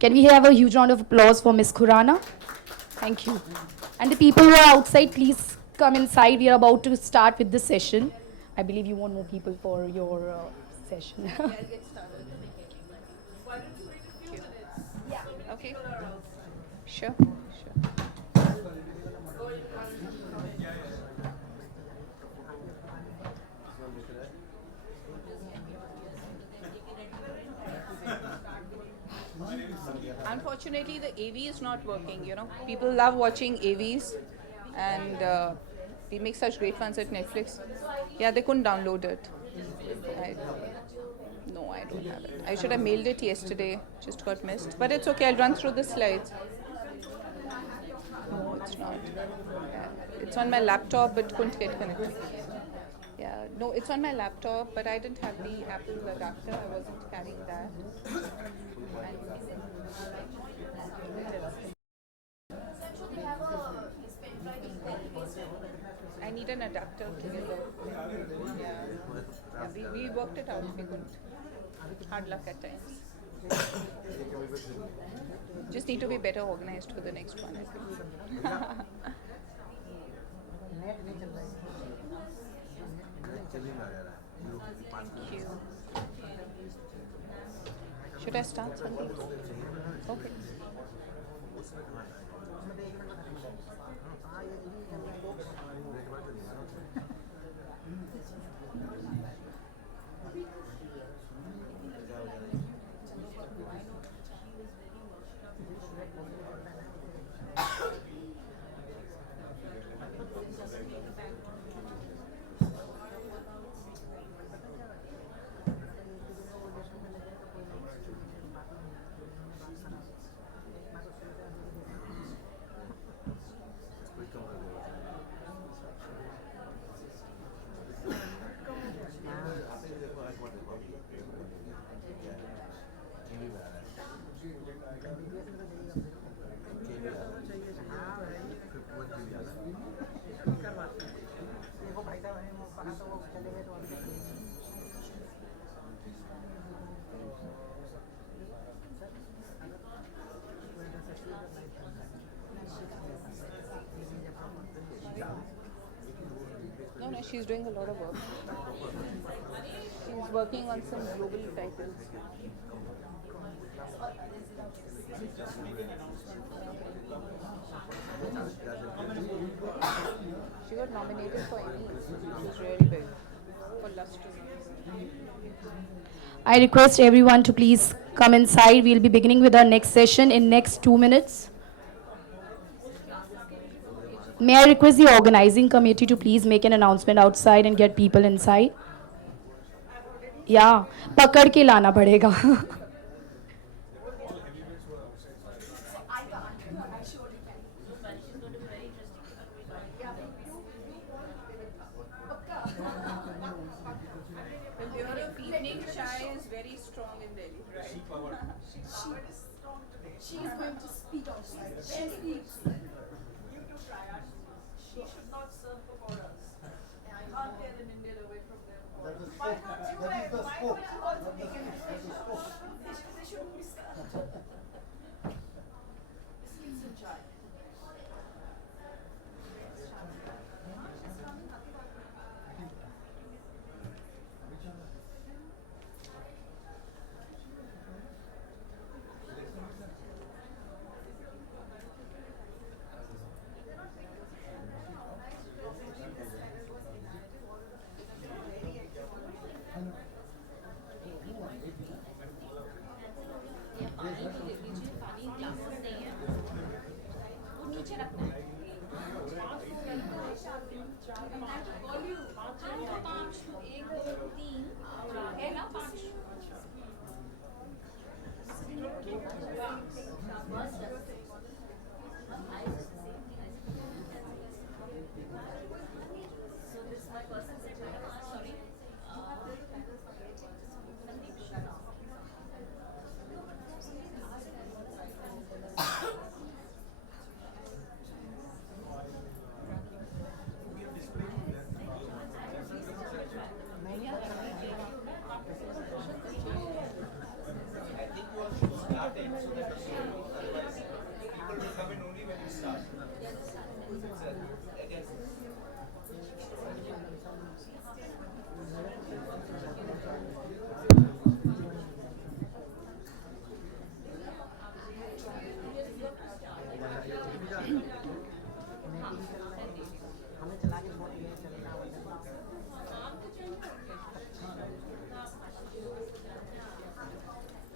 Can we have a huge round of applause for Miss Khurana? Thank you. And the people who are outside, please come inside. We are about to start with this session. I believe you want more people for your session. Yeah, I'll get started. Why don't you wait a few minutes? Yeah. So many Okay. people are out. Sure. Unfortunately, the AV is not working. People love watching AVs, and they make such great fans at Netflix. Yeah, they couldn't download it. I, no, I don't have it. I should have mailed it yesterday. Just got missed. But it's okay. I'll run through the slides. No, it's not. It's on my laptop, but couldn't get connected. Yeah, no, it's on my laptop, but I didn't have the Apple adapter. I wasn't carrying that. I need an adapter to get it. Yeah, we worked it out. We couldn't. Hard luck at times. Just need to be better organized for the next one, I think. Thank you. Should I start, Sandeep? Okay. No, no, she's doing a lot of work. She's working on some global titles. She got nominated for Emmys, which is really big, for Luster. I request everyone to please come inside. We'll be beginning with our next session in next 2 minutes. May I request the organizing committee to please make an announcement outside and get people inside? Yeah, पकड़ के लाना पड़ेगा. The lure of evening chai is very strong in Delhi, right? She is going to speak outside. She speaks. You too, Praya. She should not serve before us. I can't get an Indian away from them. Why not you? Why would you also take an initiative? They shouldn't be served. Biscuits and chai.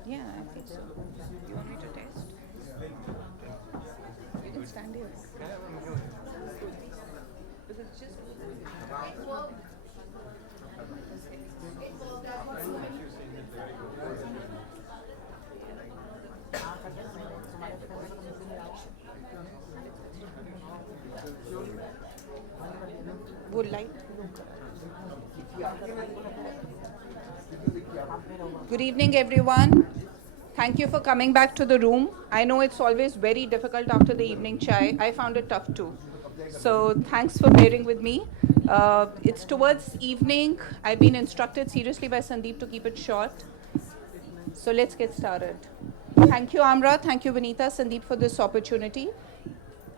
Yeah, I think so. You want me to test? You can stand here. Because it's just. Would light. Good evening, everyone. Thank you for coming back to the room. I know it's always very difficult after the evening chai. I found it tough too. So thanks for bearing with me. It's towards evening. I've been instructed seriously by Sandeep to keep it short. So let's get started. Thank you, Amra. Thank you, Vinita, Sandeep, for this opportunity.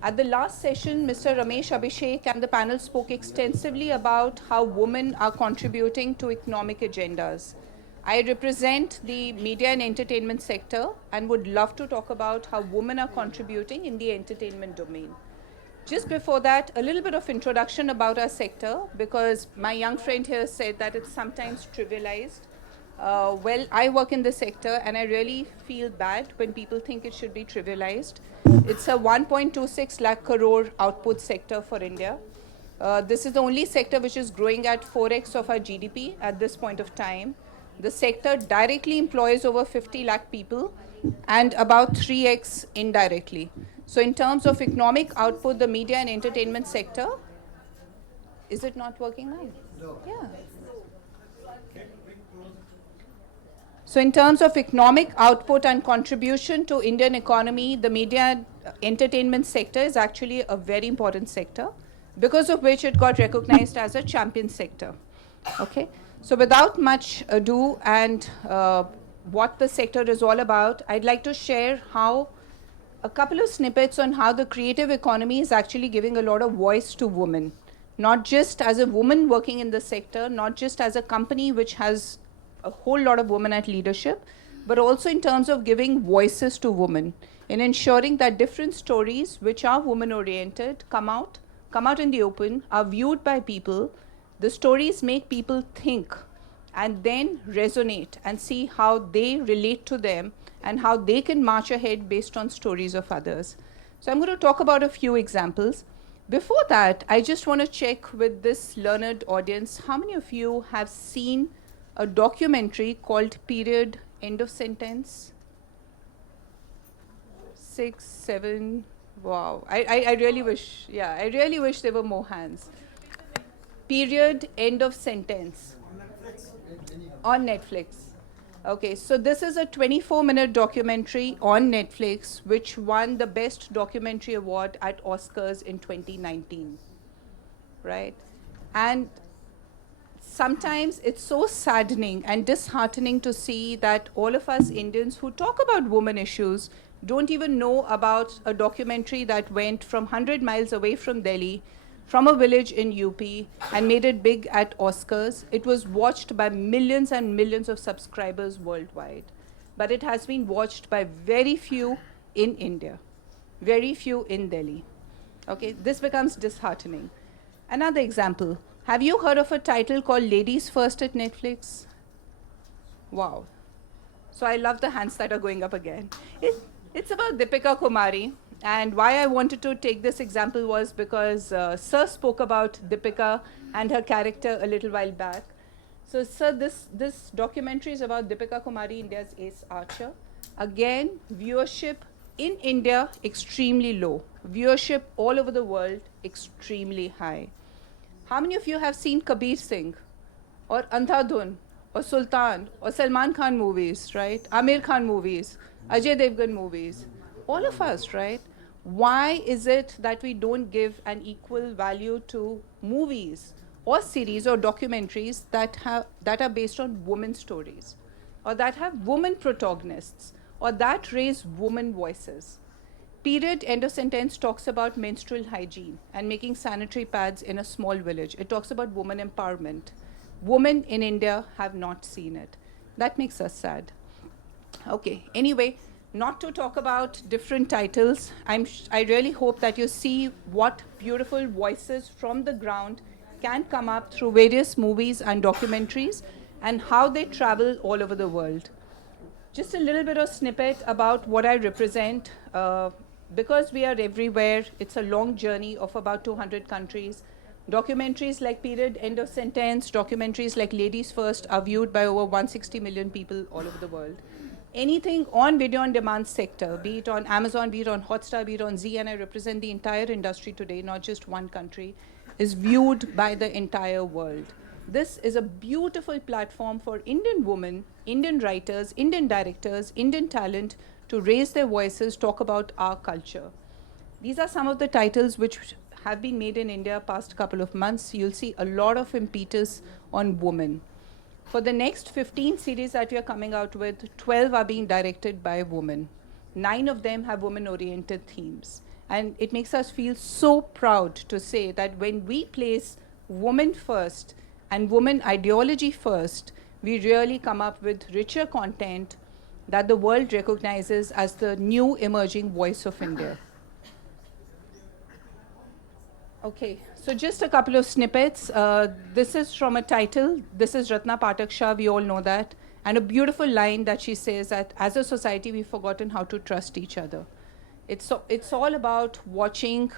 At the last session, Mr. Ramesh Abhishek and the panel spoke extensively about how women are contributing to economic agendas. I represent the media and entertainment sector and would love to talk about how women are contributing in the entertainment domain. Just before that, a little bit of introduction about our sector, because my young friend here said that it's sometimes trivialized. Well, I work in the sector and I really feel bad when people think it should be trivialized. It's a 1.26 lakh crore output sector for India. This is the only sector which is growing at 4x of our GDP at this point of time. The sector directly employs over 50 lakh people and about 3x indirectly. So in terms of economic output, the media and entertainment sector, is it not working now? No. Yeah. So in terms of economic output and contribution to Indian economy, the media and entertainment sector is actually a very important sector, because of which it got recognized as a champion sector. Okay. So without much ado and what the sector is all about, I'd like to share how a couple of snippets on how the creative economy is actually giving a lot of voice to women, not just as a woman working in the sector, not just as a company which has a whole lot of women at leadership, but also in terms of giving voices to women, in ensuring that different stories which are women oriented come out in the open, are viewed by people. The stories make people think and then resonate and see how they relate to them and how they can march ahead based on stories of others. So I'm going to talk about a few examples. Before that, I just want to check with this learned audience, how many of you have seen a documentary called Period, End of Sentence? 6, 7, wow. I really wish, yeah, I really wish there were more hands. Period, End of Sentence. On Netflix. Okay, so this is a 24-minute documentary on Netflix which won the Best Documentary Award at Oscars in 2019, right? And sometimes it's so saddening and disheartening to see that all of us Indians who talk about women issues don't even know about a documentary that went from 100 miles away from Delhi, from a village in UP, and made it big at Oscars. It was watched by millions and millions of subscribers worldwide. But it has been watched by very few in India, very few in Delhi. Okay, this becomes disheartening. Another example. Have you heard of a title called Ladies First at Netflix? Wow. So I love the hands that are going up again. It's about Deepika Kumari. And why I wanted to take this example was because Sir spoke about Deepika and her character a little while back. So, Sir, this documentary is about Deepika Kumari, India's ace archer. Again, viewership in India, extremely low. Viewership all over the world, extremely high. How many of you have seen Kabir Singh or Andhadhun or Sultan or Salman Khan movies, right? Amir Khan movies, Ajay Devgan movies, all of us, right? Why is it that we don't give an equal value to movies or series or documentaries that are based on women stories, or that have women protagonists, or that raise women voices. Period, end of sentence, talks about menstrual hygiene and making sanitary pads in a small village. It talks about women empowerment. Women in India have not seen it. That makes us sad. Okay, anyway, not to talk about different titles, I really hope that you see what beautiful voices from the ground can come up through various movies and documentaries and how they travel all over the world. Just a little bit of snippet about what I represent. Because we are everywhere, it's a long journey of about 200 countries. Documentaries like Period, End of Sentence, documentaries like Ladies First are viewed by over 160 million people all over the world. Anything on video on demand sector, be it on Amazon, be it on Hotstar, be it on Z, and I represent the entire industry today, not just one country, is viewed by the entire world. This is a beautiful platform for Indian women, Indian writers, Indian directors, Indian talent to raise their voices, talk about our culture. These are some of the titles which have been made in India past couple of months. You'll see a lot of impetus on women. For the next 15 series that we are coming out with, 12 are being directed by women. 9 of them have women-oriented themes. And it makes us feel so proud to say that when we place women first and women ideology first, we really come up with richer content that the world recognizes as the new emerging voice of India. Okay, so just a couple of snippets. This is from a title. This is Ratna Pathak Shah, we all know that. And a beautiful line that she says that as a society, we've forgotten how to trust each other. It's all about watching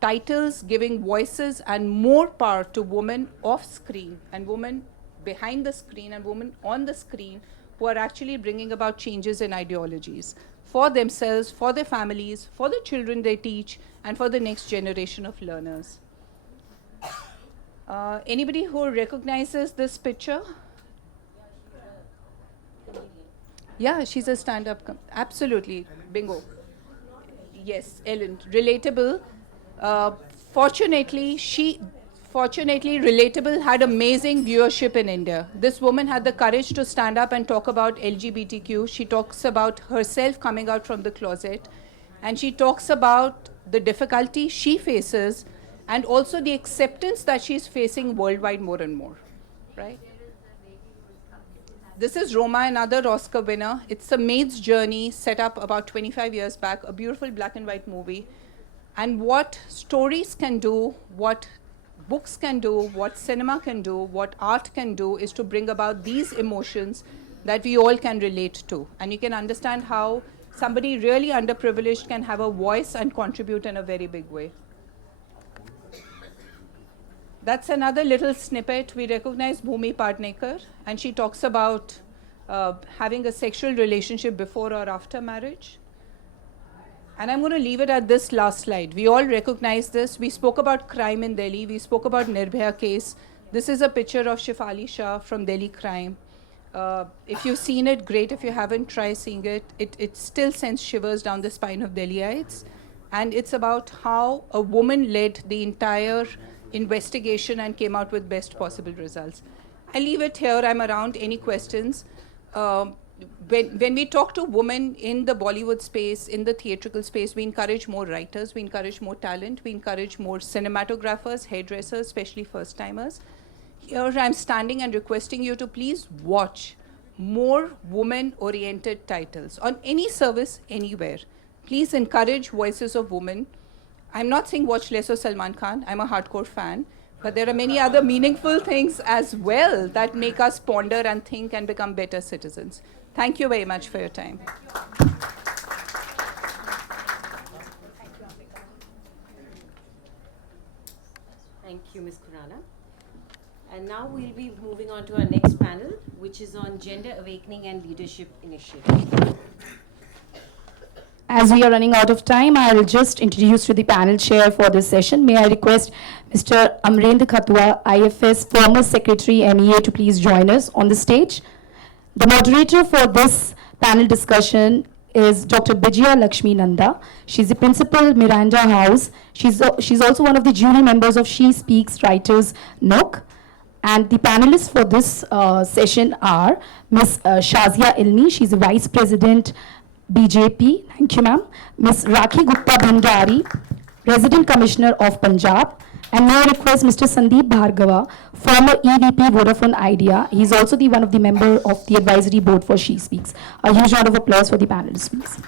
titles, giving voices and more power to women off screen and women behind the screen and women on the screen who are actually bringing about changes in ideologies for themselves, for their families, for the children they teach, and for the next generation of learners. Anybody who recognizes this picture? Yeah, she's a stand-up. Absolutely, bingo. Yes, Ellen, relatable. Fortunately, Relatable had amazing viewership in India. This woman had the courage to stand up and talk about LGBTQ. She talks about herself coming out from the closet, and she talks about the difficulty she faces and also the acceptance that she's facing worldwide more and more, right? This is Roma, another Oscar winner. It's a maid's journey set up about 25 years back, a beautiful black and white movie. And what stories can do, what books can do, what cinema can do, what art can do is to bring about these emotions that we all can relate to. And you can understand how somebody really underprivileged can have a voice and contribute in a very big way. That's another little snippet. We recognize Bhumi Padnekar, and she talks about having a sexual relationship before or after marriage. And I'm going to leave it at this last slide. We all recognize this. We spoke about crime in Delhi. We spoke about Nirbhaya case. This is a picture of Shefali Shah from Delhi crime. If you've seen it, great. If you haven't, try seeing it. It still sends shivers down the spine of Delhiites. And it's about how a woman led the entire investigation and came out with best possible results. I'll leave it here. I'm around. Any questions? When we talk to women in the Bollywood space, in the theatrical space, we encourage more writers, we encourage more talent, we encourage more cinematographers, hairdressers, especially first-timers. Here I'm standing and requesting you to please watch more women-oriented titles on any service, anywhere. Please encourage voices of women. I'm not saying watch less of Salman Khan, I'm a hardcore fan, but there are many other meaningful things as well that make us ponder and think and become better citizens. Thank you very much for your time. Thank you, Ms. Khurana. And now we'll be moving on to our next panel, which is on Gender Awakening and Leadership Initiative. As we are running out of time, I will just introduce to the panel chair for this session. May I request Mr. Amrendra Khatwa, IFS former Secretary MEA, to please join us on the stage. The moderator for this panel discussion is Dr. Bijaya Lakshmi Nanda. She's the principal, Miranda House. She's also one of the jury members of She Speaks Writers Nook. And the panelists for this session are Ms. Shazia Ilmi, she's a Vice President BJP, thank you ma'am. Ms. Rakhi Gupta Bhandari, Resident Commissioner of Punjab. And now I request Mr. Sandeep Bhargava, former EVP Vodafone Idea. He's also the one of the member of the advisory board for She Speaks. A huge round of applause for the panelists, please.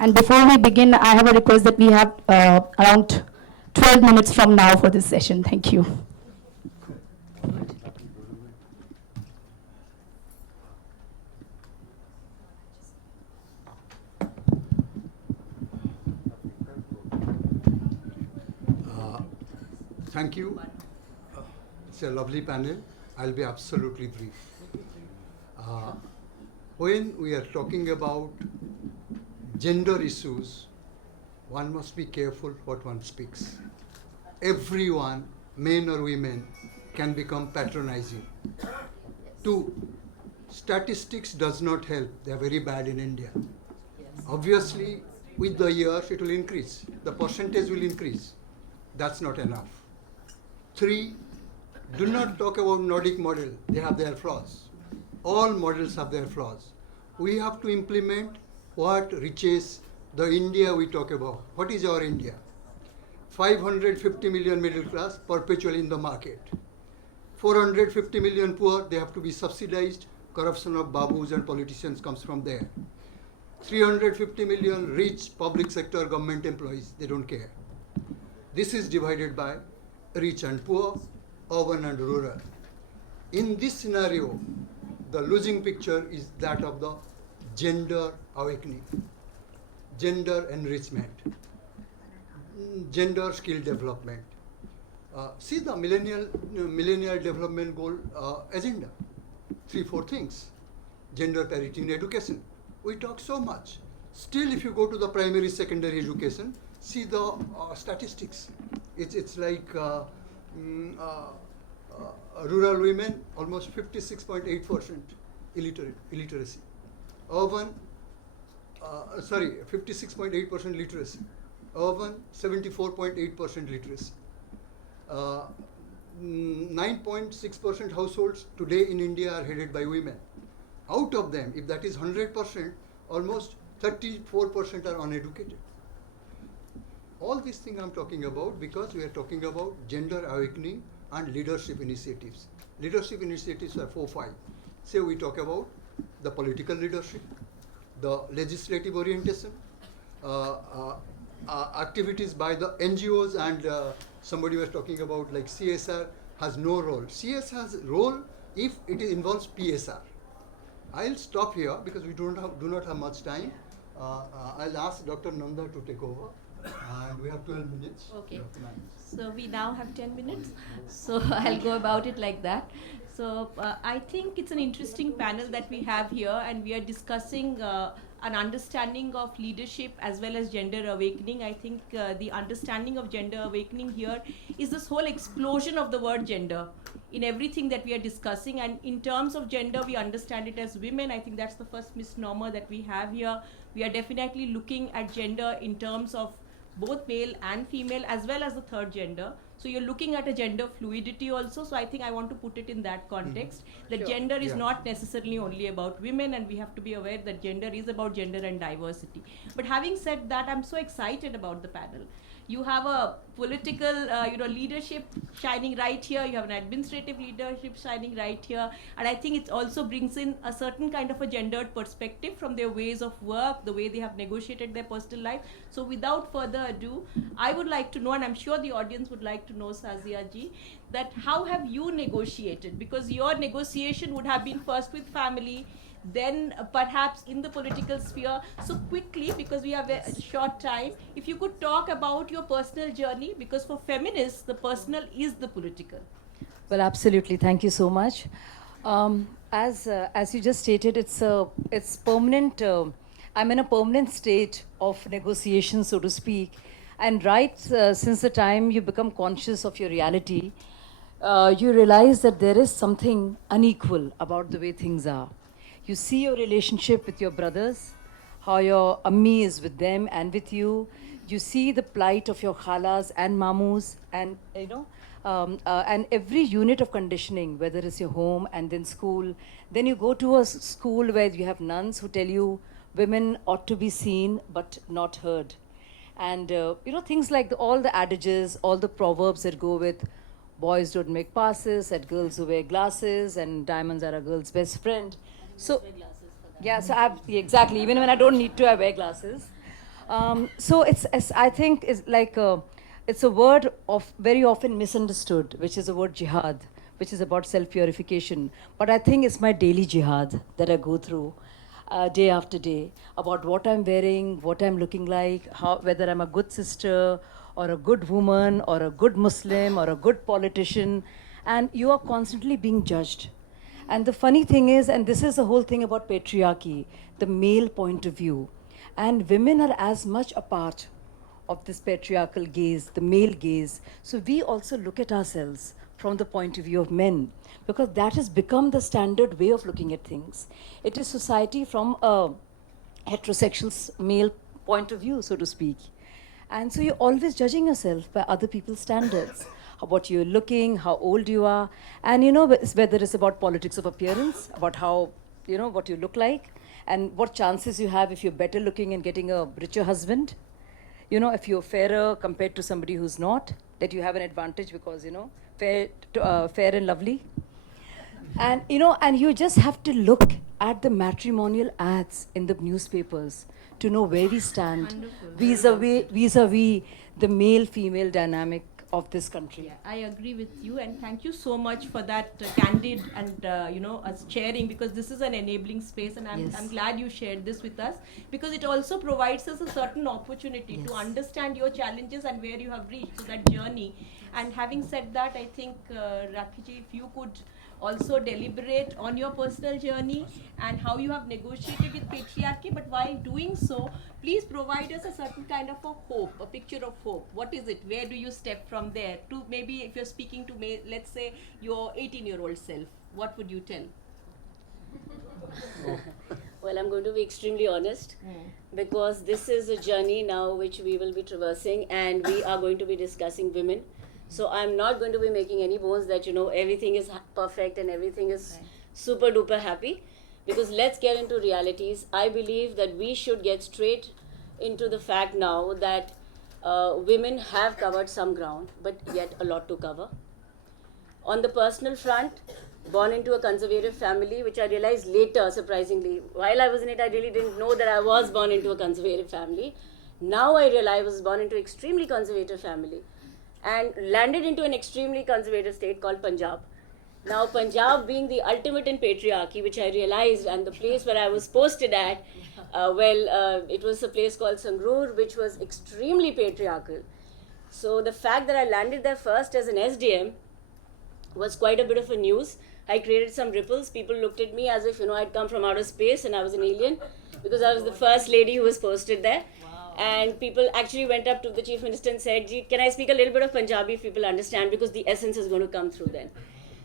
And before we begin, I have a request that we have around 12 minutes from now for this session. Thank you. Thank you. It's a lovely panel. I'll be absolutely brief. When we are talking about gender issues, one must be careful what one speaks. Everyone, men or women, can become patronizing. Two, statistics does not help. They are very bad in India. Obviously, with the years, it will increase. The percentage will increase. That's not enough. Three, do not talk about Nordic model. They have their flaws. All models have their flaws. We have to implement what reaches the India we talk about. What is our India? 550 million middle class perpetually in the market. 450 million poor, they have to be subsidized. Corruption of babus and politicians comes from there. 350 million rich public sector government employees, they don't care. This is divided by rich and poor, urban and rural. In this scenario, the losing picture is that of the gender awakening, gender enrichment, gender skill development. See the millennial development goal agenda, 3-4 things. Gender parity in education. We talk so much. Still, if you go to the primary, secondary education, see the statistics. It's like rural women, almost 56.8% illiteracy. Urban, 56.8% literacy. Urban, 74.8% literacy. 9.6% households today in India are headed by women. Out of them, if that is 100%, almost 34% are uneducated. All these things I'm talking about because we are talking about gender awakening and leadership initiatives. Leadership initiatives are 4-5. Say we talk about the political leadership, the legislative orientation, activities by the NGOs, and somebody was talking about like CSR has no role. CS has role if it involves PSR. I'll stop here because we do not have much time. I'll ask Dr. Nanda to take over. And we have 12 minutes. Okay. So we now have 10 minutes. So I'll go about it like that. So I think it's an interesting panel that we have here, and we are discussing an understanding of leadership as well as gender awakening. I think the understanding of gender awakening here is this whole explosion of the word gender in everything that we are discussing. And in terms of gender, we understand it as women. I think that's the first misnomer that we have here. We are definitely looking at gender in terms of both male and female as well as the third gender. So you're looking at a gender fluidity also. So I think I want to put it in that context, that Sure. gender is not necessarily only about women, and we have to be aware that gender is about gender and diversity. But having said that, I'm so excited about the panel. You have a political leadership shining right here. You have an administrative leadership shining right here. And I think it also brings in a certain kind of a gendered perspective from their ways of work, the way they have negotiated their personal life. So without further ado, I would like to know, and I'm sure the audience would like to know, Sazia ji, that how have you negotiated? Because your negotiation would have been first with family, then perhaps in the political sphere. So quickly, because we have a short time, if you could talk about your personal journey, because for feminists, the personal is the political. Well, absolutely. Thank you so much. As you just stated, it's permanent. I'm in a permanent state of negotiation, so to speak. And since the time you become conscious of your reality, you realize that there is something unequal about the way things are. You see your relationship with your brothers, how your ammi is with them and with you. You see the plight of your khalas and mamus, and And every unit of conditioning, whether it's your home and then school, then you go to a school where you have nuns who tell you women ought to be seen but not heard. And things like all the adages, all the proverbs that go with boys don't make passes, at girls who wear glasses, and diamonds are a girl's best friend. So, yeah, so exactly. Even when I don't need to, I wear glasses. So I think it's like it's a word of very often misunderstood, which is the word jihad, which is about self-purification. But I think it's my daily jihad that I go through day after day about what I'm wearing, what I'm looking like, whether I'm a good sister or a good woman or a good Muslim or a good politician, and you are constantly being judged. And the funny thing is, and this is the whole thing about patriarchy, the male point of view. And women are as much a part of this patriarchal gaze, the male gaze. So we also look at ourselves from the point of view of men, because that has become the standard way of looking at things. It is society from a heterosexual male point of view, so to speak. And so you're always judging yourself by other people's standards, what you're looking, how old you are, and whether it's about politics of appearance, about how, what you look like, and what chances you have if you're better looking and getting a richer husband. If you're fairer compared to somebody who's not, that you have an advantage because, fair and lovely. And you just have to look at the matrimonial ads in the newspapers to know where we stand vis-a-vis the male-female dynamic of this country. Yeah, I agree with you, and thank you so much for that candid and us sharing, because this is an enabling space, and I'm glad you shared this with us, because it also provides us a certain opportunity to understand your challenges and where you have reached, so that journey. And having said that, I think Rakhi, if you could also deliberate on your personal journey and how you have negotiated with patriarchy, but while doing so, please provide us a certain kind of a hope, a picture of hope. What is it? Where do you step from there to, maybe if you're speaking to, let's say, your 18-year-old self, what would you tell? Well, I'm going to be extremely honest, because this is a journey now which we will be traversing, and we are going to be discussing women. So I'm not going to be making any bones that, everything is perfect and everything is super duper happy, because let's get into realities. I believe that we should get straight into the fact now that women have covered some ground, but yet a lot to cover. On the personal front, born into a conservative family, which I realized later, surprisingly. While I was in it, I really didn't know that I was born into a conservative family. Now I realize I was born into an extremely conservative family and landed into an extremely conservative state called Punjab. Now, Punjab being the ultimate in patriarchy, which I realized, and the place where I was posted at, it was a place called Sangrur, which was extremely patriarchal. So the fact that I landed there first as an SDM was quite a bit of a news. I created some ripples. People looked at me as if, I'd come from outer space and I was an alien, because I was the first lady who was posted there. And people actually went up to the Chief Minister and said, can I speak a little bit of Punjabi if people understand, because the essence is going to come through then.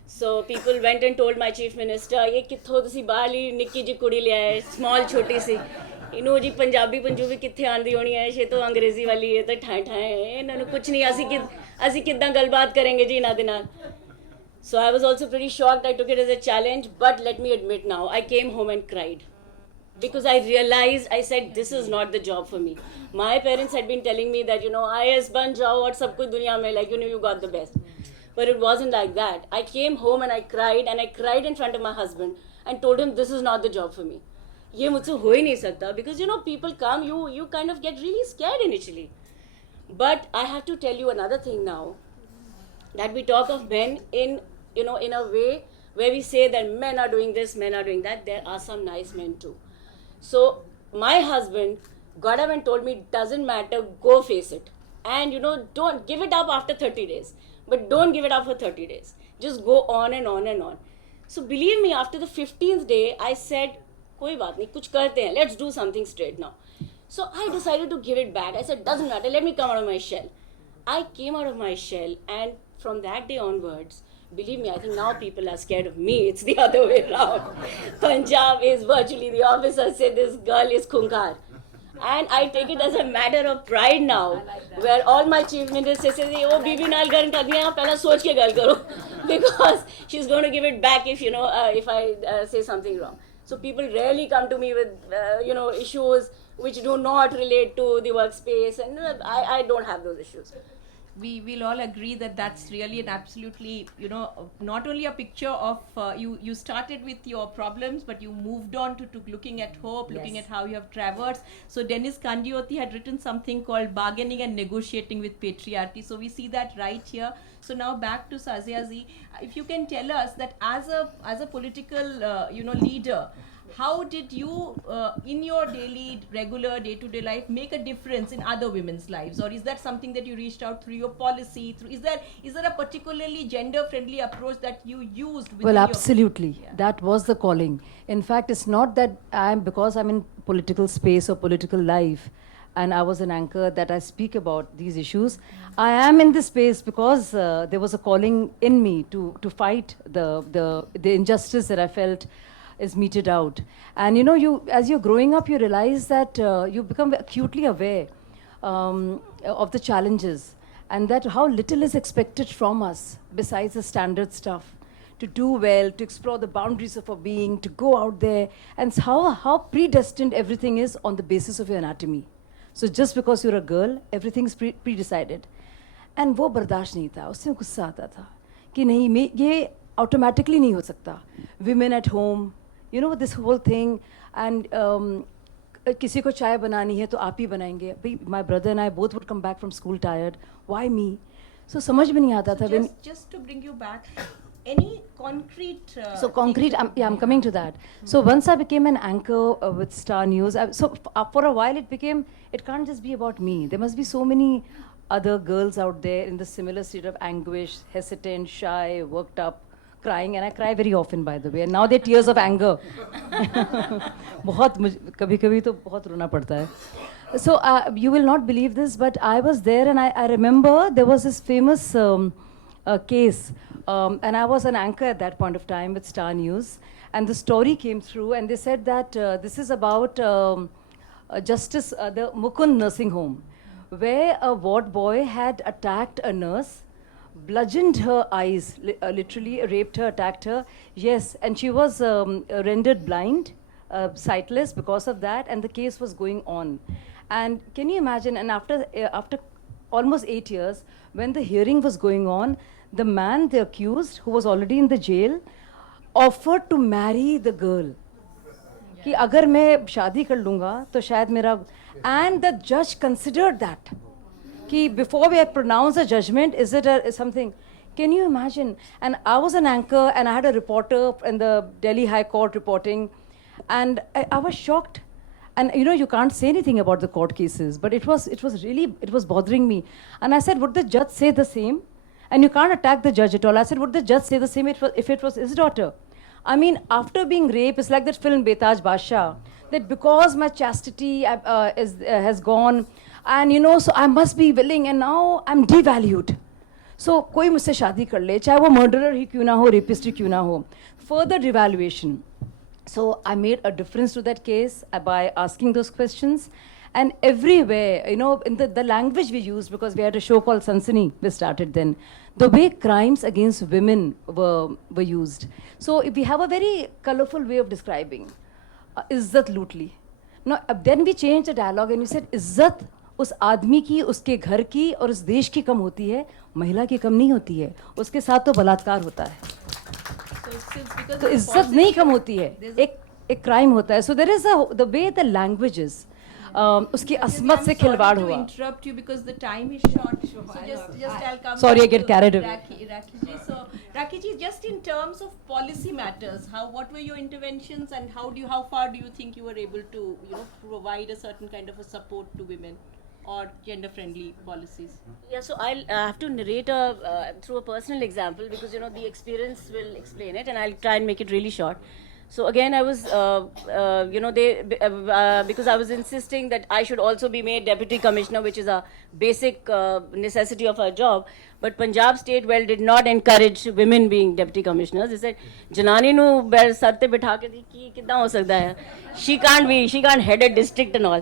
So people went and told my Chief Minister, ye kitho tusi baali nikki ji kudi le aaye, small choti si. इन्हों जी पंजाबी पंजूबी कित्थे आंदी होनी है, ये तो अंग्रेजी वाली है, तो ठाए ठाए है, इन्होंने कुछ नहीं, असी किद्दां गलबात करेंगे जी इन्हां दे नाल. So I was also pretty shocked. I took it as a challenge, but let me admit now, I came home and cried. Because I realized, I said, this is not the job for me. My parents had been telling me that, IS ban jao aur sab kuch duniya mein, like, you got the best. But it wasn't like that. I came home and I cried in front of my husband and told him, this is not the job for me. Ye mujhse ho hi nahi sakta, because, people come, you kind of get really scared initially. But I have to tell you another thing now, that we talk of men in a way where we say that men are doing this, men are doing that. There are some nice men too. So my husband got up and told me, doesn't matter, go face it. And don't give it up after 30 days. But don't give it up for 30 days. Just go on and on and on. So believe me, after the 15th day, I said, koi baat nahi, kuch karte hain, let's do something straight now. So I decided to give it back. I said, doesn't matter, let me come out of my shell. I came out of my shell, and from that day onwards, believe me, I think now people are scared of me. It's the other way around. Punjab is virtually, the officers say this girl is khunkar. And I take it as a matter of pride now, where all my chief ministers say, "Oh, Bibi naal gal kar diya, pehla soch ke gal karo," because she's going to give it back if if I say something wrong. So people rarely come to me with issues which do not relate to the workspace, and I don't have those issues. We will all agree that that's really an absolutely, not only a picture of you started with your problems, but you moved on to looking at hope, looking at how you have traversed. So Dennis Kandioti had written something called Bargaining and Negotiating with Patriarchy. So we see that right here. So now back to Sazia Ji, if you can tell us that as a political leader, how did you in your daily regular day-to-day life make a difference in other women's lives, or is that something that you reached out through your policy, through is there a particularly gender friendly approach that you used within Well, your absolutely. Yeah. That was the calling. In fact, it's not that because I'm in political space or political life and I was an anchor that I speak about these issues. I am in this space because there was a calling in me to fight the injustice that I felt is meted out. And as you're growing up, you realize that you become acutely aware of the challenges, and that how little is expected from us besides the standard stuff. To do well, to explore the boundaries of our being, to go out there, and how predestined everything is on the basis of your anatomy. So just because you're a girl, everything's pre-decided. And वो बर्दाश्त नहीं था, उससे गुस्सा आता था कि नहीं, ये automatically नहीं हो सकता. Women at home, this whole thing, and किसी को चाय बनानी है तो आप ही बनाएंगे. My brother and I both would come back from school tired. Why me? So समझ में नहीं आता था. Just to bring you back, any concrete So concrete, I'm coming to that. So once I became an anchor with Star News, for a while it can't just be about me. There must be so many other girls out there in the similar state of anguish, hesitant, shy, worked up, crying, and I cry very often, by the way. And now they're tears of anger. कभी-कभी तो बहुत रोना पड़ता है. So you will not believe this, but I was there, and I remember there was this famous case, and I was an anchor at that point of time with Star News, and the story came through, and they said that this is about Justice, the Mukund nursing home, where a ward boy had attacked a nurse, bludgeoned her eyes, literally raped her, attacked her. Yes, and she was rendered blind, sightless because of that, and the case was going on. And can you imagine? And after almost 8 years, when the hearing was going on, the man, the accused, who was already in the jail, offered to marry the girl. कि अगर मैं शादी कर लूँगा तो शायद मेरा. And the judge considered that. कि before we pronounce a judgment, is it something? Can you imagine? And I was an anchor, and I had a reporter in the Delhi High Court reporting, and I was shocked. And you can't say anything about the court cases, but it was bothering me. And I said, would the judge say the same? And you can't attack the judge at all. I said, would the judge say the same if it was his daughter? I mean, after being raped, it's like that film Betaj Basha, that because my chastity has gone, and so I must be willing, and now I'm devalued. So कोई मुझसे शादी कर ले, चाहे वो murderer ही क्यों ना हो, rapist ही क्यों ना हो. Further devaluation. So I made a difference to that case by asking those questions. And everywhere, in the language we used, because we had a show called Sansani, we started then, the way crimes against women were used. So if we have a very colorful way of describing, Izzat Lutli. Now, then we changed the dialogue and we said, Izzat उस आदमी की, उसके घर की और उस देश की कम होती है, महिला की कम नहीं होती है, उसके साथ तो बलात्कार होता है. तो इज्जत नहीं कम होती है, एक क्राइम होता है. So there is the way the language is. उसकी असमत से खिलवाड़ हुआ. Interrupt you because the time is short. So just I'll come. Sorry, I get carried away. Rakhi ji, just in terms of policy matters, what were your interventions, and how far do you think you were able to provide a certain kind of a support to women or gender friendly policies? Yeah, so I'll have to narrate through a personal example, because the experience will explain it, and I'll try and make it really short. So again, I was, because I was insisting that I should also be made deputy commissioner, which is a basic necessity of our job. But Punjab State did not encourage women being deputy commissioners. They said, "Janani nu sar te bitha ke ki kidna ho sakta hai? She can't head a district and all."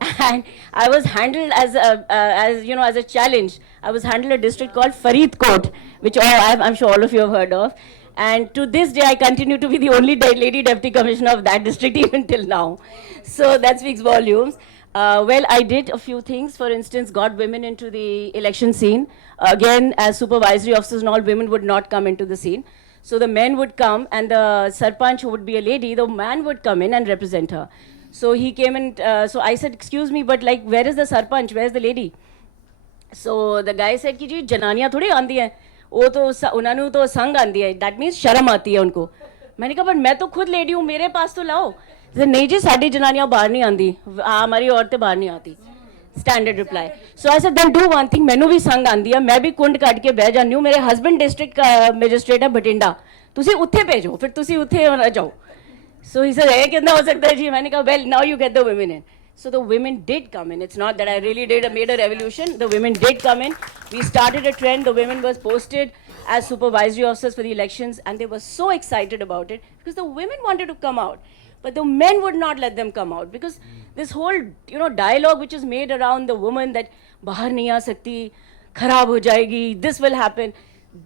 and I was handled as as a challenge. I was handled a district called Faridkot, which I'm sure all of you have heard of. And to this day, I continue to be the only lady deputy commissioner of that district even till now. So that speaks volumes. Well, I did a few things. For instance, got women into the election scene. Again, as supervisory officers and all, women would not come into the scene. So the men would come, and the sarpanch, who would be a lady, the man would come in and represent her. So he came and so I said, excuse me, but like, where is the sarpanch? Where's the lady? So the guy said कि जी जनानियाँ थोड़ी आंदी हैं, वो तो उन्होंने तो संग आंदी है, that means शर्म आती है उनको. मैंने कहा पर मैं तो खुद लेडी हूँ, मेरे पास तो लाओ. नहीं जी साड़ी जनानियाँ बाहर नहीं आंदी, हमारी औरतें बाहर नहीं आती. Standard reply. So I said then do one thing, मैनू भी संग आंदी है, मैं भी कुंड कट के बह जानी हूँ, मेरे हस्बैंड डिस्ट्रिक्ट मैजिस्ट्रेट है बठिंडा, तुसी उत्थे भेजो, फिर तुसी उत्थे जाओ. So he said, "Hey, कितना हो सकता है जी?" मैंने कहा, "Well, now you get the women in." So the women did come in. It's not that I really made a revolution. The women did come in. We started a trend. The women was posted as supervisory officers for the elections, and they were so excited about it because the women wanted to come out, but the men would not let them come out because this whole dialogue which is made around the woman that bahar nahi aa sakti, kharab ho jayegi, this will happen,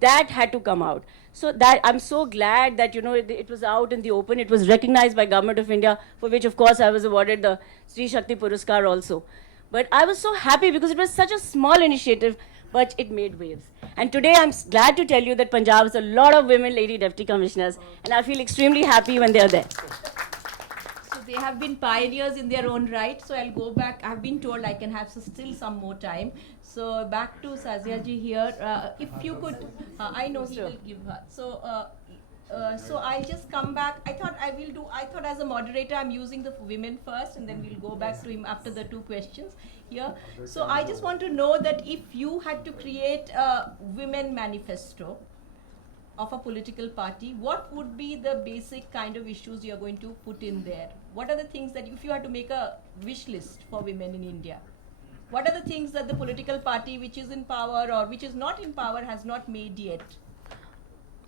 that had to come out. So that I'm so glad that it was out in the open. It was recognized by Government of India, for which of course I was awarded the Sri Shakti Puraskar also. But I was so happy because it was such a small initiative, but it made waves. And today I'm glad to tell you that Punjab has a lot of women lady deputy commissioners, and I feel extremely happy when they are there. So they have been pioneers in their own right. So I'll go back. I've been told I can have still some more time. So back to Sazia ji here. If you could, I know he will give her. So I'll just come back. I thought as a moderator I'm using the women first, and then we'll go back to him after the two questions here. So I just want to know that if you had to create a women manifesto of a political party, what would be the basic kind of issues you're going to put in there? What are the things that, if you had to make a wish list for women in India, what are the things that the political party which is in power or which is not in power has not made yet?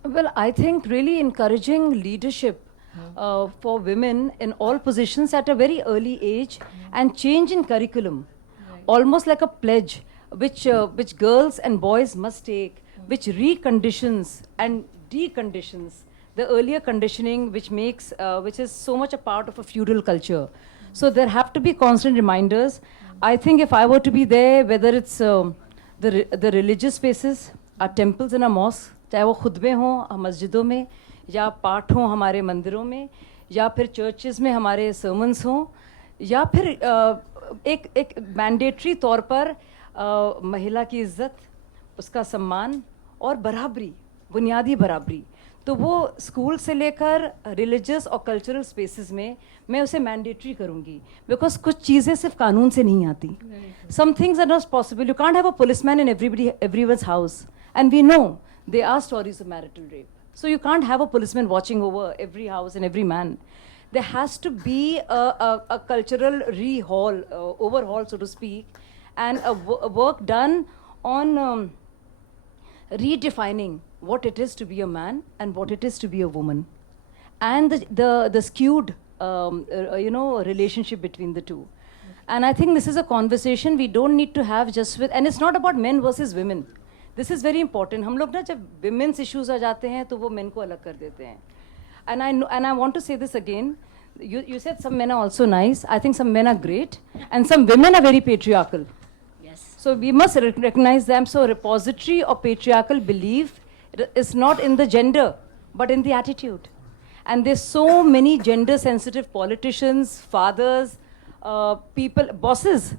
Well, I think really encouraging leadership for women in all positions at a very early age and change in curriculum, almost like a pledge which girls and boys must take, which reconditions and deconditions the earlier conditioning which is so much a part of a feudal culture. So there have to be constant reminders. I think if I were to be there, whether it's the religious spaces, our temples and our mosques, चाहे वो खुतबे हों मस्जिदों में, या पाठ हों हमारे मंदिरों में, या फिर चर्चेस में हमारे सर्मन्स हों, या फिर एक मैंडेटरी तौर पर महिला की इज्जत, उसका सम्मान और बराबरी, बुनियादी बराबरी, तो वो स्कूल से लेकर रिलीजियस और कल्चरल स्पेसेस में मैं उसे मैंडेटरी करूँगी, बिकॉज कुछ चीज़ें सिर्फ कानून से नहीं आती. Some things are not possible. You can't have a policeman in everyone's house, and we know there are stories of marital rape. So you can't have a policeman watching over every house and every man. There has to be a cultural overhaul, so to speak, and a work done on redefining what it is to be a man and what it is to be a woman, and the skewed relationship between the two. And I think this is a conversation we don't need to have just with, and it's not about men versus women. This is very important. हम लोग ना जब women's issues आ जाते हैं तो वो men को अलग कर देते हैं. And I want to say this again. You said some men are also nice. I think some men are great, and some women are very patriarchal. Yes. So we must recognize them. So a repository of patriarchal belief is not in the gender, but in the attitude. And there's so many gender-sensitive politicians, fathers, people, bosses,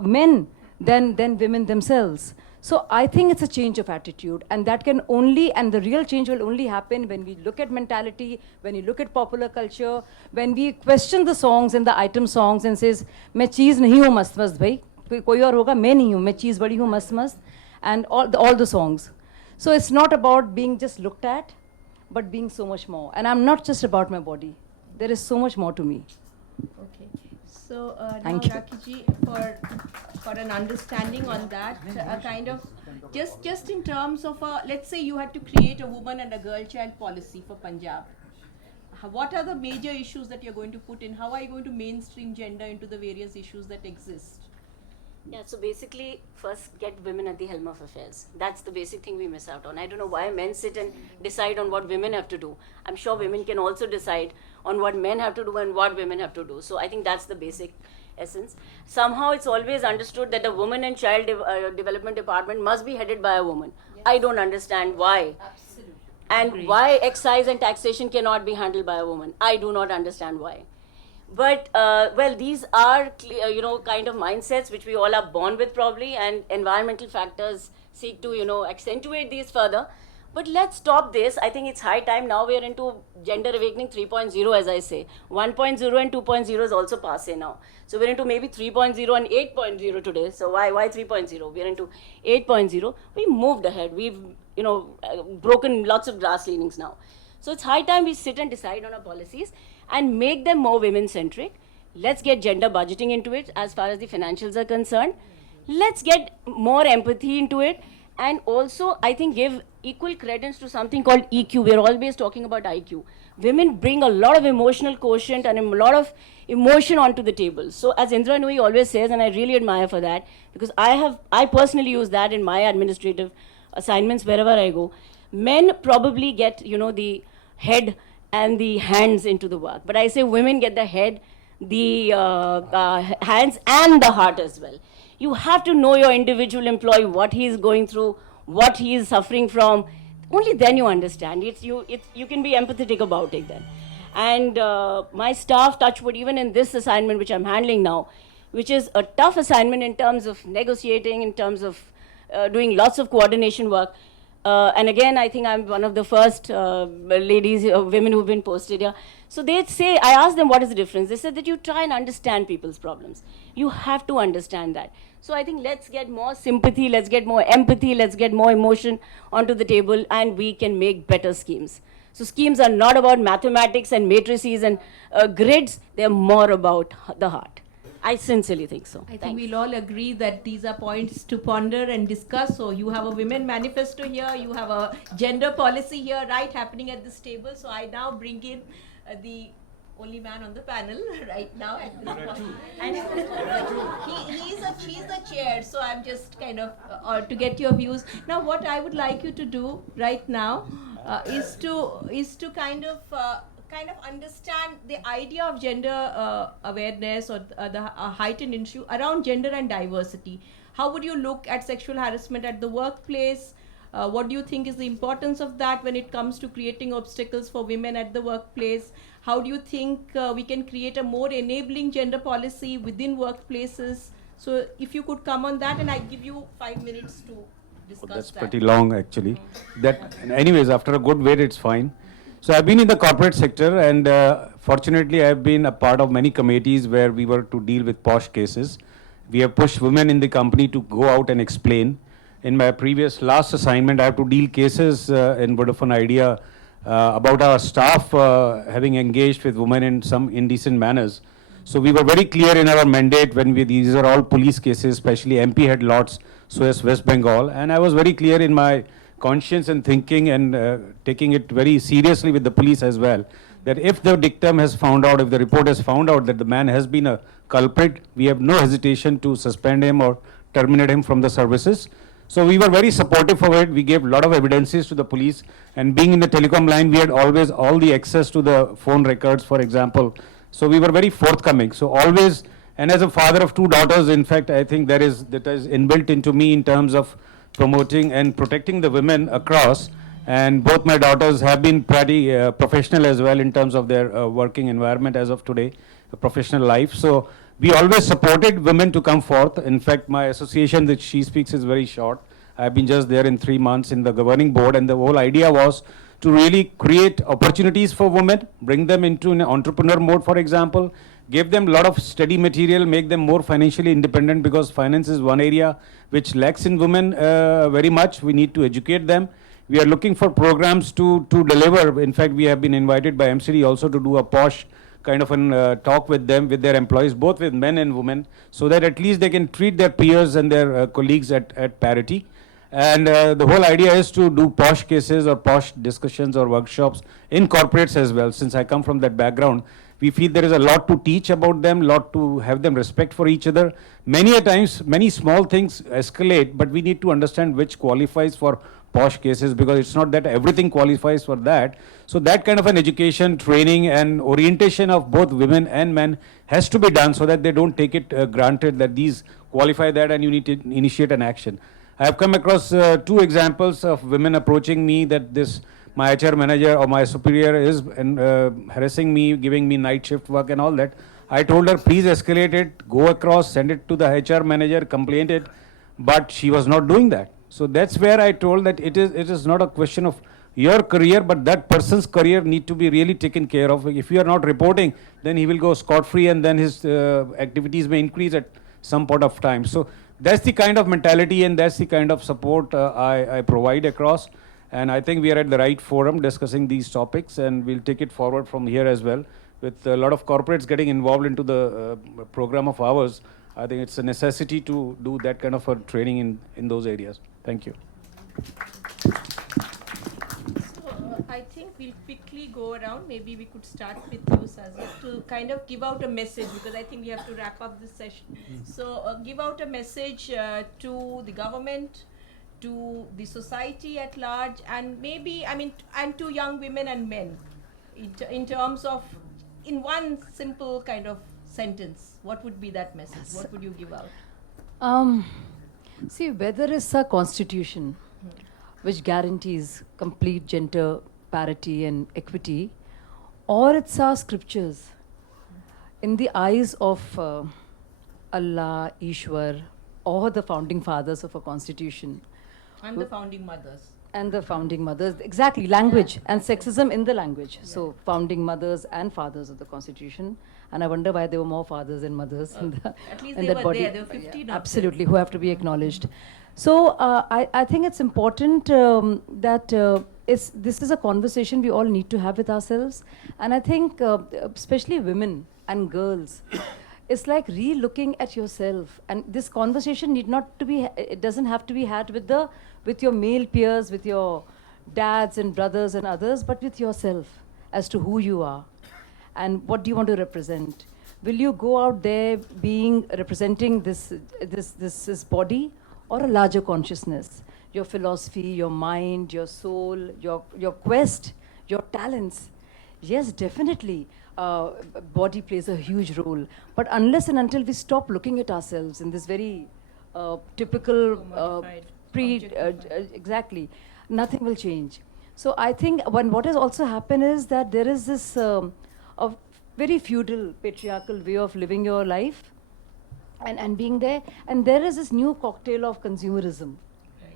men, than women themselves. So I think it's a change of attitude, and that can only, and the real change will only happen when we look at mentality, when we look at popular culture, when we question the songs and the item songs and says, मैं चीज़ नहीं हूँ मस्त मस्त भाई, कोई और होगा, मैं नहीं हूँ, मैं चीज़ बड़ी हूँ मस्त मस्त, and all the songs. So it's not about being just looked at, but being so much more. And I'm not just about my body. There is so much more to me. Okay. So now Thank you. Rakhi for an understanding on that, kind of just in terms of let's say you had to create a woman and a girl child policy for Punjab. what are the major issues that you're going to put in? How are you going to mainstream gender into the various issues that exist? Yeah, so basically, first get women at the helm of affairs. That's the basic thing we miss out on. I don't know why men sit and decide on what women have to do. I'm sure women can also decide on what men have to do and what women have to do. So I think that's the basic essence. Somehow it's always understood that the woman and child development department must be headed by a woman. Yes. I don't understand why. Absolutely. And Agreed. why excise and taxation cannot be handled by a woman. I do not understand why. But well, these are kind of mindsets which we all are born with probably, and environmental factors seek to accentuate these further. But let's stop this. I think it's high time now. We are into gender awakening 3.0, as I say. 1.0 and 2.0 is also passé now. So we're into maybe 3.0 and 8.0 today. So why 3.0? We're into 8.0. We moved ahead. We've broken lots of glass ceilings now. So it's high time we sit and decide on our policies and make them more women-centric. Let's get gender budgeting into it as far as the financials are concerned. Let's get more empathy into it. And also, I think, give equal credence to something called EQ. We're always talking about IQ. Women bring a lot of emotional quotient and a lot of emotion onto the table. So as Indra Nui always says, and I really admire for that, because I personally use that in my administrative assignments wherever I go. Men probably get, the head and the hands into the work. But I say women get the head, the hands and the heart as well. You have to know your individual employee, what he is going through, what he is suffering from. Only then you understand. You can be empathetic about it then. And my staff, touchwood, even in this assignment which I'm handling now, which is a tough assignment in terms of negotiating, in terms of doing lots of coordination work. And again, I think I'm one of the first ladies, women who've been posted here. So they'd say, I asked them what is the difference. They said that you try and understand people's problems. You have to understand that. So I think let's get more sympathy, let's get more empathy, let's get more emotion onto the table, and we can make better schemes. So schemes are not about mathematics and matrices and grids, they're more about the heart. I sincerely think so. I think we'll all agree that these are points to ponder and discuss. So you have a women manifesto here, you have a gender policy here, right, happening at this table. So I now bring in the only man on the panel right now at this point. And he's the chair, so I'm just kind of to get your views. Now what I would like you to do right now is to kind of understand the idea of gender awareness or the heightened issue around gender and diversity. How would you look at sexual harassment at the workplace? What do you think is the importance of that when it comes to creating obstacles for women at the workplace? How do you think we can create a more enabling gender policy within workplaces? So if you could come on that, and I give you 5 minutes to discuss That's that. pretty long actually. Anyways, after a good wait, it's fine. So I've been in the corporate sector, and fortunately I've been a part of many committees where we were to deal with posh cases. We have pushed women in the company to go out and explain. In my previous last assignment, I have to deal cases in Vodafone Idea about our staff having engaged with women in some indecent manners. So we were very clear in our mandate when these are all police cases, especially MP had lots, so as West Bengal. And I was very clear in my conscience and thinking and taking it very seriously with the police as well, that if the dictum has found out, if the report has found out that the man has been a culprit, we have no hesitation to suspend him or terminate him from the services. So we were very supportive of it. We gave a lot of evidences to the police, and being in the telecom line, we had always all the access to the phone records, for example. So we were very forthcoming. So always, and as a father of 2 daughters, in fact, I think that is inbuilt into me in terms of promoting and protecting the women across. And both my daughters have been pretty professional as well in terms of their working environment as of today, professional life. So we always supported women to come forth. In fact, my association that She Speaks is very short. I've been just there in 3 months in the governing board, and the whole idea was to really create opportunities for women, bring them into an entrepreneur mode, for example, give them a lot of study material, make them more financially independent, because finance is one area which lacks in women very much. We need to educate them. We are looking for programs to deliver. In fact, we have been invited by MCD also to do a posh kind of an talk with them, with their employees, both with men and women, so that at least they can treat their peers and their colleagues at parity. And the whole idea is to do posh cases or posh discussions or workshops in corporates as well. Since I come from that background, we feel there is a lot to teach about them, lot to have them respect for each other. Many a times, many small things escalate, but we need to understand which qualifies for posh cases, because it's not that everything qualifies for that. So that kind of an education, training and orientation of both women and men has to be done, so that they don't take it granted that these qualify that and you need to initiate an action. I have come across two examples of women approaching me that this my HR manager or my superior is harassing me, giving me night shift work and all that. I told her, please escalate it, go across, send it to the HR manager, complain it, but she was not doing that. So that's where I told that it is not a question of your career, but that person's career need to be really taken care of. If you are not reporting, then he will go scot-free, and then his activities may increase at some point of time. So that's the kind of mentality and that's the kind of support I provide across. And I think we are at the right forum discussing these topics, and we'll take it forward from here as well. With a lot of corporates getting involved into the program of ours, I think it's a necessity to do that kind of a training in those areas. Thank you. So I think we'll quickly go around. Maybe we could start with you, Sazia, to kind of give out a message, because I think we have to wrap up this session. So give out a message to the government, to the society at large, and maybe, I mean, and to young women and men, in terms of, in one simple kind of sentence, what would be that message? What would you give out? See, whether it's a constitution which guarantees complete gender parity and equity, or it's our scriptures, in the eyes of Allah, Ishwar, or the founding fathers of a constitution, And the founding mothers. and the founding mothers, exactly, language and sexism in the language. So founding mothers and fathers of the constitution, and I wonder why there were more fathers and mothers in, At least in they that were body. there. There were 15 of them. Absolutely, who have to be acknowledged. So I think it's important that this is a conversation we all need to have with ourselves, and I think especially women and girls. It's like re-looking at yourself, and this conversation need not to be. It doesn't have to be had with your male peers, with your dads and brothers and others, but with yourself as to who you are, and what do you want to represent. Will you go out there representing this body, or a larger consciousness? Your philosophy, your mind, your soul, your quest, your talents. Yes, definitely. Body plays a huge role. But unless and until we stop looking at ourselves in this very typical Commodified, exactly, nothing will change. So I think what has also happened is that there is this a very feudal, patriarchal way of living your life and being there. And there is this new cocktail of consumerism,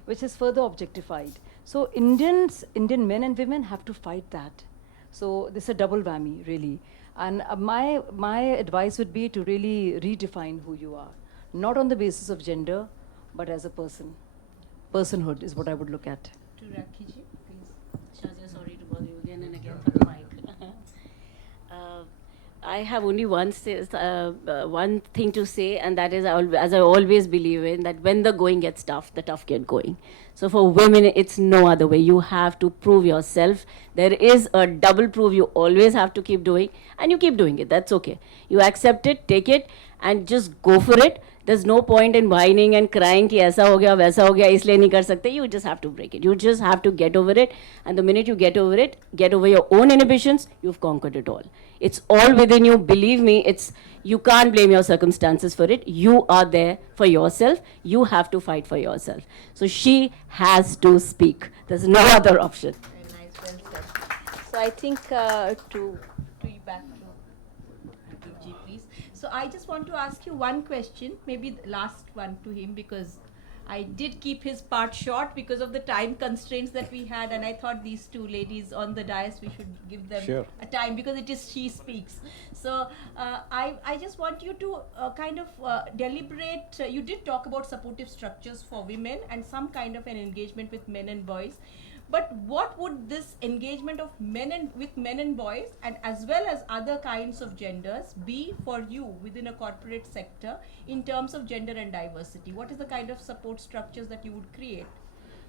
which is further objectified. So Indian men and women have to fight that. So this is a double whammy, really. And my advice would be to really redefine who you are, not on the basis of gender, but as a person. Personhood is what I would look at. To Rakhi ji, please. Shazia, sorry to bother you again and again for the mic. I have only one thing to say, and that is, as I always believe in, that when the going gets tough, the tough get going. So for women, it's no other way. You have to prove yourself. There is a double prove you always have to keep doing, and you keep doing it. That's okay. You accept it, take it, and just go for it. There's no point in whining and crying कि ऐसा हो गया वैसा हो गया इसलिए नहीं कर सकते. You just have to break it. You just have to get over it. And the minute you get over it, get over your own inhibitions, you've conquered it all. It's all within you. Believe me, you can't blame your circumstances for it. You are there for yourself. You have to fight for yourself. So she has to speak. There's no other option. Very nice, well said. So I think to you back to Ji, please. So I just want to ask you one question, maybe the last one to him, because I did keep his part short because of the time constraints that we had, and I thought these two ladies on the dais, we should give them a time, because it is she speaks. So I just want you to kind of deliberate. You did talk about supportive structures for women and some kind of an engagement with men and boys. But what would this engagement of with men and boys, and as well as other kinds of genders, be for you within a corporate sector in terms of gender and diversity? What is the kind of support structures that you would create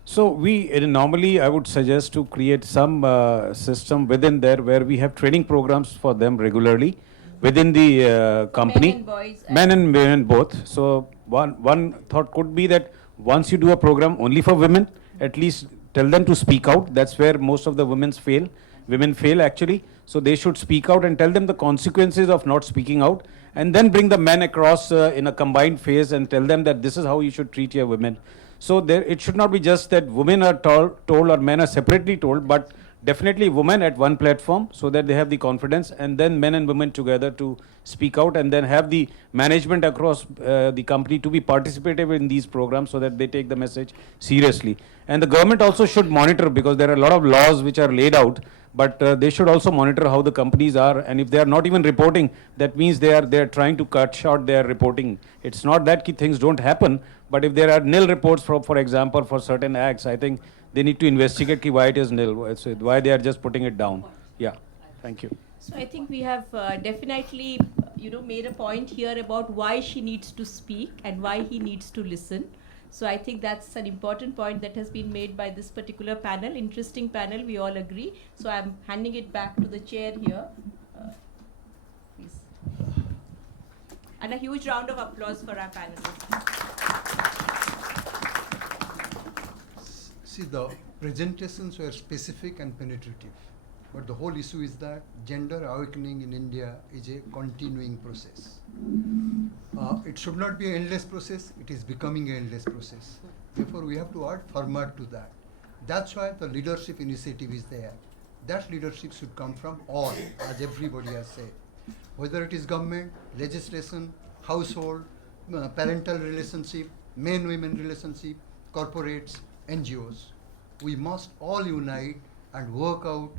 So normally I would suggest to create some system within there where we have training programs for them regularly within the company. Men and boys. Men and women both. So one thought could be that once you do a program only for women, at least tell them to speak out. That's where most of the women fail. Women fail actually. So they should speak out and tell them the consequences of not speaking out, and then bring the men across in a combined phase and tell them that this is how you should treat your women. So there, it should not be just that women are told or men are separately told, but definitely women at one platform so that they have the confidence, and then men and women together to speak out, and then have the management across the company to be participative in these programs so that they take the message seriously. And the government also should monitor, because there are a lot of laws which are laid out, but they should also monitor how the companies are, and if they are not even reporting, that means they are trying to cut short their reporting. It's not that things don't happen, but if there are nil reports for example for certain acts, I think they need to investigate why it is nil, why they are just putting it down. Yeah, thank you. So I think we have definitely, made a point here about why she needs to speak and why he needs to listen. So I think that's an important point that has been made by this particular panel. Interesting panel, we all agree. So I'm handing it back to the chair here. Please. And a huge round of applause for our panelists. See, the presentations were specific and penetrative, but the whole issue is that gender awakening in India is a continuing process. It should not be an endless process, it is becoming an endless process. Therefore, we have to add format to that. That's why the leadership initiative is there. That leadership should come from all, as everybody has said. Whether it is government, legislation, household, parental relationship, men-women relationship, corporates, NGOs. We must all unite and work out.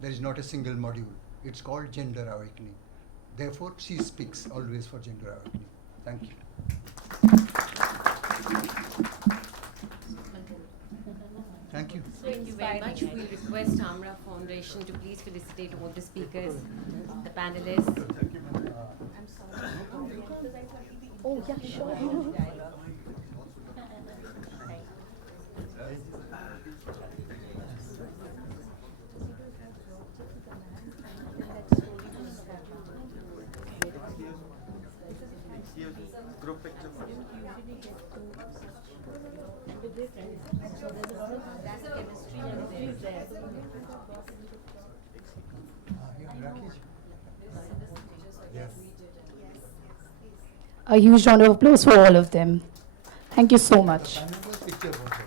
There is not a single module. It's called gender awakening. Therefore, she speaks always for gender awakening. Thank you. Thank you. Thank you very much. We request Amra Foundation to please felicitate all the speakers, the panelists. Oh, yeah, sure. Group picture first. A huge round of applause for all of them. Thank you so much. Picture photo.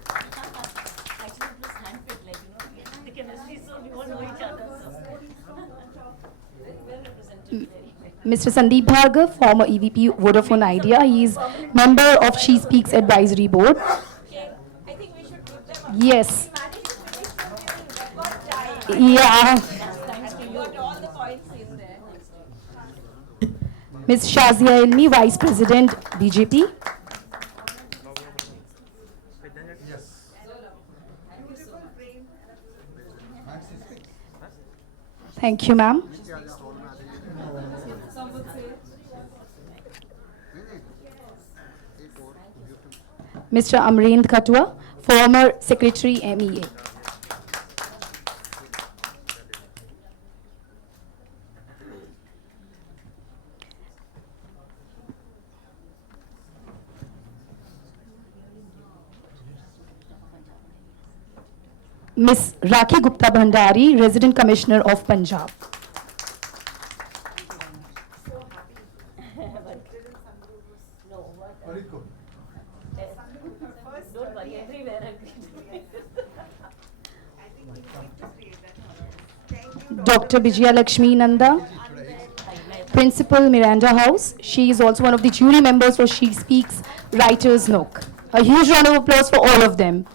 Mr. Sandeep Bhargav, former EVP Vodafone Idea. He is member of She Speaks Advisory Board. I think we should give them a Yes. We managed to finish the record time. Yeah. We got all the points in there. Ms. Shazia Ilmi, Vice President, BJP. Thank you, ma'am. Mr. Amrendra Khatua, former Secretary MEA. Ms. Rakhi Gupta Bhandari, Resident Commissioner of Punjab. Don't worry, everywhere. Dr. Vijaya Lakshmi Nanda, Principal Miranda House. She is also one of the jury members for She Speaks Writers Nook. A huge round of applause for all of them.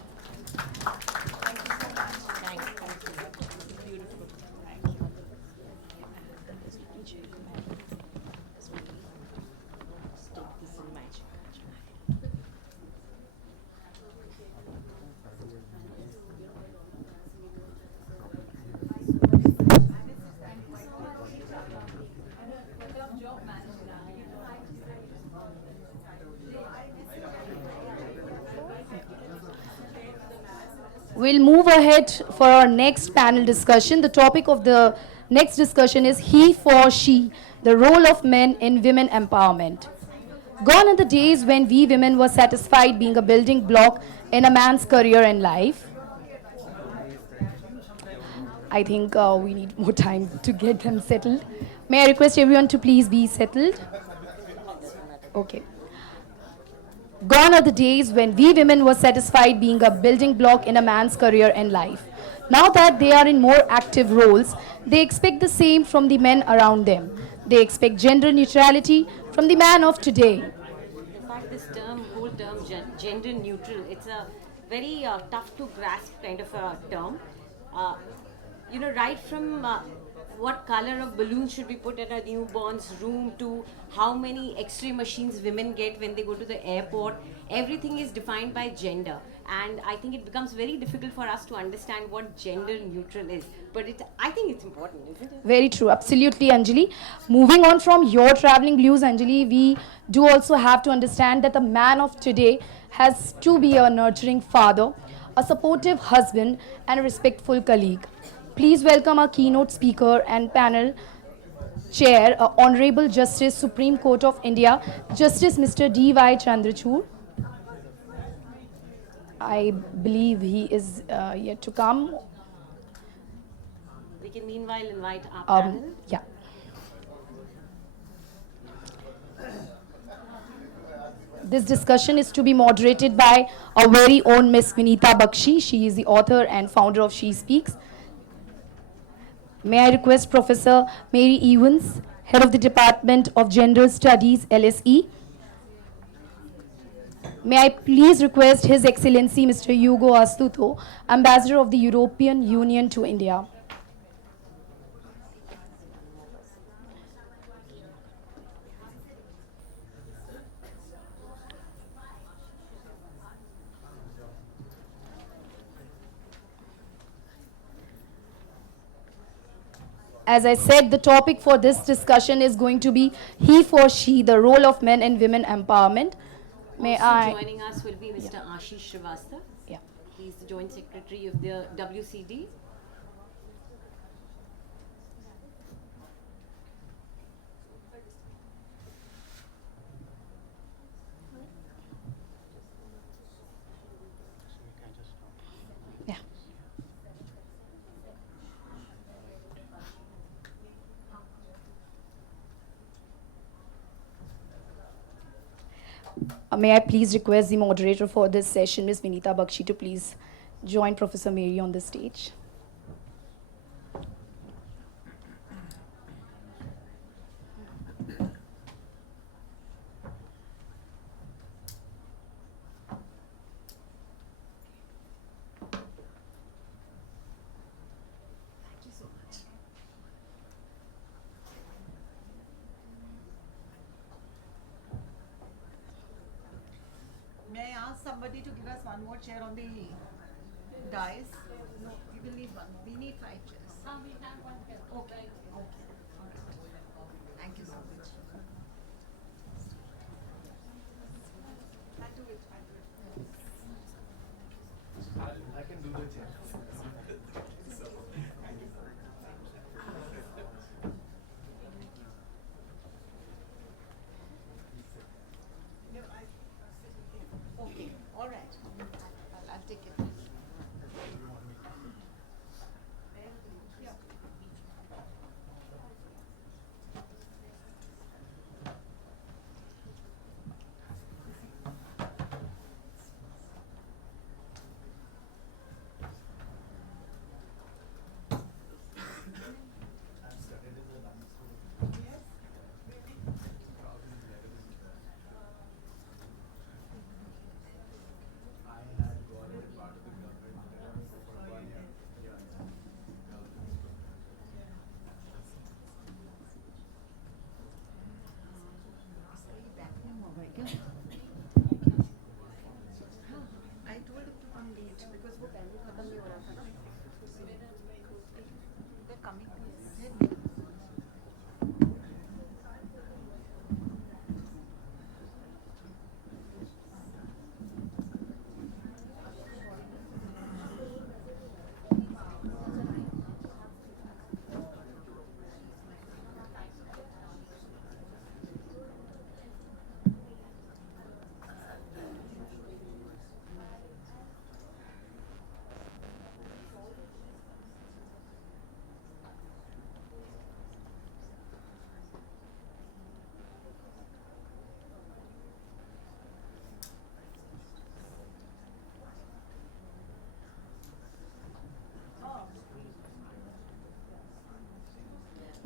We'll move ahead for our next panel discussion. The topic of the next discussion is he for she, the role of men in women empowerment. Gone are the days when we women were satisfied being a building block in a man's career and life. I think we need more time to get them settled. May I request everyone to please be settled? Okay. Gone are the days when we women were satisfied being a building block in a man's career and life. Now that they are in more active roles, they expect the same from the men around them. They expect gender neutrality from the man of today. In fact, this term, whole term, gender neutral, it's a very tough to grasp kind of a term. Uh, right from what color of balloons should be put in a newborn's room to how many X-ray machines women get when they go to the airport, everything is defined by gender. And I think it becomes very difficult for us to understand what gender neutral is. But I think it's important, isn't it? Very true, absolutely, Anjali. Moving on from your traveling blues, Anjali, we do also have to understand that the man of today has to be a nurturing father, a supportive husband, and a respectful colleague. Please welcome our keynote speaker and panel chair, Honorable Justice, Supreme Court of India, Justice Mr. D.Y. Chandrachud. I believe he is yet to come. We can meanwhile invite our panel. Yeah. This discussion is to be moderated by our very own Miss Vinita Bakshi. She is the author and founder of She Speaks. May I request Professor Mary Evans, Head of the Department of Gender Studies, LSE. May I please request His Excellency Mr. Hugo Astuto, Ambassador of the European Union to India. As I said, the topic for this discussion is going to be he for she, the role of men in women empowerment. May also joining us will be Mr. Ashish Srivastava. Yeah. He's the Joint Secretary of the WCD. May I please request the moderator for this session, Ms. Vinita Bakshi, to please join Professor Mary on the stage. May I ask somebody to give us one more chair on the dais? No, we will need one more. We need 5 chairs. We have one here. Okay, okay. All right. Thank you so much. I'll do it. I can do the chair. Okay, all right. I'll take it.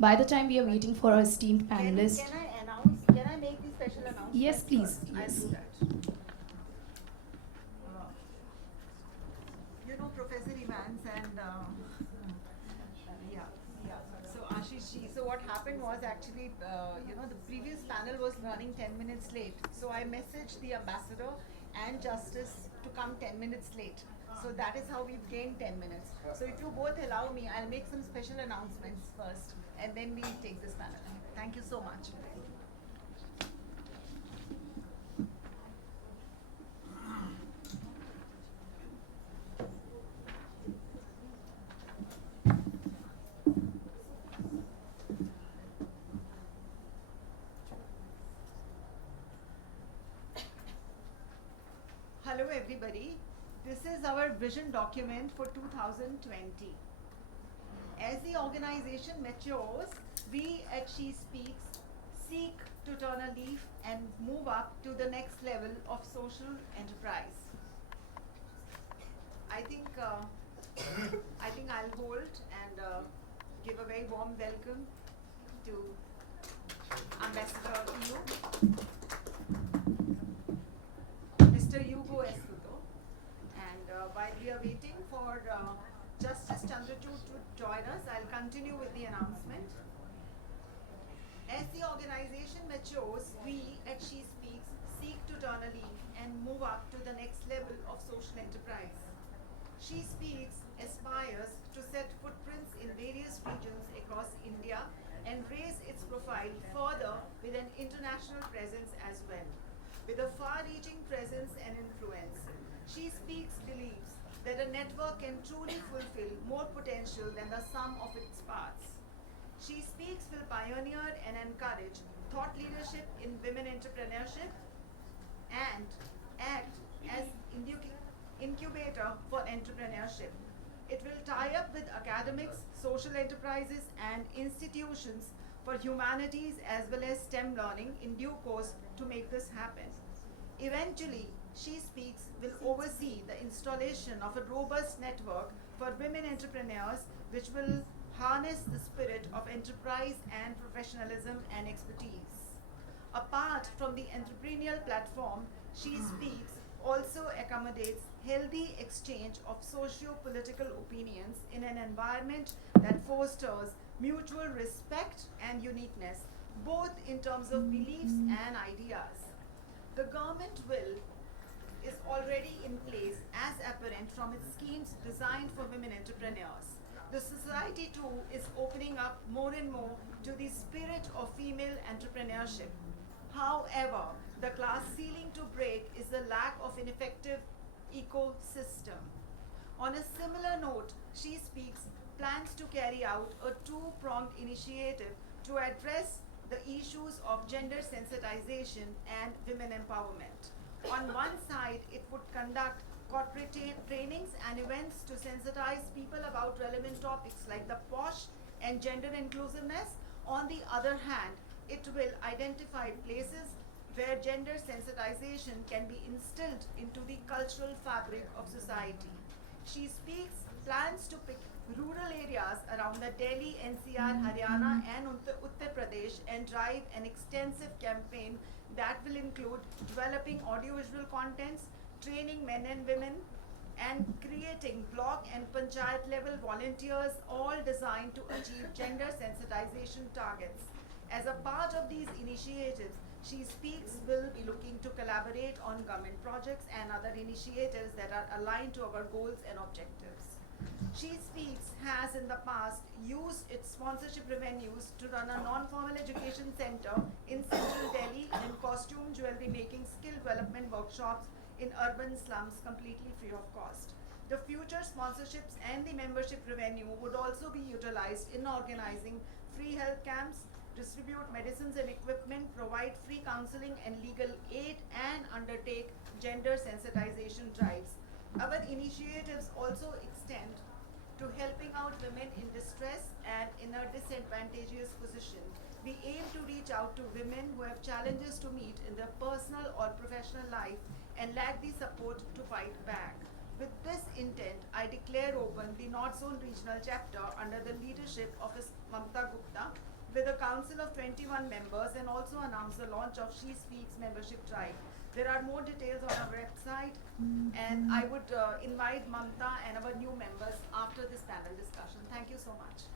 By the time we are waiting for our esteemed panelists. Can I make the special announcement? Yes, please. First? Yes. I'll do that. You know Professor Evans and yeah, yeah. So Ashish ji, so what happened was actually, the previous panel was running 10 minutes late. So I messaged the ambassador and justice to come 10 minutes late. So that is how we've gained 10 minutes. So if you both allow me, I'll make some special announcements first and then we'll take this panel. Thank you so much. Hello everybody. This is our vision document for 2020. As the organization matures, we at She Speaks seek to turn a leaf and move up to the next level of social enterprise. I think I'll hold and give a very warm welcome to Ambassador EU, Mr. Hugo Escudo. And while we are waiting for Justice Chandrachud to join us, I'll continue with the announcement. As the organization matures, we at She Speaks seek to turn a leaf and move up to the next level of social enterprise. She Speaks aspires to set footprints in various regions across India and raise its profile further with an international presence as well. With a far-reaching presence and influence, She Speaks believes that a network can truly fulfill more potential than the sum of its parts. She Speaks will pioneer and encourage thought leadership in women entrepreneurship and act as incubator for entrepreneurship. It will tie up with academics, social enterprises, and institutions for humanities as well as STEM learning in due course to make this happen. Eventually, She Speaks will oversee the installation of a robust network for women entrepreneurs which will harness the spirit of enterprise and professionalism and expertise. Apart from the entrepreneurial platform, She Speaks also accommodates healthy exchange of socio-political opinions in an environment that fosters mutual respect and uniqueness, both in terms of beliefs and ideas. The government will is already in place as apparent from its schemes designed for women entrepreneurs. The society too is opening up more and more to the spirit of female entrepreneurship. However, the glass ceiling to break is the lack of an effective ecosystem. On a similar note, She Speaks plans to carry out a two-pronged initiative to address the issues of gender sensitization and women empowerment. On one side, it would conduct corporate trainings and events to sensitize people about relevant topics like the POSH and gender inclusiveness. On the other hand, it will identify places where gender sensitization can be instilled into the cultural fabric of society. She Speaks plans to pick rural areas around the Delhi, NCR, Haryana and Uttar Pradesh and drive an extensive campaign that will include developing audiovisual contents, training men and women, and creating block and panchayat level volunteers, all designed to achieve gender sensitization targets. As a part of these initiatives, She Speaks will be looking to collaborate on government projects and other initiatives that are aligned to our goals and objectives. She Speaks has in the past used its sponsorship revenues to run a non-formal education center in central Delhi in costume jewelry making skill development workshops in urban slums completely free of cost. The future sponsorships and the membership revenue would also be utilized in organizing free health camps, distribute medicines and equipment, provide free counseling and legal aid, and undertake gender sensitization drives. Our initiatives also extend to helping out women in distress and in a disadvantageous position. We aim to reach out to women who have challenges to meet in their personal or professional life and lack the support to fight back. With this intent, I declare open the North Zone Regional Chapter under the leadership of Ms. Mamta Gupta with a council of 21 members and also announce the launch of She Speaks membership drive. There are more details on our website, and I would invite Mamta and our new members after this panel discussion. Thank you so much.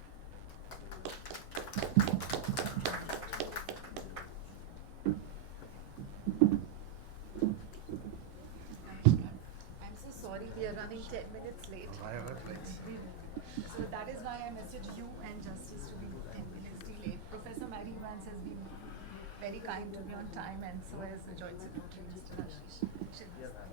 I'm so sorry we are running 10 minutes late. So that is why I messaged you and Justice to be 10 minutes delayed. Professor Mary Evans has been very kind to me on time, and so has the Joint Secretary, Mr. Ashish Srivastava.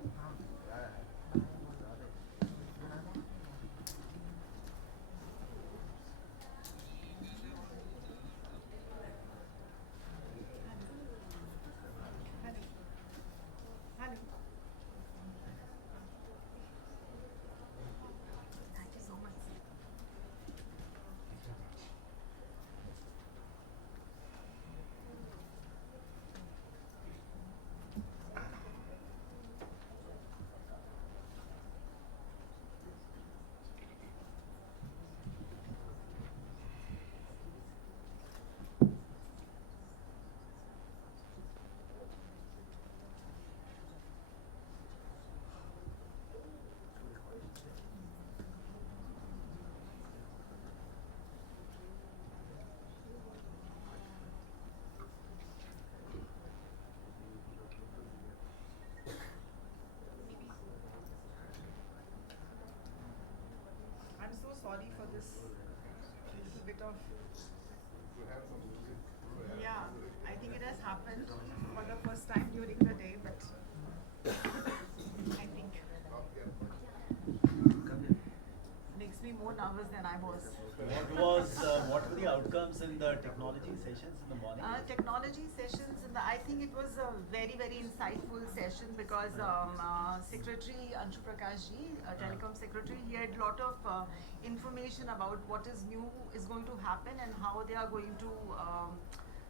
Honey. Thank you so much. I'm so sorry for this little bit of. Yeah, I think it has happened for the first time during the day, but I think makes me more nervous than I was. What were the outcomes in the technology sessions in the morning? Technology sessions, and I think it was a very, very insightful session because Secretary Anshu Prakash ji, Telecom Secretary, he had a lot of information about what is new is going to happen and how they are going to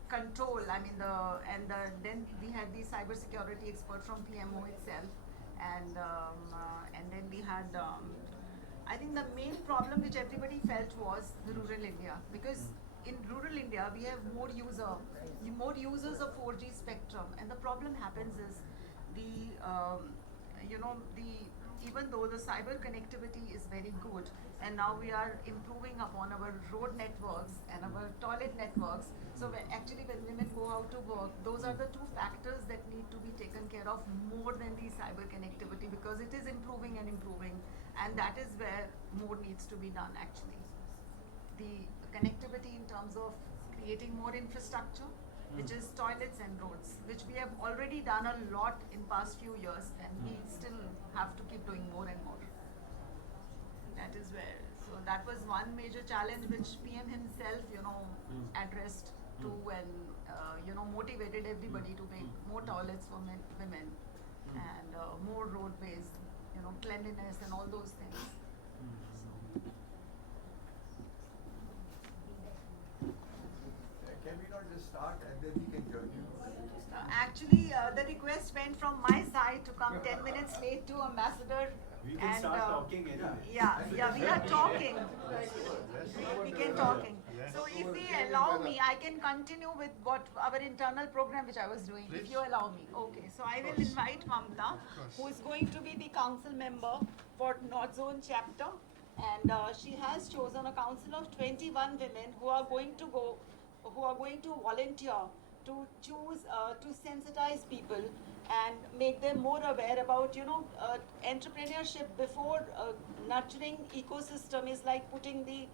control. I mean, then we had the cybersecurity expert from PMO itself, and then we had. I think the main problem which everybody felt was the rural India, because in rural India we have more users of 4G spectrum, and the problem happens is the even though the cyber connectivity is very good, and now we are improving upon our road networks and our toilet networks. So when women go out to work, those are the two factors that need to be taken care of more than the cyber connectivity, because it is improving and improving, and that is where more needs to be done actually. The connectivity in terms of creating more infrastructure, which is toilets and roads, which we have already done a lot in past few years, and we still have to keep doing more and more. That is where, so that was one major challenge which PM himself, addressed to, and motivated everybody to make more toilets for women, and more roadways, cleanliness and all those things. Can we not just start and then we can join you? Actually, the request went from my side to come 10 minutes late to Ambassador. We can start talking anyway. Yeah, we are talking. We can talking. So if we allow me, I can continue with what our internal program which I was doing, if you allow me. Okay, so I will invite Mamta, who is going to be the council member for North Zone chapter, and she has chosen a council of 21 women who are going to volunteer to choose to sensitize people and make them more aware about entrepreneurship before nurturing ecosystem is like putting the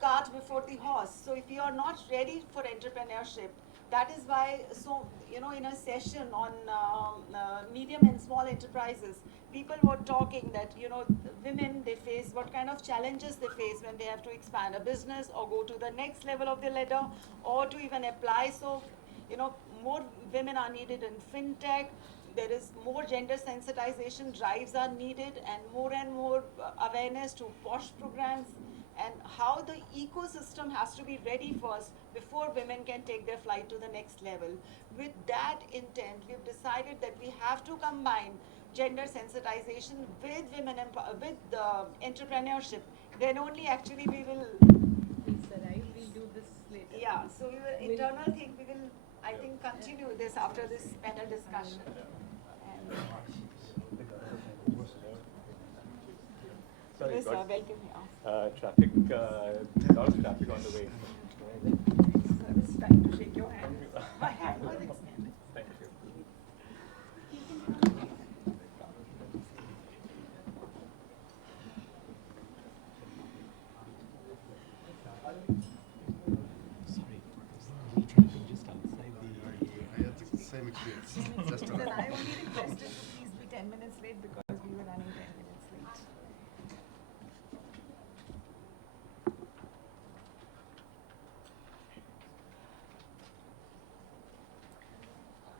cart before the horse. So if you are not ready for entrepreneurship, that is why, so in a session on medium and small enterprises, people were talking that women, they face what kind of challenges they face when they have to expand a business or go to the next level of the ladder, or to even apply. So more women are needed in fintech. There is more gender sensitization drives are needed, and more awareness to POSH programs, and how the ecosystem has to be ready first before women can take their flight to the next level. With that intent, we've decided that we have to combine gender sensitization with entrepreneurship. Then only actually we will. Please arrive. We'll do this later. Yeah, so we will, internal thing, we will, I think, continue this after this panel discussion. And Sorry, yes, sir, got welcome here. traffic, lot of traffic on the way. So I was trying to shake your hand. My hand was extended. Thank you. I had the same experience. Just Then I only requested to please be 10 minutes late because we were running 10 minutes late.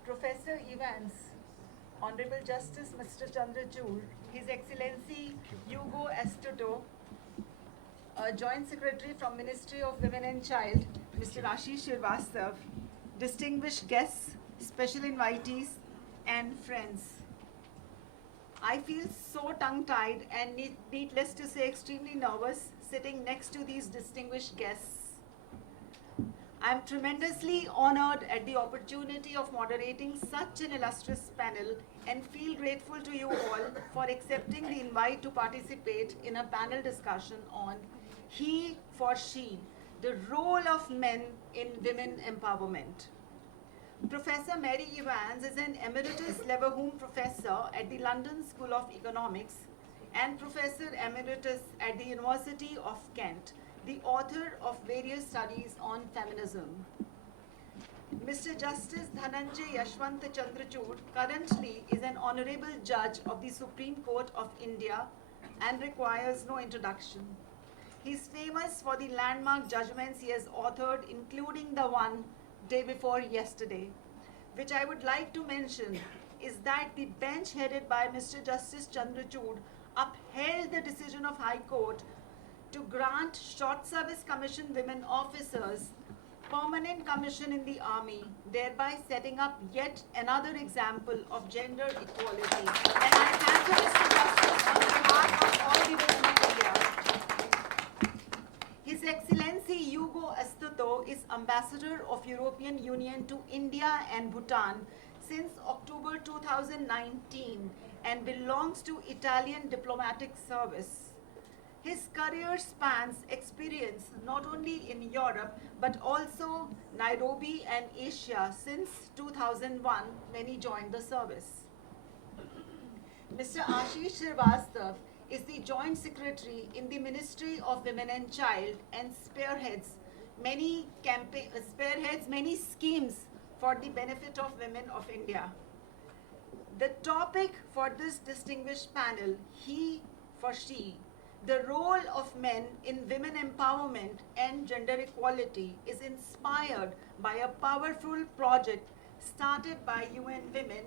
Professor Evans, Honorable Justice Mr. Chandrachud, His Excellency Hugo Estuto, Joint Secretary from Ministry of Women and Child, Mr. Ashish Srivastava, distinguished guests, special invitees, and friends. I feel so tongue-tied and needless to say extremely nervous sitting next to these distinguished guests. I'm tremendously honored at the opportunity of moderating such an illustrious panel and feel grateful to you all for accepting the invite to participate in a panel discussion on He for She, the role of men in women empowerment. Professor Mary Evans is an Emeritus Leverhulme Professor at the London School of Economics and Professor Emeritus at the University of Kent, the author of various studies on feminism. Mr. Justice Dhananjay Yashwant Chandrachud currently is an Honorable Judge of the Supreme Court of India and requires no introduction. He is famous for the landmark judgments he has authored, including the one day before yesterday, which I would like to mention is that the bench headed by Mr. Justice Chandrachud upheld the decision of High Court to grant short service commission women officers permanent commission in the army, thereby setting up yet another example of gender equality. And I thank you, Mr. Justice, on behalf of all the women of India. His Excellency Hugo Estuto is Ambassador of European Union to India and Bhutan since October 2019 and belongs to Italian diplomatic service. His career spans experience not only in Europe but also Nairobi and Asia since 2001 when he joined the service. Mr. Ashish Srivastava is the Joint Secretary in the Ministry of Women and Child and spearheads many schemes for the benefit of women of India. The topic for this distinguished panel, He for She, the role of men in women empowerment and gender equality, is inspired by a powerful project started by UN Women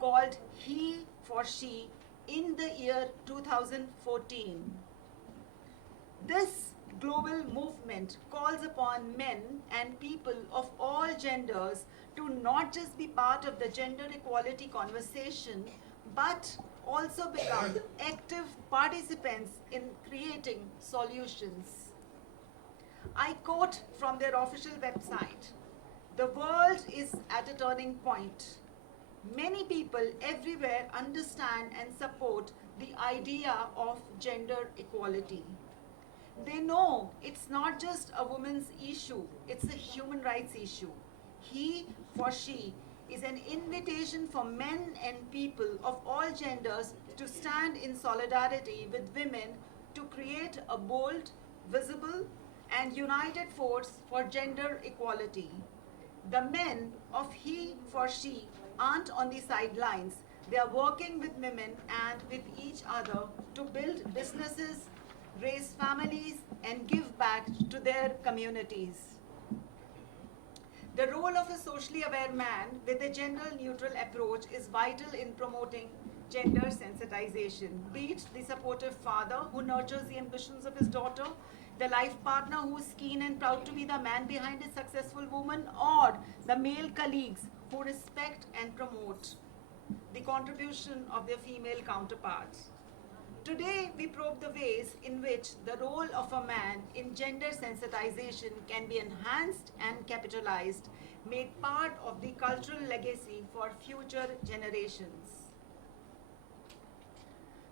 called He for She in the year 2014. This global movement calls upon men and people of all genders to not just be part of the gender equality conversation, but also become active participants in creating solutions. I quote from their official website, "The world is at a turning point. Many people everywhere understand and support the idea of gender equality. They know it's not just a woman's issue, it's a human rights issue. He for She is an invitation for men and people of all genders to stand in solidarity with women to create a bold, visible, and united force for gender equality. The men of He for She aren't on the sidelines. They are working with women and with each other to build businesses, raise families, and give back to their communities. The role of a socially aware man with a gender neutral approach is vital in promoting gender sensitization, be it the supportive father who nurtures the ambitions of his daughter, the life partner who is keen and proud to be the man behind a successful woman, or the male colleagues who respect and promote the contribution of their female counterparts. Today, we probe the ways in which the role of a man in gender sensitization can be enhanced and capitalized, made part of the cultural legacy for future generations.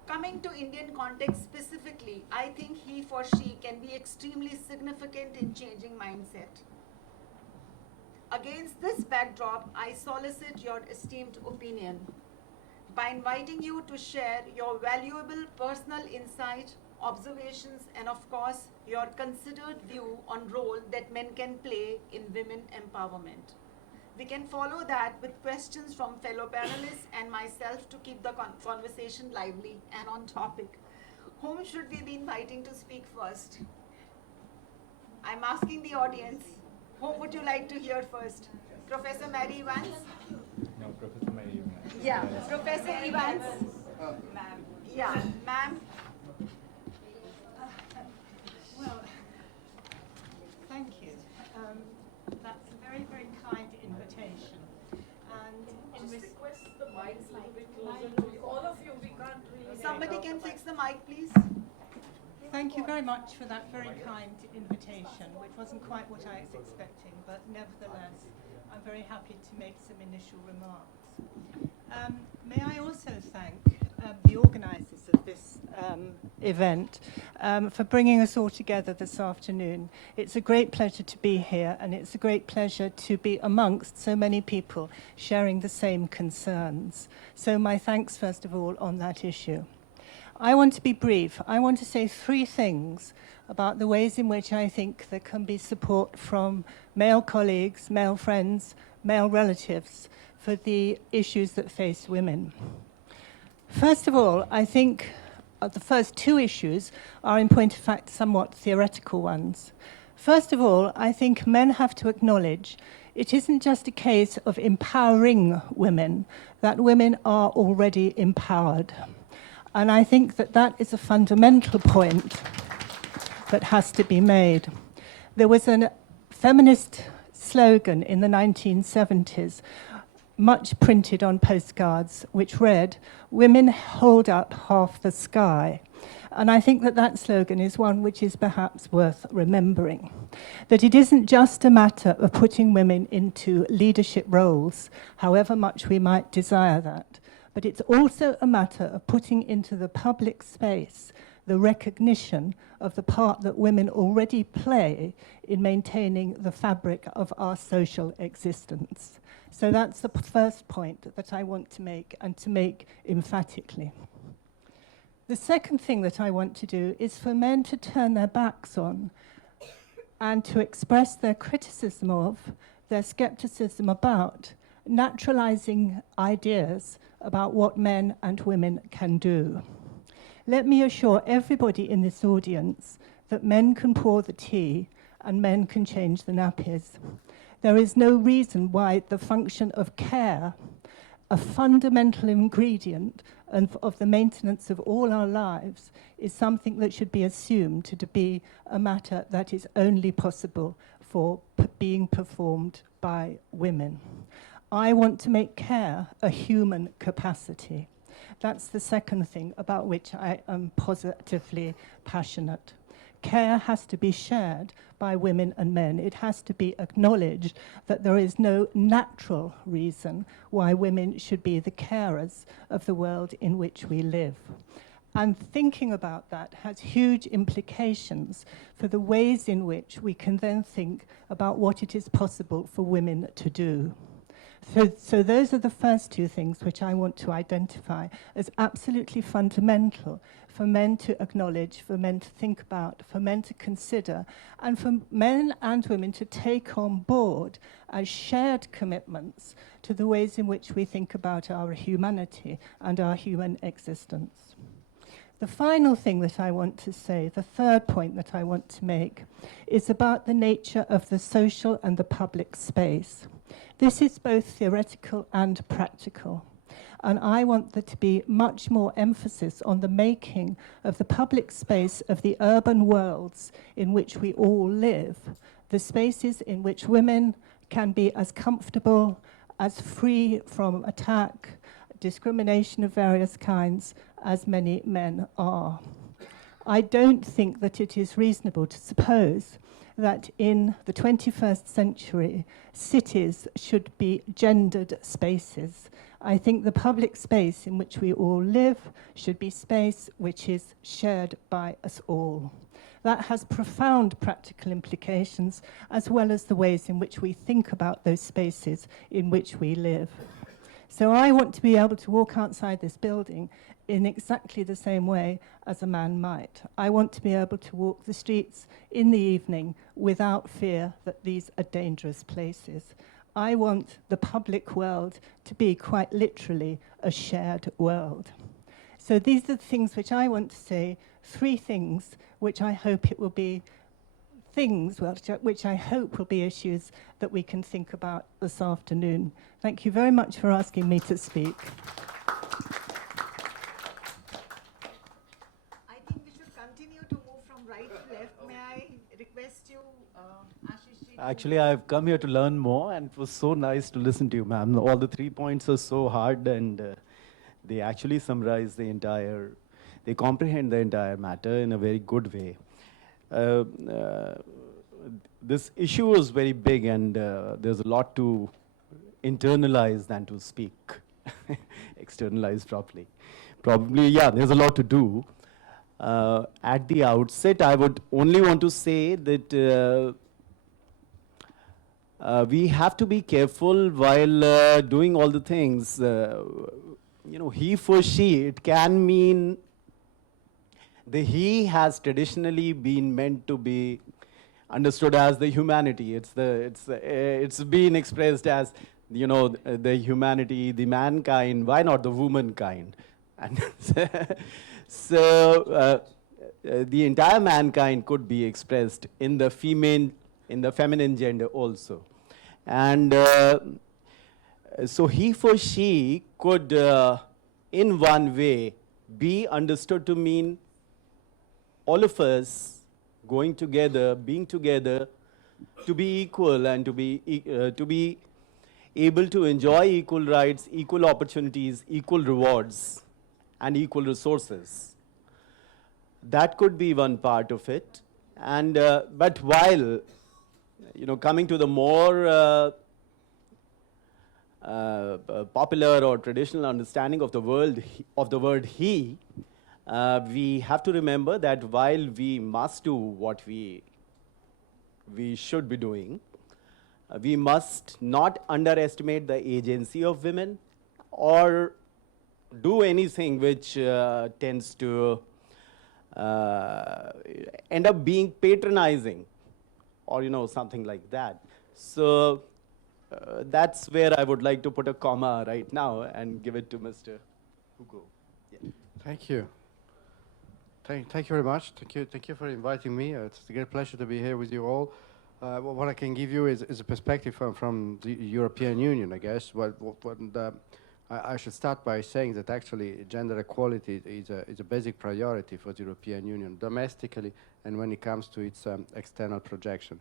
Coming to Indian context specifically, I think he for she can be extremely significant in changing mindset. Against this backdrop, I solicit your esteemed opinion by inviting you to share your valuable personal insight, observations, and of course, your considered view on role that men can play in women empowerment. We can follow that with questions from fellow panelists and myself to keep the conversation lively and on topic. Whom should we be inviting to speak first? I'm asking the audience, whom would you like to hear first? Professor Mary Evans? No, Professor Mary Evans. Yeah, Professor Evans. Yeah, ma'am. Well, thank you. That's a very, very kind invitation. And in request the mic a little bit closer to you. All of you, we can't really. Somebody can fix the mic, please. Thank you very much for that very kind invitation, which wasn't quite what I was expecting, but nevertheless, I'm very happy to make some initial remarks. May I also thank the organisers of this event for bringing us all together this afternoon. It's a great pleasure to be here, and it's a great pleasure to be amongst so many people sharing the same concerns. So my thanks, first of all, on that issue. I want to be brief. I want to say three things about the ways in which I think there can be support from male colleagues, male friends, male relatives for the issues that face women. First of all, I think the first two issues are, in point of fact, somewhat theoretical ones. First of all, I think men have to acknowledge it isn't just a case of empowering women, that women are already empowered. And I think that that is a fundamental point that has to be made. There was a feminist slogan in the 1970s, much printed on postcards, which read, "Women hold up half the sky." And I think that that slogan is one which is perhaps worth remembering. That it isn't just a matter of putting women into leadership roles, however much we might desire that, but it's also a matter of putting into the public space the recognition of the part that women already play in maintaining the fabric of our social existence. So that's the first point that I want to make, and to make emphatically. The second thing that I want to do is for men to turn their backs on and to express their criticism of, their skepticism about, naturalizing ideas about what men and women can do. Let me assure everybody in this audience that men can pour the tea and men can change the nappies. There is no reason why the function of care, a fundamental ingredient of the maintenance of all our lives, is something that should be assumed to be a matter that is only possible for being performed by women. I want to make care a human capacity. That's the second thing about which I am positively passionate. Care has to be shared by women and men. It has to be acknowledged that there is no natural reason why women should be the carers of the world in which we live. And thinking about that has huge implications for the ways in which we can then think about what it is possible for women to do. So those are the first two things which I want to identify as absolutely fundamental for men to acknowledge, for men to think about, for men to consider, and for men and women to take on board as shared commitments to the ways in which we think about our humanity and our human existence. The final thing that I want to say, the third point that I want to make, is about the nature of the social and the public space. This is both theoretical and practical. And I want there to be much more emphasis on the making of the public space of the urban worlds in which we all live, the spaces in which women can be as comfortable, as free from attack, discrimination of various kinds, as many men are. I don't think that it is reasonable to suppose that in the 21st century, cities should be gendered spaces. I think the public space in which we all live should be space which is shared by us all. That has profound practical implications, as well as the ways in which we think about those spaces in which we live. So I want to be able to walk outside this building in exactly the same way as a man might. I want to be able to walk the streets in the evening without fear that these are dangerous places. I want the public world to be quite literally a shared world. So these are the things which I want to say, 3 things which I hope it will be which I hope will be issues that we can think about this afternoon. Thank you very much for asking me to speak. I think we should continue to move from right to left. May I request you, Ashish ji? Actually, I've come here to learn more, and it was so nice to listen to you, ma'am. All the 3 points are so hard, and they actually summarize they comprehend the entire matter in a very good way. This issue is very big, and there's a lot to internalize than to speak, externalize properly. Probably, yeah, there's a lot to do. At the outset, I would only want to say that we have to be careful while doing all the things. He for she, it can mean the he has traditionally been meant to be understood as the humanity. It's been expressed as, the humanity, the mankind. Why not the womankind? And so the entire mankind could be expressed in the feminine gender also. And so he for she could, in one way, be understood to mean all of us going together, being together, to be equal and to be able to enjoy equal rights, equal opportunities, equal rewards, and equal resources. That could be one part of it. And but while coming to the more popular or traditional understanding of the word he, we have to remember that while we must do what we should be doing, we must not underestimate the agency of women or do anything which tends to end up being patronizing or something like that. So that's where I would like to put a comma right now and give it to Mr. Hugo. Yeah. Thank you. Thank you very much. Thank you for inviting me. It's a great pleasure to be here with you all. What I can give you is a perspective from the European Union, I guess. I should start by saying that actually gender equality is a basic priority for the European Union, domestically and when it comes to its external projection.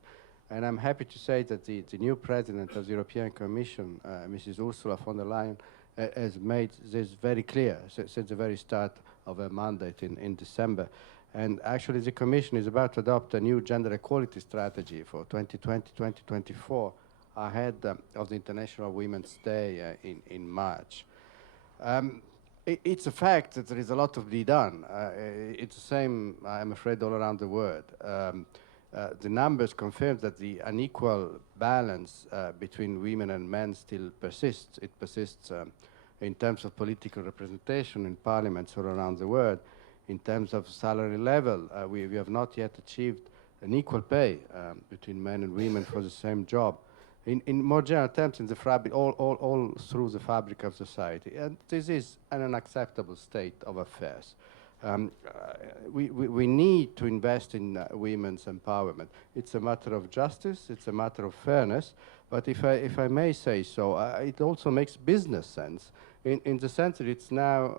And I'm happy to say that the new president of the European Commission, Mrs. Ursula von der Leyen, has made this very clear since the very start of her mandate in December. And actually the Commission is about to adopt a new gender equality strategy for 2020-2024 ahead of the International Women's Day in March. It's a fact that there is a lot to be done. It's the same, I'm afraid, all around the world. The numbers confirm that the unequal balance between women and men still persists. It persists in terms of political representation in parliaments all around the world. In terms of salary level, we have not yet achieved an equal pay between men and women for the same job. In more general terms, in the fabric, all through the fabric of society. And this is an unacceptable state of affairs. We need to invest in women's empowerment. It's a matter of justice, it's a matter of fairness, but if I may say so, it also makes business sense in the sense that it's now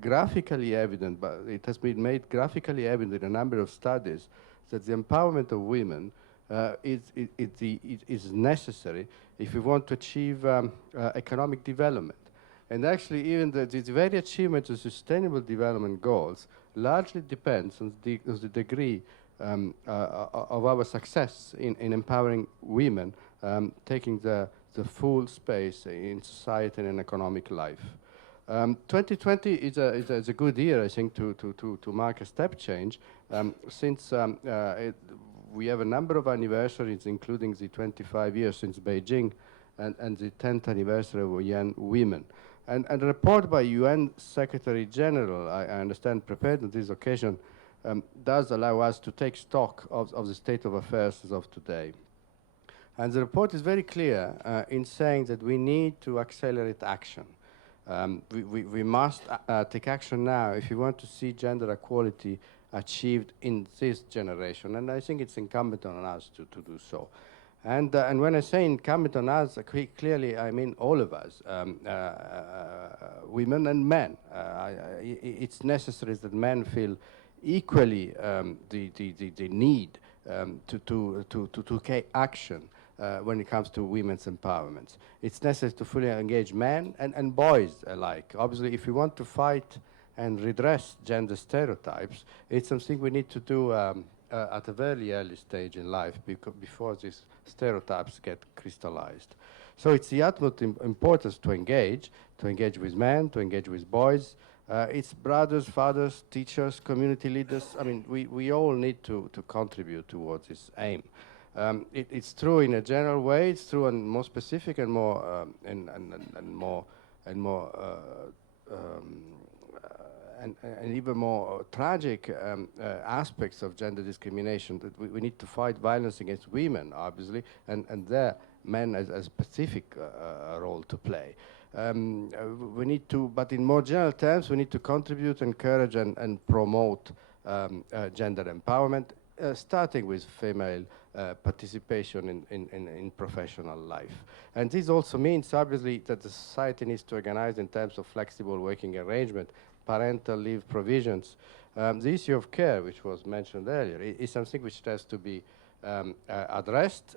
graphically evident, but it has been made graphically evident in a number of studies that the empowerment of women is necessary if we want to achieve economic development. And actually, even the very achievement of sustainable development goals largely depends on the degree of our success in empowering women, taking the full space in society and in economic life. 2020 is a good year, I think, to mark a step change, since we have a number of anniversaries, including the 25 years since Beijing and the 10th anniversary of UN Women. And a report by UN Secretary General, I understand, prepared on this occasion, does allow us to take stock of the state of affairs as of today. And the report is very clear in saying that we need to accelerate action. We must take action now if we want to see gender equality achieved in this generation. And I think it's incumbent on us to do so. And when I say incumbent on us, clearly I mean all of us, women and men. It's necessary that men feel equally the need to take action when it comes to women's empowerment. It's necessary to fully engage men and boys alike. Obviously, if we want to fight and redress gender stereotypes, it's something we need to do at a very early stage in life before these stereotypes get crystallized. So it's the utmost importance to engage with men, to engage with boys. It's brothers, fathers, teachers, community leaders. I mean, we all need to contribute towards this aim. It's true in a general way. It's true in more specific and more and even more tragic aspects of gender discrimination. That we need to fight violence against women, obviously, and there men has a specific role to play. We need to, but in more general terms, we need to contribute, encourage, and promote gender empowerment, starting with female participation in professional life. And this also means, obviously, that the society needs to organize in terms of flexible working arrangement, parental leave provisions. The issue of care, which was mentioned earlier, is something which has to be addressed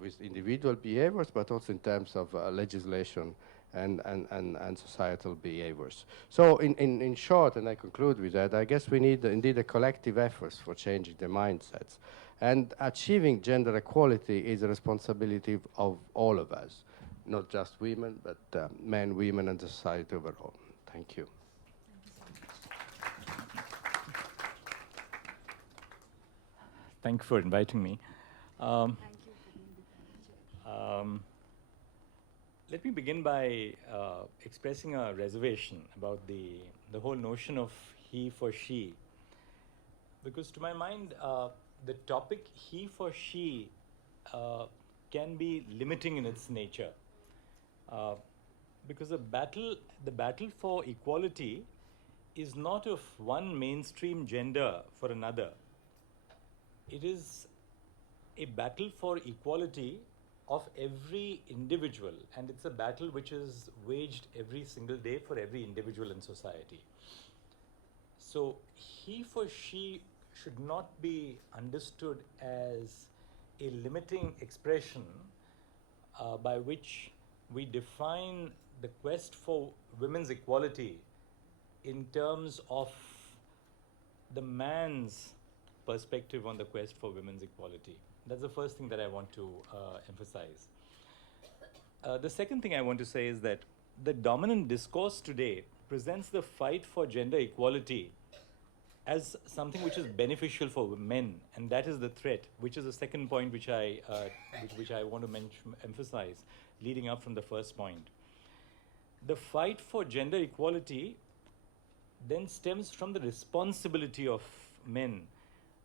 with individual behaviors, but also in terms of legislation and societal behaviors. So in short, and I conclude with that, I guess we need indeed a collective efforts for changing the mindsets. And achieving gender equality is a responsibility of all of us, not just women, but men, women, and the society overall. Thank you. Thank you for inviting me. Let me begin by expressing a reservation about the whole notion of he for she. Because to my mind, the topic he for she can be limiting in its nature. Because the battle for equality is not of one mainstream gender for another. It is a battle for equality of every individual, and it's a battle which is waged every single day for every individual in society. So he for she should not be understood as a limiting expression by which we define the quest for women's equality in terms of the man's perspective on the quest for women's equality. That's the first thing that I want to emphasize. The second thing I want to say is that the dominant discourse today presents the fight for gender equality as something which is beneficial for men, and that is the threat, which is the second point which I want to emphasize, leading up from the first point. The fight for gender equality then stems from the responsibility of men.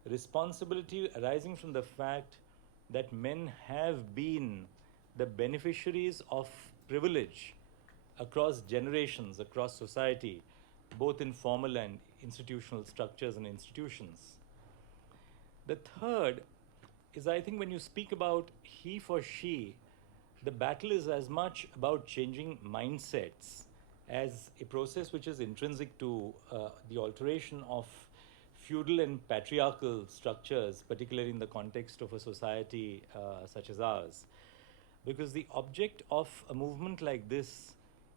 Responsibility arising from the fact that men have been the beneficiaries of privilege across generations, across society, both in formal and institutional structures and institutions. The third is, I think, when you speak about he for she, the battle is as much about changing mindsets as a process which is intrinsic to the alteration of feudal and patriarchal structures, particularly in the context of a society such as ours. Because the object of a movement like this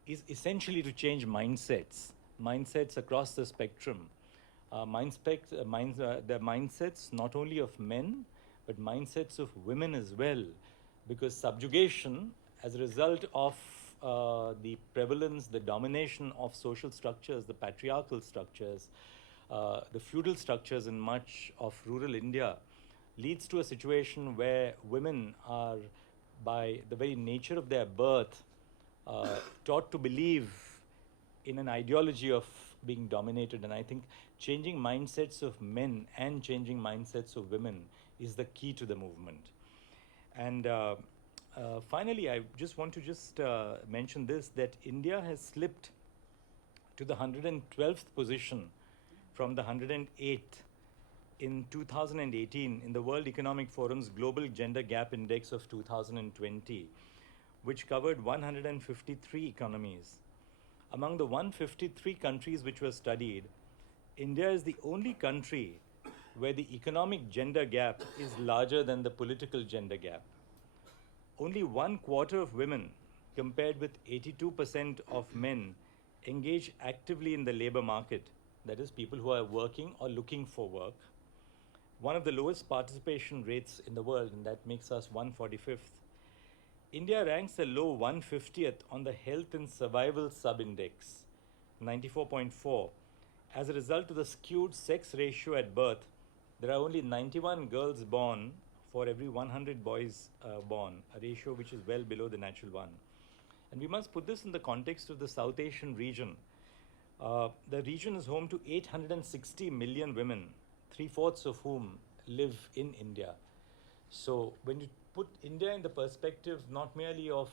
is essentially to change mindsets across the spectrum. The mindsets not only of men, but mindsets of women as well. Because subjugation, as a result of the prevalence, the domination of social structures, the patriarchal structures, the feudal structures in much of rural India, leads to a situation where women are, by the very nature of their birth, taught to believe in an ideology of being dominated. And I think changing mindsets of men and changing mindsets of women is the key to the movement. And finally, I just want to mention this, that India has slipped to the 112th position from the 108th in 2018 in the World Economic Forum's Global Gender Gap Index of 2020, which covered 153 economies. Among the 153 countries which were studied, India is the only country where the economic gender gap is larger than the political gender gap. Only 1/4 of women, compared with 82% of men, engage actively in the labor market, that is, people who are working or looking for work. One of the lowest participation rates in the world, and that makes us 145th. India ranks a low 150th on the Health and Survival Sub-Index, 94.4. As a result of the skewed sex ratio at birth, there are only 91 girls born for every 100 boys born, a ratio which is well below the natural one. And we must put this in the context of the South Asian region. The region is home to 860 million women, 3/4 of whom live in India. So when you put India in the perspective not merely of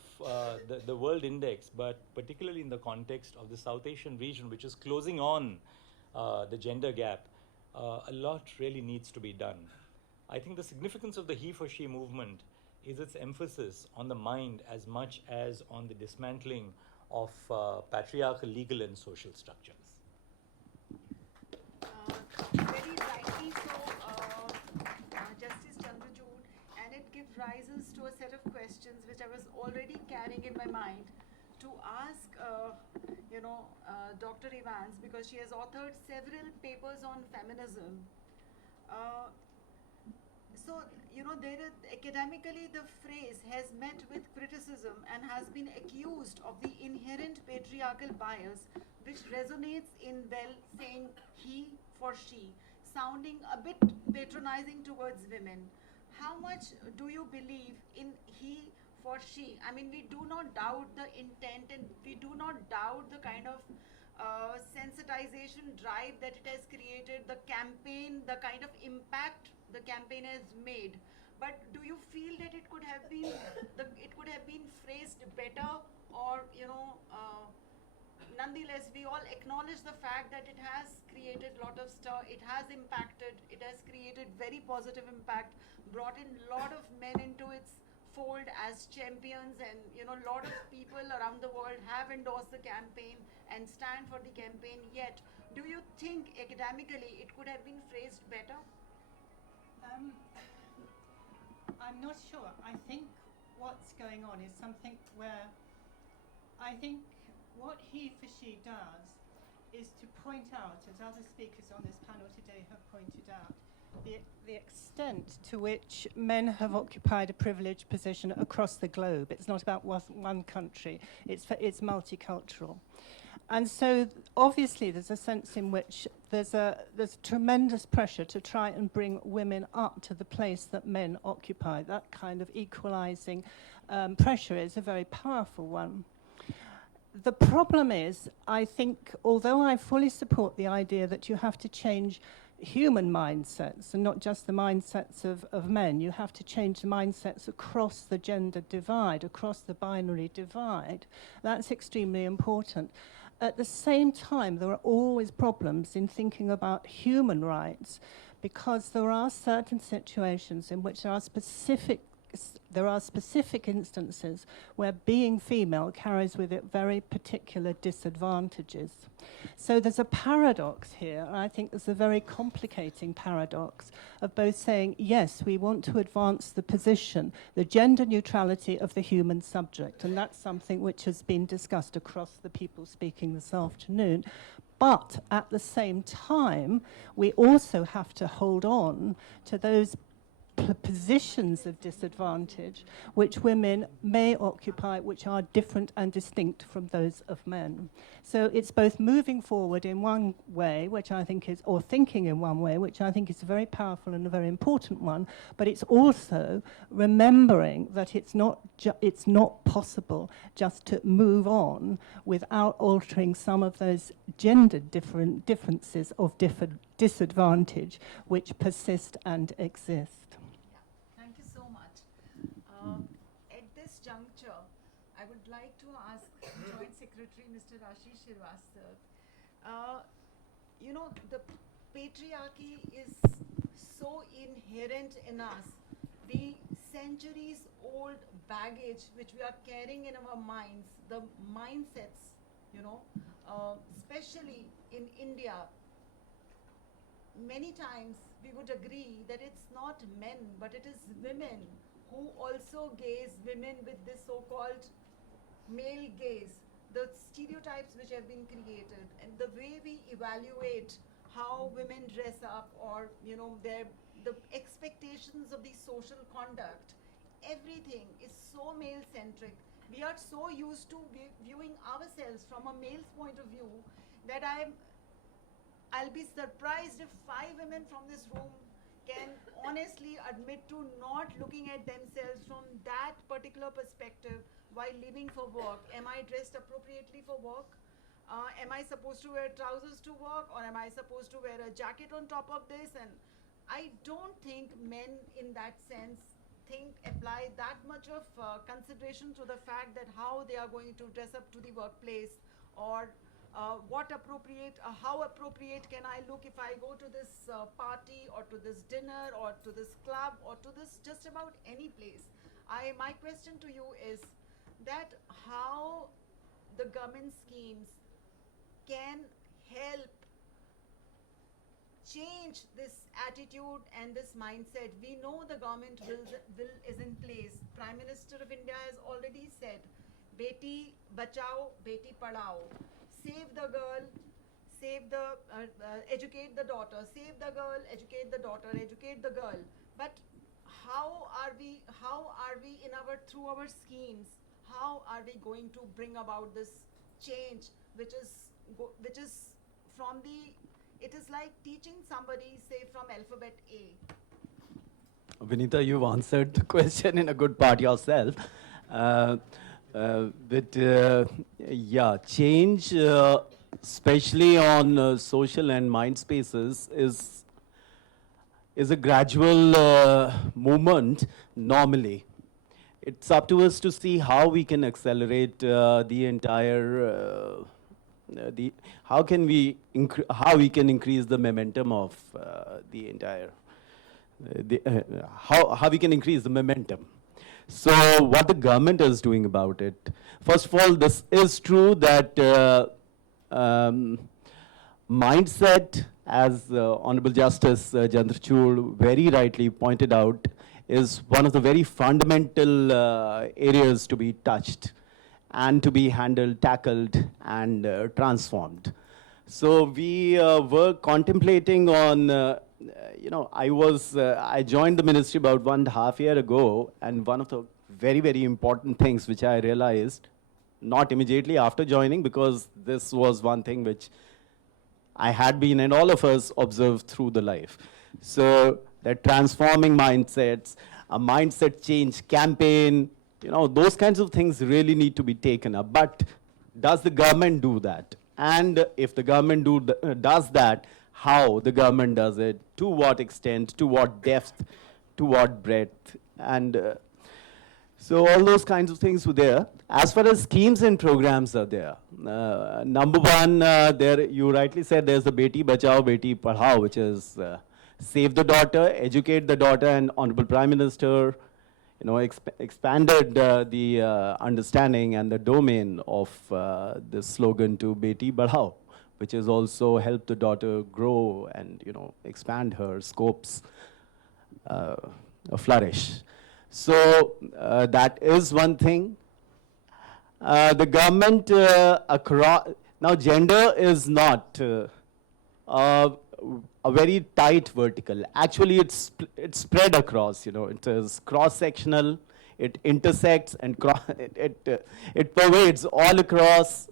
the world index, but particularly in the context of the South Asian region, which is closing on the gender gap, a lot really needs to be done. I think the significance of the he for she movement is its emphasis on the mind as much as on the dismantling of patriarchal legal and social structures. Very rightly so, Justice Chandrachud, and it gives rises to a set of questions which I was already carrying in my mind to ask, Dr. Evans, because she has authored several papers on feminism. Academically, the phrase has met with criticism and has been accused of the inherent patriarchal bias, which resonates in, well, saying he for she, sounding a bit patronizing towards women. How much do you believe in he for she? I mean, we do not doubt the intent and we do not doubt the kind of sensitization drive that it has created, the campaign, the kind of impact the campaign has made. But do you feel that it could have been phrased better, or nonetheless, we all acknowledge the fact that it has created a lot of stir, it has impacted, it has created very positive impact, brought in a lot of men into its fold as champions, and a lot of people around the world have endorsed the campaign and stand for the campaign. Yet, do you think academically it could have been phrased better? I'm not sure. I think what's going on is something where I think what he for she does is to point out, as other speakers on this panel today have pointed out, the extent to which men have occupied a privileged position across the globe. It's not about one country, it's multicultural. And so obviously there's a sense in which there's tremendous pressure to try and bring women up to the place that men occupy. That kind of equalizing pressure is a very powerful one. The problem is, I think, although I fully support the idea that you have to change human mindsets and not just the mindsets of men, you have to change the mindsets across the gender divide, across the binary divide. That's extremely important. At the same time, there are always problems in thinking about human rights, because there are certain situations in which there are specific there are specific instances where being female carries with it very particular disadvantages. So there's a paradox here, and I think there's a very complicating paradox of both saying, yes, we want to advance the position, the gender neutrality of the human subject, and that's something which has been discussed across the people speaking this afternoon. But at the same time, we also have to hold on to those positions of disadvantage which women may occupy, which are different and distinct from those of men. So it's both moving forward in one way, which I think is, or thinking in one way, which I think is a very powerful and a very important one, but it's also remembering that it's not possible just to move on without altering some of those gender differences of disadvantage which persist and exist. Thank you so much. At this juncture, I would like to ask Joint Secretary Mr. Ashish Srivastava, the patriarchy is so inherent in us. The centuries-old baggage which we are carrying in our minds, the mindsets, especially in India, many times we would agree that it's not men, but it is women who also gaze women with this so-called male gaze, the stereotypes which have been created, and the way we evaluate how women dress up, or the expectations of the social conduct. Everything is so male-centric. We are so used to viewing ourselves from a male's point of view that I'll be surprised if 5 women from this room can honestly admit to not looking at themselves from that particular perspective while leaving for work. Am I dressed appropriately for work? Am I supposed to wear trousers to work, or am I supposed to wear a jacket on top of this? And I don't think men in that sense apply that much of consideration to the fact that how they are going to dress up to the workplace, or how appropriate can I look if I go to this party, or to this dinner, or to this club, or to this just about any place. My question to you is that how the government schemes can help change this attitude and this mindset. We know the government will is in place. Prime Minister of India has already said, Beti Bachao, Beti Padhao. Save the girl, educate the daughter. Save the girl, educate the daughter, educate the girl. But how are we through our schemes, how are we going to bring about this change, which is from it is like teaching somebody, say, from alphabet A. Vinita, you've answered the question in a good part yourself. Change, especially on social and mind spaces, is a gradual movement normally. It's up to us to see how we can accelerate the entire, how we can increase the momentum of the entire, how we can increase the momentum. So what the government is doing about it, first of all, this is true that mindset, as Honorable Justice Chandrachud very rightly pointed out, is one of the very fundamental areas to be touched and to be handled, tackled, and transformed. So we were contemplating on, I joined the ministry about 1.5 years ago, and one of the very, very important things which I realized, not immediately after joining, because this was one thing which I had been, and all of us observed through the life. So that transforming mindsets, a mindset change campaign, those kinds of things really need to be taken up. But does the government do that? And if the government does that, how the government does it, to what extent, to what depth, to what breadth, and so all those kinds of things were there. As far as schemes and programs are there, number one, there you rightly said there's the Beti Bachao, Beti Padhao, which is save the daughter, educate the daughter, and Honorable Prime Minister, expanded the understanding and the domain of this slogan to Beti Badhao, which has also helped the daughter grow and expand her scopes, flourish. So that is one thing. The government across now gender is not a very tight vertical. Actually, it's spread across. It is cross-sectional. It intersects and it pervades all across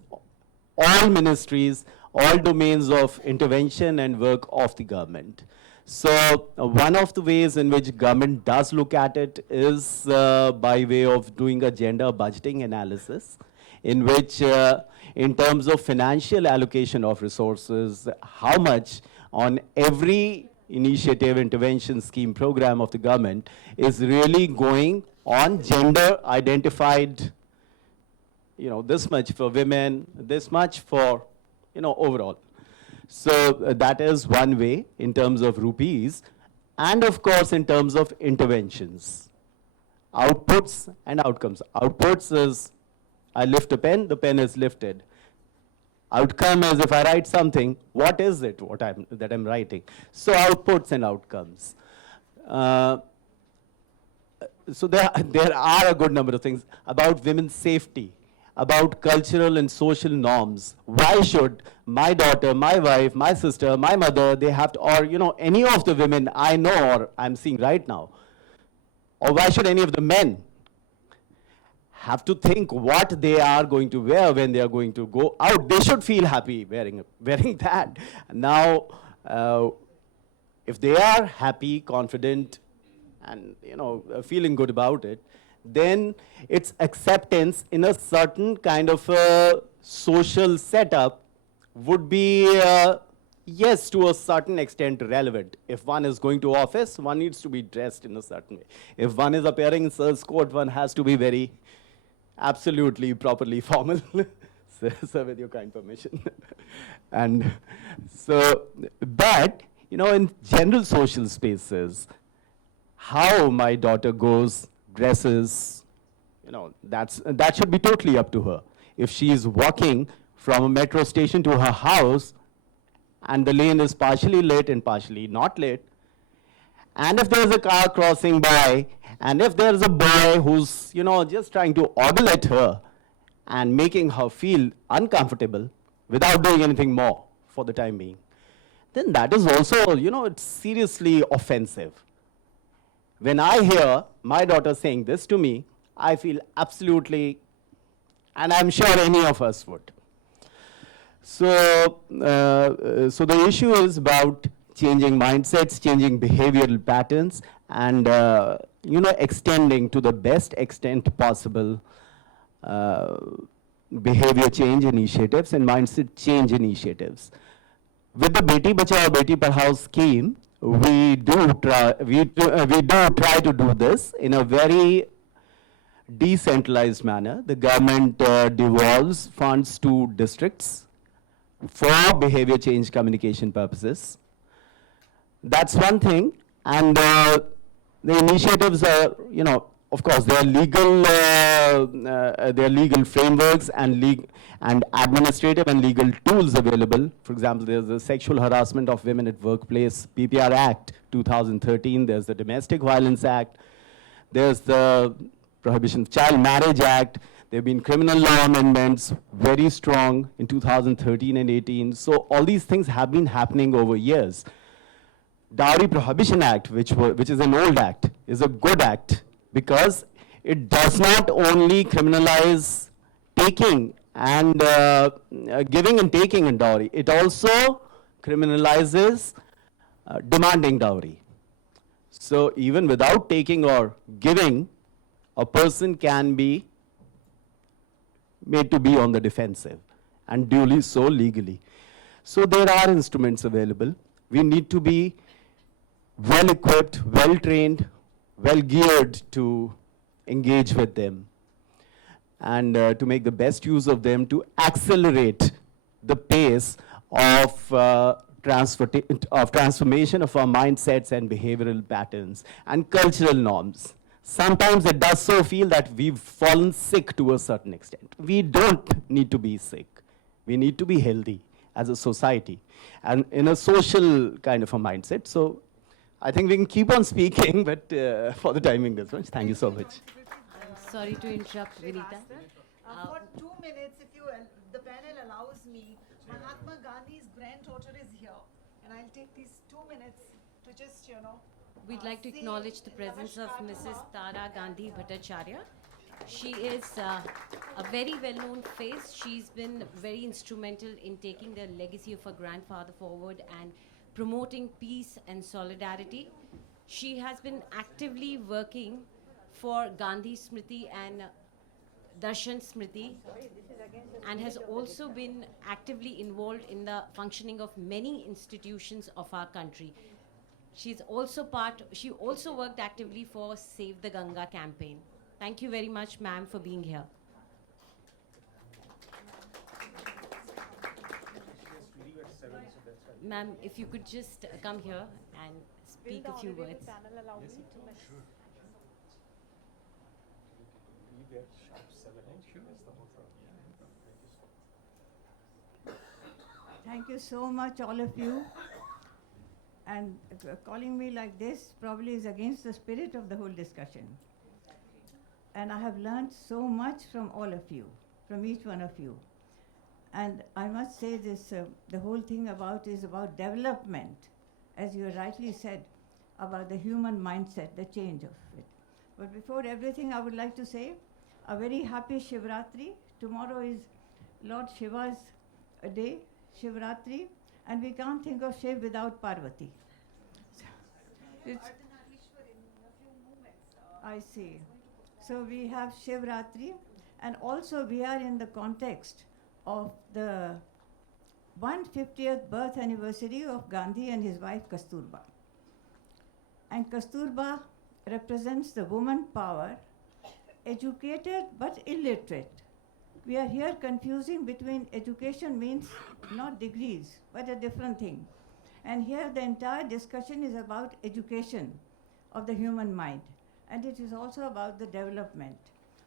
all ministries, all domains of intervention and work of the government. So one of the ways in which government does look at it is by way of doing a gender budgeting analysis, in which in terms of financial allocation of resources, how much on every initiative, intervention, scheme, program of the government is really going on gender identified, this much for women, this much for, overall. So that is one way in terms of rupees, and of course in terms of interventions. Outputs and outcomes. Outputs is, I lift a pen, the pen is lifted. Outcome is if I write something, what is it that I'm writing? So outputs and outcomes. So there are a good number of things about women's safety, about cultural and social norms. Why should my daughter, my wife, my sister, my mother, they have to, or any of the women I know or I'm seeing right now, or why should any of the men have to think what they are going to wear when they are going to go out? They should feel happy wearing that. Now, if they are happy, confident, and feeling good about it, then its acceptance in a certain kind of a social setup would be, yes, to a certain extent relevant. If one is going to office, one needs to be dressed in a certain way. If one is appearing in sir's court, one has to be very absolutely properly formal. Sir, with your kind permission. And so, but, in general social spaces, how my daughter goes, dresses, that should be totally up to her. If she is walking from a metro station to her house, and the lane is partially lit and partially not lit, and if there's a car crossing by, and if there's a boy who's, just trying to ogle at her and making her feel uncomfortable without doing anything more for the time being, then that is also, it's seriously offensive. When I hear my daughter saying this to me, I feel absolutely, and I'm sure any of us would. So, so the issue is about changing mindsets, changing behavioral patterns, and extending to the best extent possible behavior change initiatives and mindset change initiatives. With the Beti Bachao Beti Padhao scheme, we do try to do this in a very decentralized manner. The government devolves funds to districts for behavior change communication purposes. That's one thing, and the initiatives are, of course, there are legal frameworks and administrative and legal tools available. For example, there's the Sexual Harassment of Women at Workplace, PPR Act 2013. There's the Domestic Violence Act. There's the Prohibition of Child Marriage Act. There have been criminal law amendments, very strong in 2013 and 18. So all these things have been happening over years. Dowry Prohibition Act, which is an old act, is a good act because it does not only criminalize taking and giving and taking in dowry, it also criminalizes demanding dowry. So even without taking or giving, a person can be made to be on the defensive, and duly so legally. So there are instruments available. We need to be well equipped, well trained, well geared to engage with them and to make the best use of them to accelerate the pace of transformation of our mindsets and behavioral patterns and cultural norms. sometimes it does so feel that we've fallen sick to a certain extent. We don't need to be sick. We need to be healthy as a society and in a social kind of a mindset. So I think we can keep on speaking, but for the timing this much, thank you so much. I'm sorry to interrupt, Vinita. For 2 minutes, if the panel allows me, Mahatma Gandhi's granddaughter is here, and I'll take these 2 minutes to just, We'd like to say acknowledge the presence of namaskar to Mrs. her. Tara Gandhi Bhattacharya. She is a very well-known face. She's been very instrumental in taking the legacy of her grandfather forward and promoting peace and solidarity. She has been actively working for Gandhi Smriti and Darshan Smriti, and has also been actively involved in the functioning of many institutions of our country. She also worked actively for Save the Ganga campaign. Thank you very much, ma'am, for being here. Ma'am, if you could just come here and speak a few words. Thank you so much, all of you. And calling me like this probably is against the spirit of the whole discussion. And I have learned so much from all of you, from each one of you. And I must say this, the whole thing is about development, as you rightly said, about the human mindset, the change of it. But before everything, I would like to say a very happy Shivratri. Tomorrow is Lord Shiva's day, Shivratri, and we can't think of Shiv without Parvati. I see. So we have Shivratri, and also we are in the context of the 150th birth anniversary of Gandhi and his wife Kasturba. And Kasturba represents the woman power, educated but illiterate. We are here confusing between education means not degrees, but a different thing. And here the entire discussion is about education of the human mind. And it is also about the development.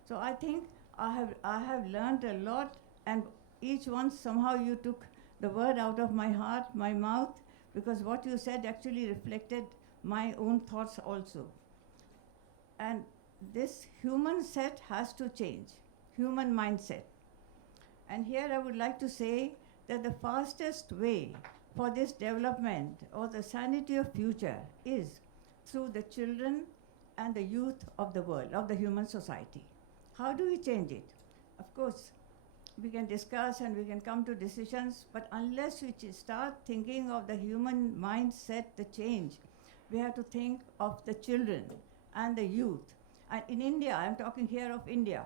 So I think I have learned a lot, and each one somehow you took the word out of my heart, my mouth, because what you said actually reflected my own thoughts also. And this human set has to change, human mindset. And here I would like to say that the fastest way for this development or the sanity of future is through the children and the youth of the world, of the human society. How do we change it? Of course, we can discuss and we can come to decisions, but unless we start thinking of the human mindset, the change, we have to think of the children and the youth. And in India, I'm talking here of India,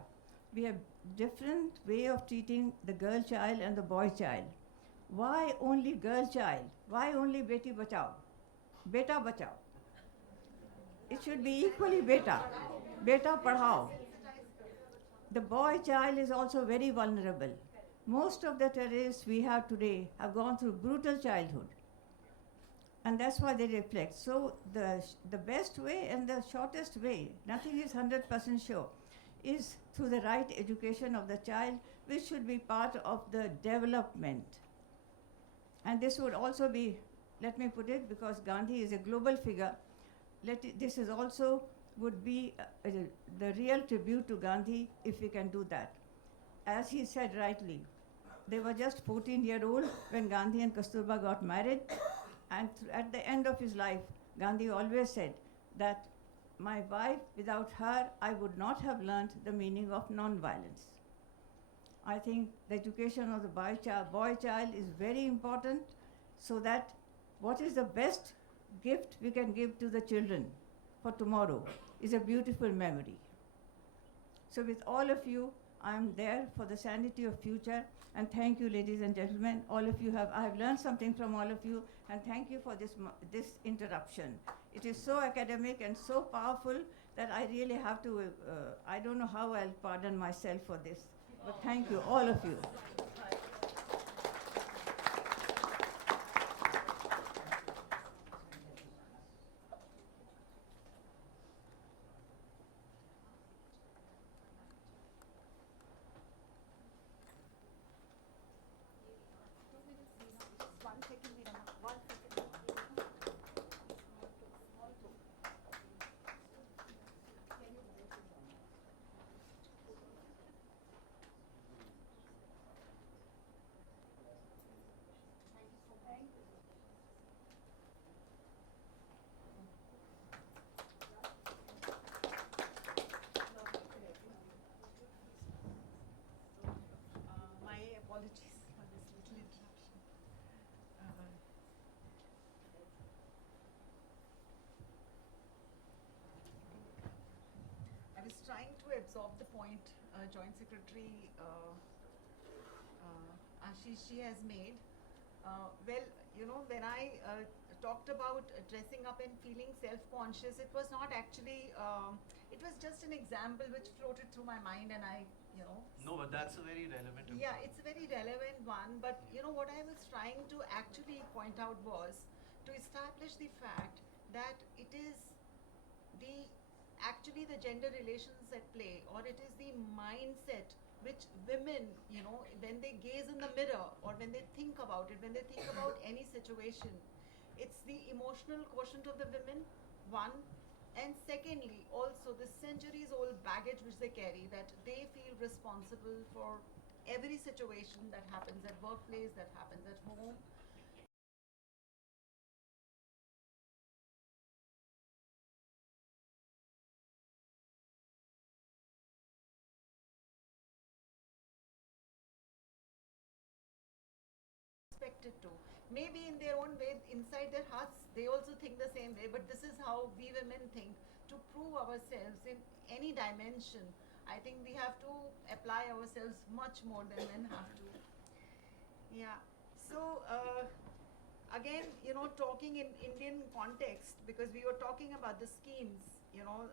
we have different way of treating the girl child and the boy child. Why only girl child? Why only beti bachao? Beta bachao. It should be equally beta. Beta padhao. The boy child is also very vulnerable. Most of the terrorists we have today have gone through brutal childhood. And that's why they reflect. So the best way and the shortest way, nothing is 100% sure, is through the right education of the child, which should be part of the development. And this would also be, let me put it, because Gandhi is a global figure, this is also would be the real tribute to Gandhi if we can do that. As he said rightly, they were just 14-year-old when Gandhi and Kasturba got married, and at the end of his life, Gandhi always said that my wife, without her, I would not have learned the meaning of non-violence. I think the education of the boy child is very important, so that what is the best gift we can give to the children for tomorrow is a beautiful memory. So with all of you, I'm there for the sanity of future, and thank you, ladies and gentlemen. I have learned something from all of you, and thank you for this interruption. It is so academic and so powerful that I really have to, I don't know how I'll pardon myself for this, but thank you, all of you. trying to absorb the point Joint Secretary Ashish has made. Well, you know, when I talked about dressing up and feeling self-conscious, it was not actually, it was just an example which floated through my mind, and I, you know. No, but that's a very relevant. Yeah, it's a very relevant one, but you know what I was trying to actually point out was to establish the fact that it is the actually the gender relations at play, or it is the mindset which women, you know, when they gaze in the mirror or when they think about it, when they think about any situation, it's the emotional quotient of the women, one, and secondly also the centuries old baggage which they carry, that they feel responsible for every situation that happens at workplace, that happens at home. Expected to. Maybe in their own way, inside their hearts, they also think the same way, but this is how we women think. To prove ourselves in any dimension, I think we have to apply ourselves much more than men have to. Yeah. So, again, you know, talking in Indian context, because we were talking about the schemes, you know,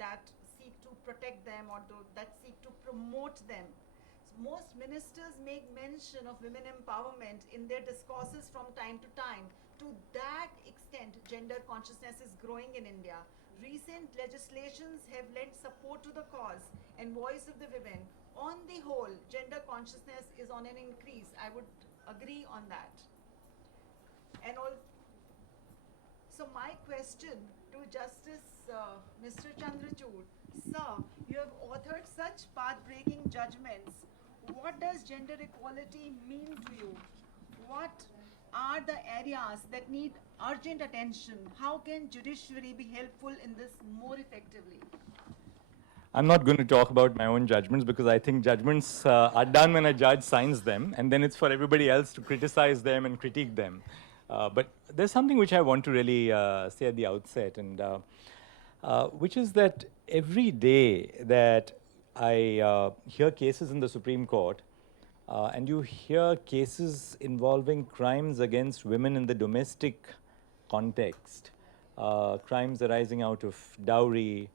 that seek to protect them, or that seek to promote them. Most ministers make mention of women empowerment in their discourses from time to time. To that extent, gender consciousness is growing in India. Recent legislations have lent support to the cause and voice of the women. On the whole, gender consciousness is on an increase. I would agree on that. And all. So my question to Justice Mr. Chandrachud, sir, you have authored such path-breaking judgments. What does gender equality mean to you? What are the areas that need urgent attention? How can judiciary be helpful in this more effectively? I'm not going to talk about my own judgments because I think judgments are done when a judge signs them, and then it's for everybody else to criticize them and critique them. But there's something which I want to really say at the outset, and which is that every day that I hear cases in the Supreme Court, and you hear cases involving crimes against women in the domestic context, crimes arising out of dowry,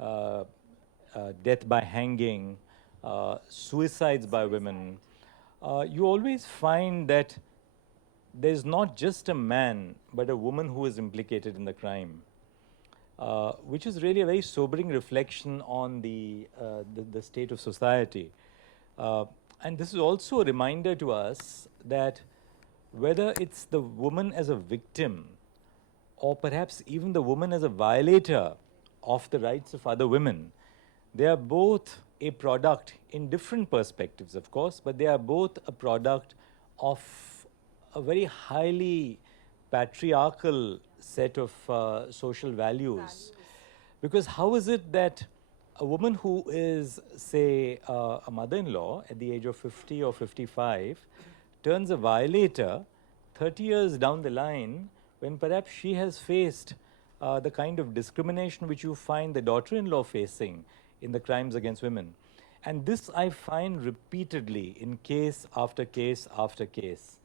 death by hanging, suicides by women, you always find that there's not just a man, but a woman who is implicated in the crime. Which is really a very sobering reflection on the state of society. And this is also a reminder to us that whether it's the woman as a victim or perhaps even the woman as a violator of the rights of other women, they are both a product in different perspectives, of course, but they are both a product of a very highly patriarchal set of social values. Because how is it that a woman who is, say, a mother-in-law at the age of 50 or 55 turns a violator 30 years down the line when perhaps she has faced the kind of discrimination which you find the daughter-in-law facing in the crimes against women? And this I find repeatedly in case after case after case,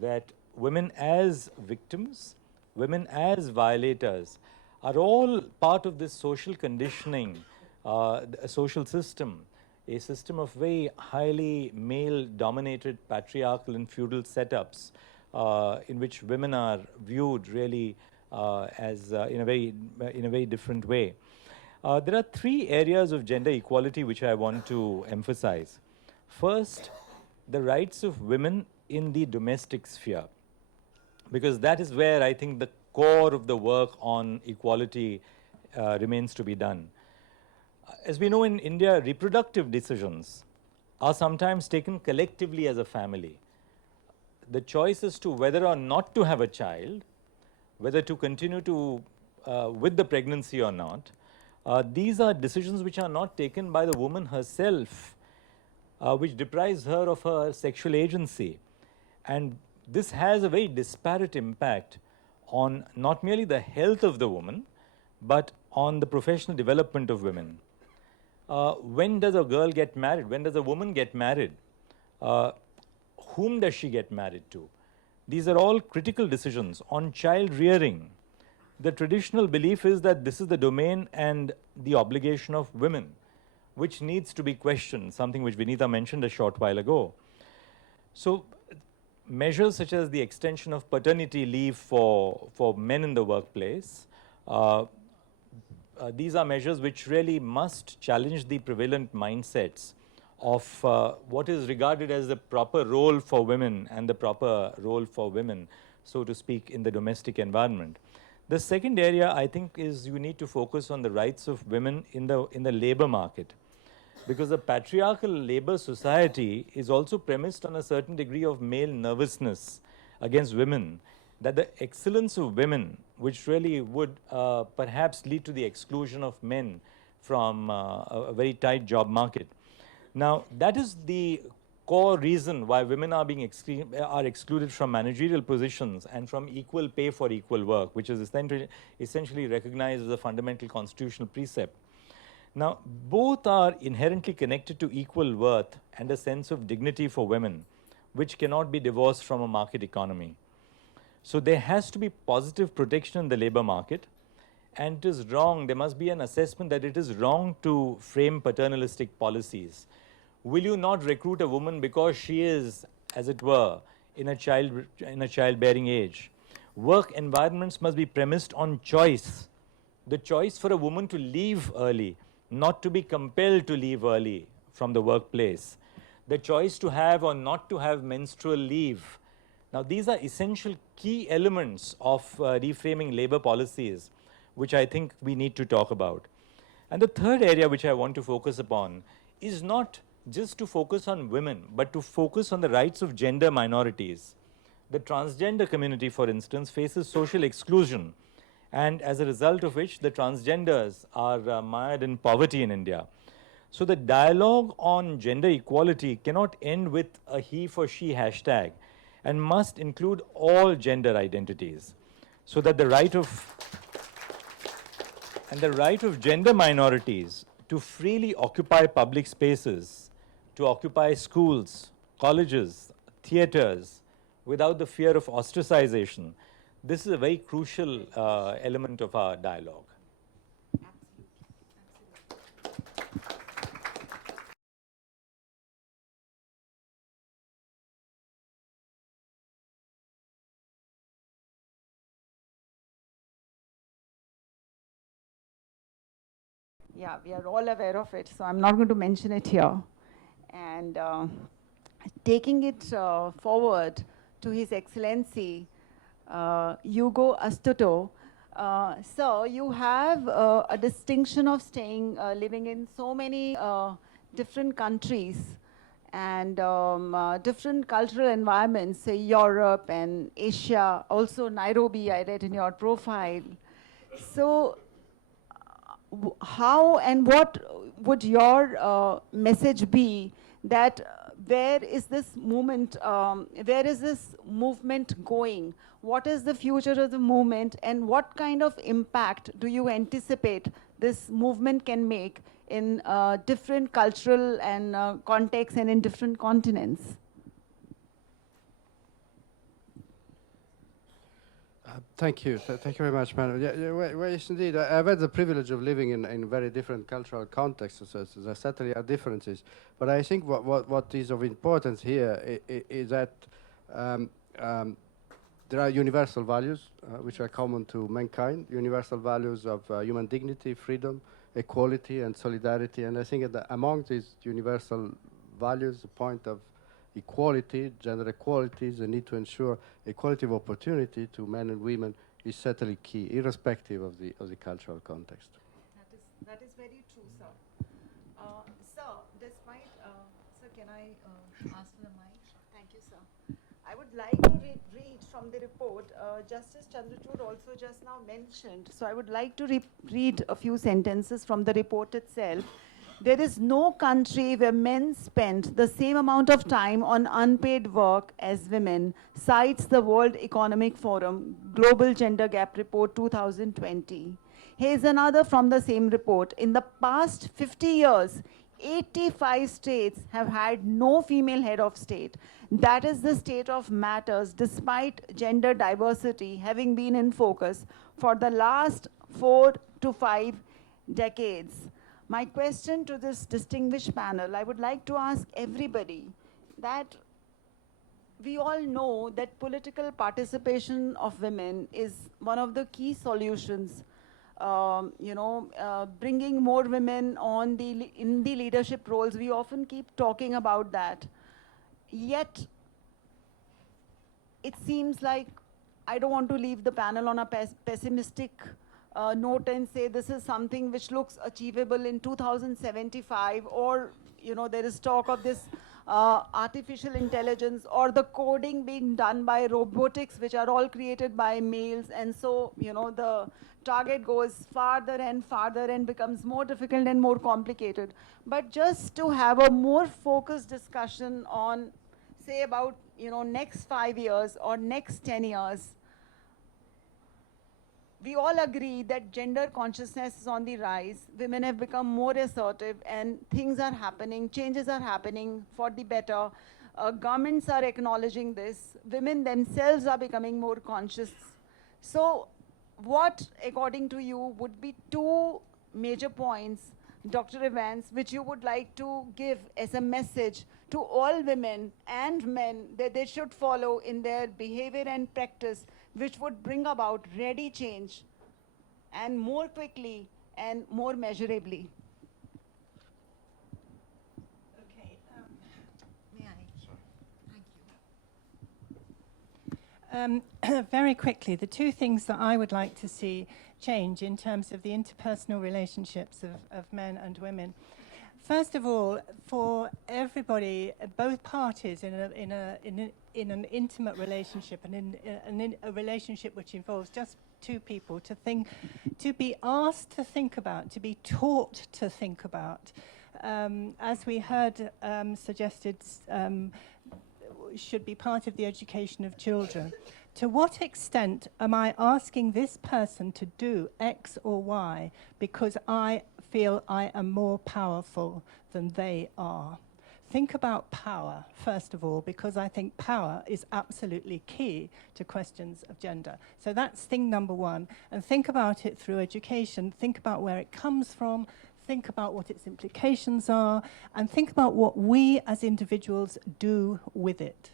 that women as victims, women as violators, are all part of this social conditioning, a social system, a system of very highly male-dominated patriarchal and feudal setups in which women are viewed really as in a very different way. There are three areas of gender equality which I want to emphasize. First, the rights of women in the domestic sphere, because that is where I think the core of the work on equality remains to be done. As we know in India, reproductive decisions are sometimes taken collectively as a family. The choice as to whether or not to have a child, whether to continue to with the pregnancy or not, these are decisions which are not taken by the woman herself, which deprives her of her sexual agency. And this has a very disparate impact on not merely the health of the woman, but on the professional development of women. when does a girl get married? When does a woman get married? Uh, whom does she get married to? These are all critical decisions. On child rearing, the traditional belief is that this is the domain and the obligation of women, which needs to be questioned, something which Vinita mentioned a short while ago. So, measures such as the extension of paternity leave for men in the workplace, these are measures which really must challenge the prevalent mindsets of what is regarded as the proper role for women and the proper role for women, so to speak, in the domestic environment. The second area, I think, is you need to focus on the rights of women in the labor market, because a patriarchal labor society is also premised on a certain degree of male nervousness against women, that the excellence of women, which really would perhaps lead to the exclusion of men from a very tight job market. Now, that is the core reason why women are being excluded from managerial positions and from equal pay for equal work, which is essentially recognized as a fundamental constitutional precept. Now, both are inherently connected to equal worth and a sense of dignity for women, which cannot be divorced from a market economy. So there has to be positive protection in the labor market, and it is wrong, there must be an assessment that it is wrong to frame paternalistic policies. Will you not recruit a woman because she is, as it were, in a childbearing age? Work environments must be premised on choice. The choice for a woman to leave early, not to be compelled to leave early from the workplace. The choice to have or not to have menstrual leave. Now, these are essential key elements of reframing labor policies, which I think we need to talk about. And the third area which I want to focus upon is not just to focus on women, but to focus on the rights of gender minorities. The transgender community, for instance, faces social exclusion, and as a result of which the transgenders are mired in poverty in India. So the dialogue on gender equality cannot end with a he for she hashtag and must include all gender identities, so that the right of gender minorities to freely occupy public spaces, to occupy schools, colleges, theaters, without the fear of ostracization, this is a very crucial element of our dialogue. Yeah, we are all aware of it, so I'm not going to mention it here. And taking it forward to His Excellency, Hugo Astuto, sir, you have a distinction of living in so many different countries and different cultural environments, say Europe and Asia, also Nairobi, I read in your profile. So how and what would your message be that where is this movement going? What is the future of the movement, and what kind of impact do you anticipate this movement can make in different cultural and contexts and in different continents? Thank you. Thank you very much, madam. Well, yes, indeed. I've had the privilege of living in very different cultural contexts, so there certainly are differences. But I think what is of importance here is that there are universal values which are common to mankind, universal values of human dignity, freedom, equality, and solidarity. And I think that among these universal values, the point of equality, gender equality, the need to ensure equality of opportunity to men and women is certainly key, irrespective of the cultural context. That is very true, sir. Sir, despite, sir, can I ask for the mic? Thank you, sir. I would like to read from the report. Justice Chandrachud also just now mentioned. So I would like to read a few sentences from the report itself. There is no country where men spend the same amount of time on unpaid work as women, cites the World Economic Forum Global Gender Gap Report 2020. Here's another from the same report. In the past 50 years, 85 states have had no female head of state. That is the state of matters despite gender diversity having been in focus for the last 4 to 5 decades. My question to this distinguished panel, I would like to ask everybody that we all know that political participation of women is one of the key solutions. Bringing more women on in the leadership roles, we often keep talking about that. Yet, it seems like I don't want to leave the panel on a pessimistic note and say this is something which looks achievable in 2075, or there is talk of this artificial intelligence or the coding being done by robotics, which are all created by males, and so the target goes farther and farther and becomes more difficult and more complicated. But just to have a more focused discussion on, say, about next 5 years or next 10 years, we all agree that gender consciousness is on the rise. Women have become more assertive and things are happening, changes are happening for the better. Governments are acknowledging this. Women themselves are becoming more conscious. So what, according to you, would be 2 major points, Dr. Evans, which you would like to give as a message to all women and men that they should follow in their behavior and practice, which would bring about ready change and more quickly and more measurably? Okay, may I? Thank you. Very quickly, the 2 things that I would like to see change in terms of the interpersonal relationships of men and women. First of all, for everybody, both parties in an intimate relationship and in a relationship which involves just 2 people, to be asked to think about, to be taught to think about, as we heard suggested, should be part of the education of children. To what extent am I asking this person to do X or Y because I feel I am more powerful than they are? Think about power, first of all, because I think power is absolutely key to questions of gender. So that's thing number 1. And think about it through education. Think about where it comes from. Think about what its implications are. And think about what we as individuals do with it.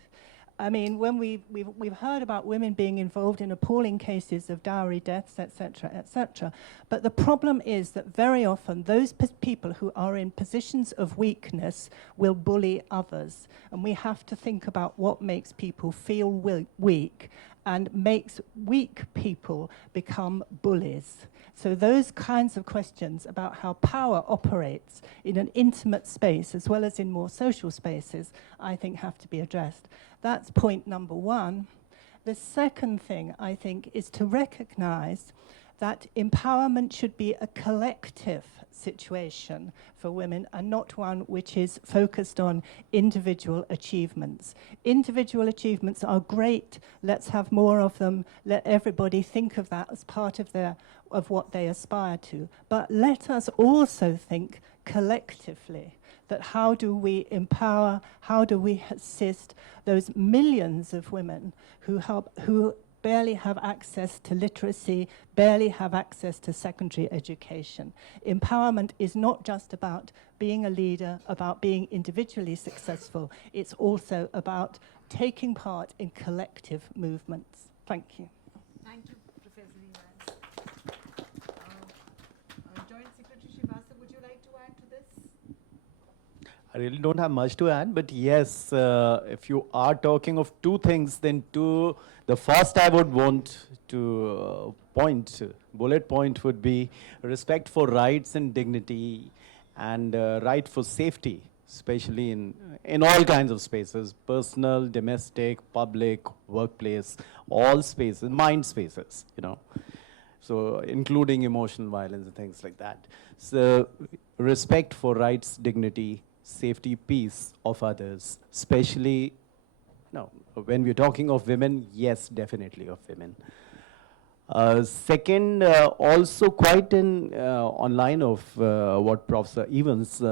I mean, when we've heard about women being involved in appalling cases of dowry deaths, etc., etc. But the problem is that very often those people who are in positions of weakness will bully others. And we have to think about what makes people feel weak and makes weak people become bullies. So those kinds of questions about how power operates in an intimate space as well as in more social spaces, I think have to be addressed. That's point number 1. The second thing, I think, is to recognize that empowerment should be a collective situation for women and not one which is focused on individual achievements. Individual achievements are great. Let's have more of them. Let everybody think of that as part of what they aspire to. But let us also think collectively that how do we empower, how do we assist those millions of women who barely have access to literacy, barely have access to secondary education. Empowerment is not just about being a leader, about being individually successful. It's also about taking part in collective movements. Thank you. Thank you, Professor Evans. Joint Secretary Srivastava, would you like to add to this? I really don't have much to add, but yes, if you are talking of 2 things, then the first I would want to bullet point would be respect for rights and dignity and right for safety, especially in all kinds of spaces, personal, domestic, public, workplace, all spaces, mind spaces, So including emotional violence and things like that. So respect for rights, dignity, safety, peace of others, especially, when we're talking of women, yes, definitely of women. Second, also quite in online of what Professor Evans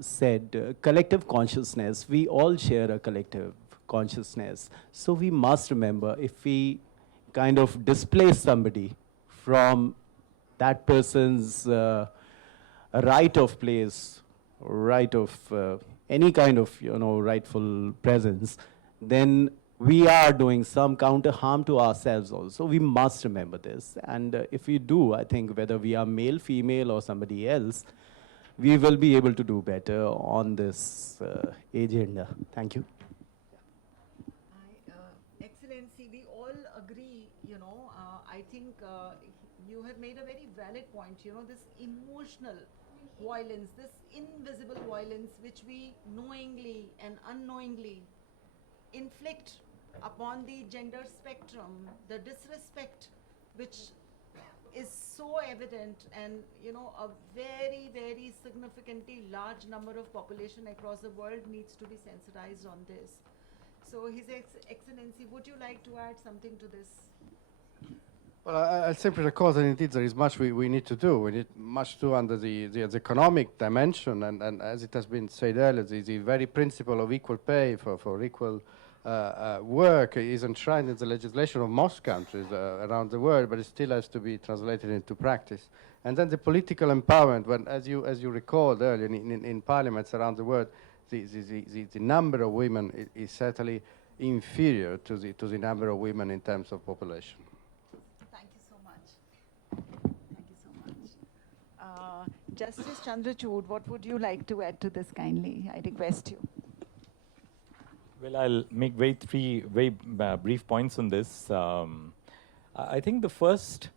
said, collective consciousness. We all share a collective consciousness. So we must remember, if we kind of displace somebody from that person's right of place, right of any kind of rightful presence, then we are doing some counter harm to ourselves also. We must remember this. And if we do, I think whether we are male, female, or somebody else, we will be able to do better on this agenda. Thank you. Excellency, we all agree, I think you have made a very valid point, this emotional violence, this invisible violence which we knowingly and unknowingly inflict upon the gender spectrum, the disrespect which is so evident, and a very, very significantly large number of population across the world needs to be sensitized on this. So His Excellency, would you like to add something to this? Well, I simply recall that indeed there is much we need to do. We need much to do under the economic dimension, and as it has been said earlier, the very principle of equal pay for equal work is enshrined in the legislation of most countries around the world, but it still has to be translated into practice. And then the political empowerment, when, as you recalled earlier, in parliaments around the world, the number of women is certainly inferior to the number of women in terms of population. Thank you so much. Thank you so much. Justice Chandrachud, what would you like to add to this kindly? I request you. Well, I'll make three very brief points on this. I think the first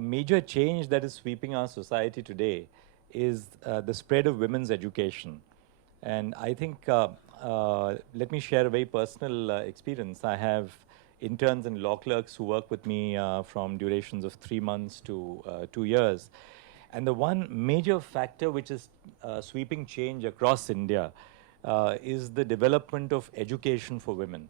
major change that is sweeping our society today is the spread of women's education. And I think, let me share a very personal experience. I have interns and law clerks who work with me from durations of 3 months to 2 years. And the one major factor which is sweeping change across India is the development of education for women.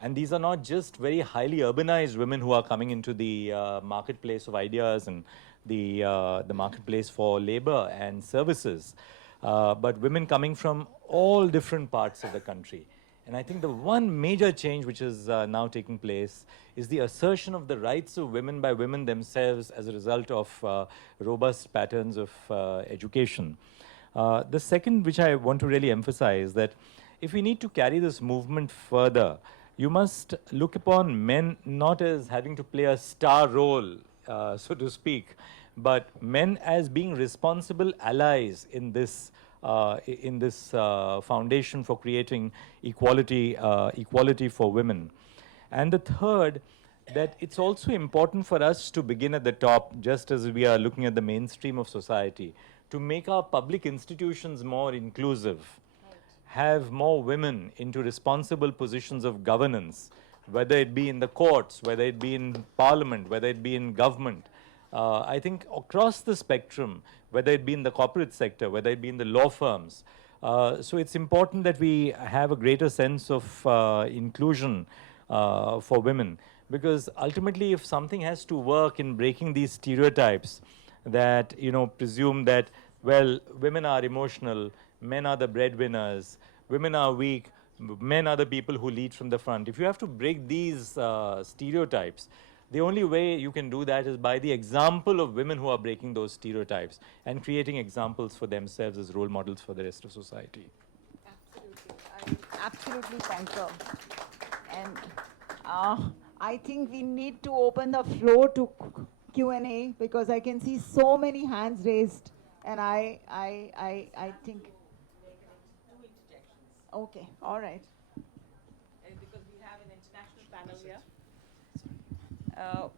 And these are not just very highly urbanized women who are coming into the marketplace of ideas and the marketplace for labor and services, but women coming from all different parts of the country. And I think the one major change which is now taking place is the assertion of the rights of women by women themselves as a result of robust patterns of education. The second, which I want to really emphasize, that if we need to carry this movement further, you must look upon men not as having to play a star role, so to speak, but men as being responsible allies in this foundation for creating equality for women. And the third, that it's also important for us to begin at the top, just as we are looking at the mainstream of society, to make our public institutions more inclusive, have more women into responsible positions of governance, whether it be in the courts, whether it be in parliament, whether it be in government. I think across the spectrum, whether it be in the corporate sector, whether it be in the law firms. So it's important that we have a greater sense of inclusion for women, because ultimately if something has to work in breaking these stereotypes that presume that, well, women are emotional, men are the breadwinners, women are weak, men are the people who lead from the front. If you have to break these stereotypes, the only way you can do that is by the example of women who are breaking those stereotypes and creating examples for themselves as role models for the rest of society. Absolutely, I absolutely concur. And I think we need to open the floor to Q&A, because I can see so many hands raised, and I think. Okay, all right. Because we have an international panel here.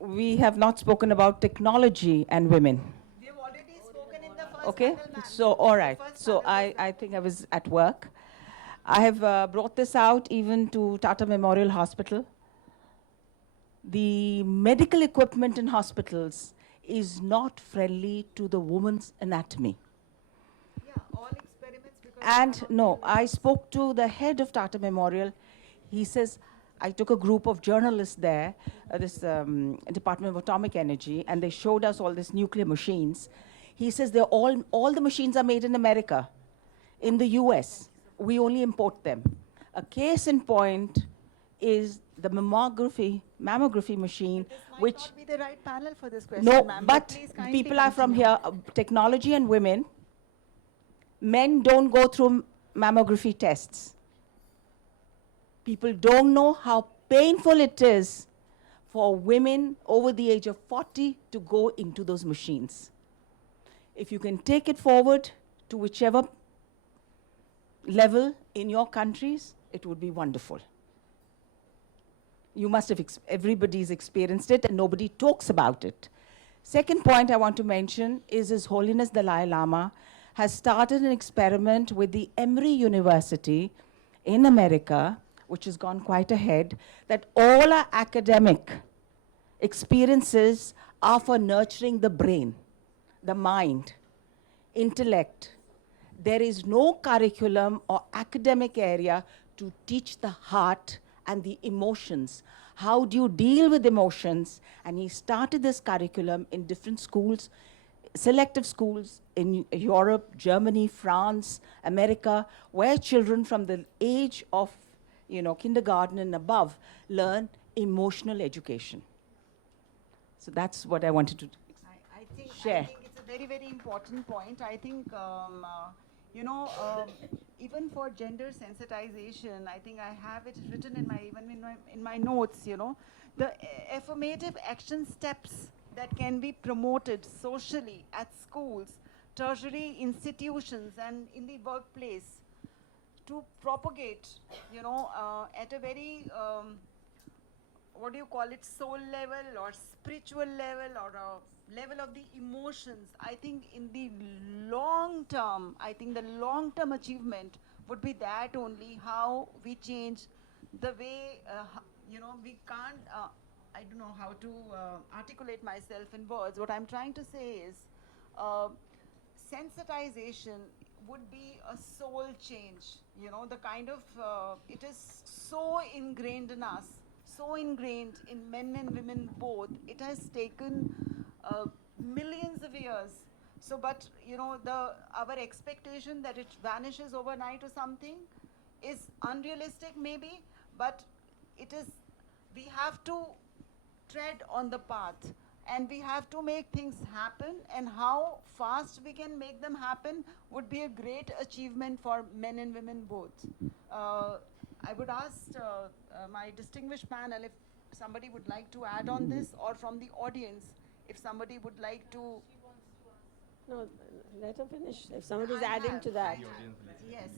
We have not spoken about technology and women. We have already spoken in the first Okay, panel, ma'am. so all right. So I think I was at work. I have brought this out even to Tata Memorial Hospital. The medical equipment in hospitals is not friendly to the woman's anatomy. And no, I spoke to the head of Tata Memorial. He says, I took a group of journalists there, this Department of Atomic Energy, and they showed us all these nuclear machines. He says all the machines are made in America, in the US. We only import them. A case in point is the mammography machine, which Not be the right panel for this question, no, ma'am. but Please kindly people are from continue. here, technology and women. Men don't go through mammography tests. People don't know how painful it is for women over the age of 40 to go into those machines. If you can take it forward to whichever level in your countries, it would be wonderful. You must have, everybody's experienced it and nobody talks about it. Second point I want to mention is His Holiness Dalai Lama has started an experiment with the Emory University in America, which has gone quite ahead, that all our academic experiences are for nurturing the brain, the mind, intellect. There is no curriculum or academic area to teach the heart and the emotions. How do you deal with emotions? And he started this curriculum in different schools, selective schools in Europe, Germany, France, America, where children from the age of kindergarten and above learn emotional education. So that's what I wanted to share. I think it's a very, very important point. I think, even for gender sensitization, I think I have it written in my notes, the affirmative action steps that can be promoted socially at schools, tertiary institutions, and in the workplace to propagate, at a very what do you call it, soul level or spiritual level or a level of the emotions. I think in the long term, the long term achievement would be that only how we change the way, we can't, I don't know how to articulate myself in words. What I'm trying to say is sensitization would be a soul change, the kind of, it is so ingrained in us, so ingrained in men and women both. It has taken millions of years. So, but our expectation that it vanishes overnight or something is unrealistic maybe, but it is, we have to tread on the path and we have to make things happen, and how fast we can make them happen would be a great achievement for men and women both. I would ask my distinguished panel if somebody would like to add on this, or from the audience, if somebody would like to. No, let her finish. If somebody's adding to that. Yes.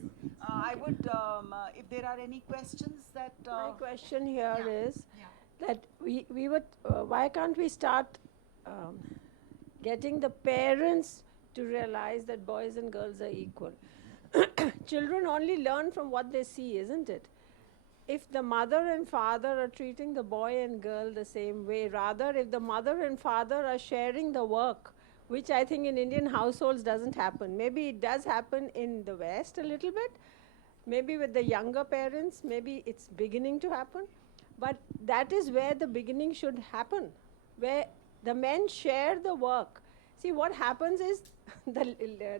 I would, if there are any questions that. My question here is that we would, why can't we start getting the parents to realize that boys and girls are equal? Children only learn from what they see, isn't it? If the mother and father are treating the boy and girl the same way, rather if the mother and father are sharing the work, which I think in Indian households doesn't happen. Maybe it does happen in the West a little bit, maybe with the younger parents, maybe it's beginning to happen. But that is where the beginning should happen, where the men share the work. See, what happens is the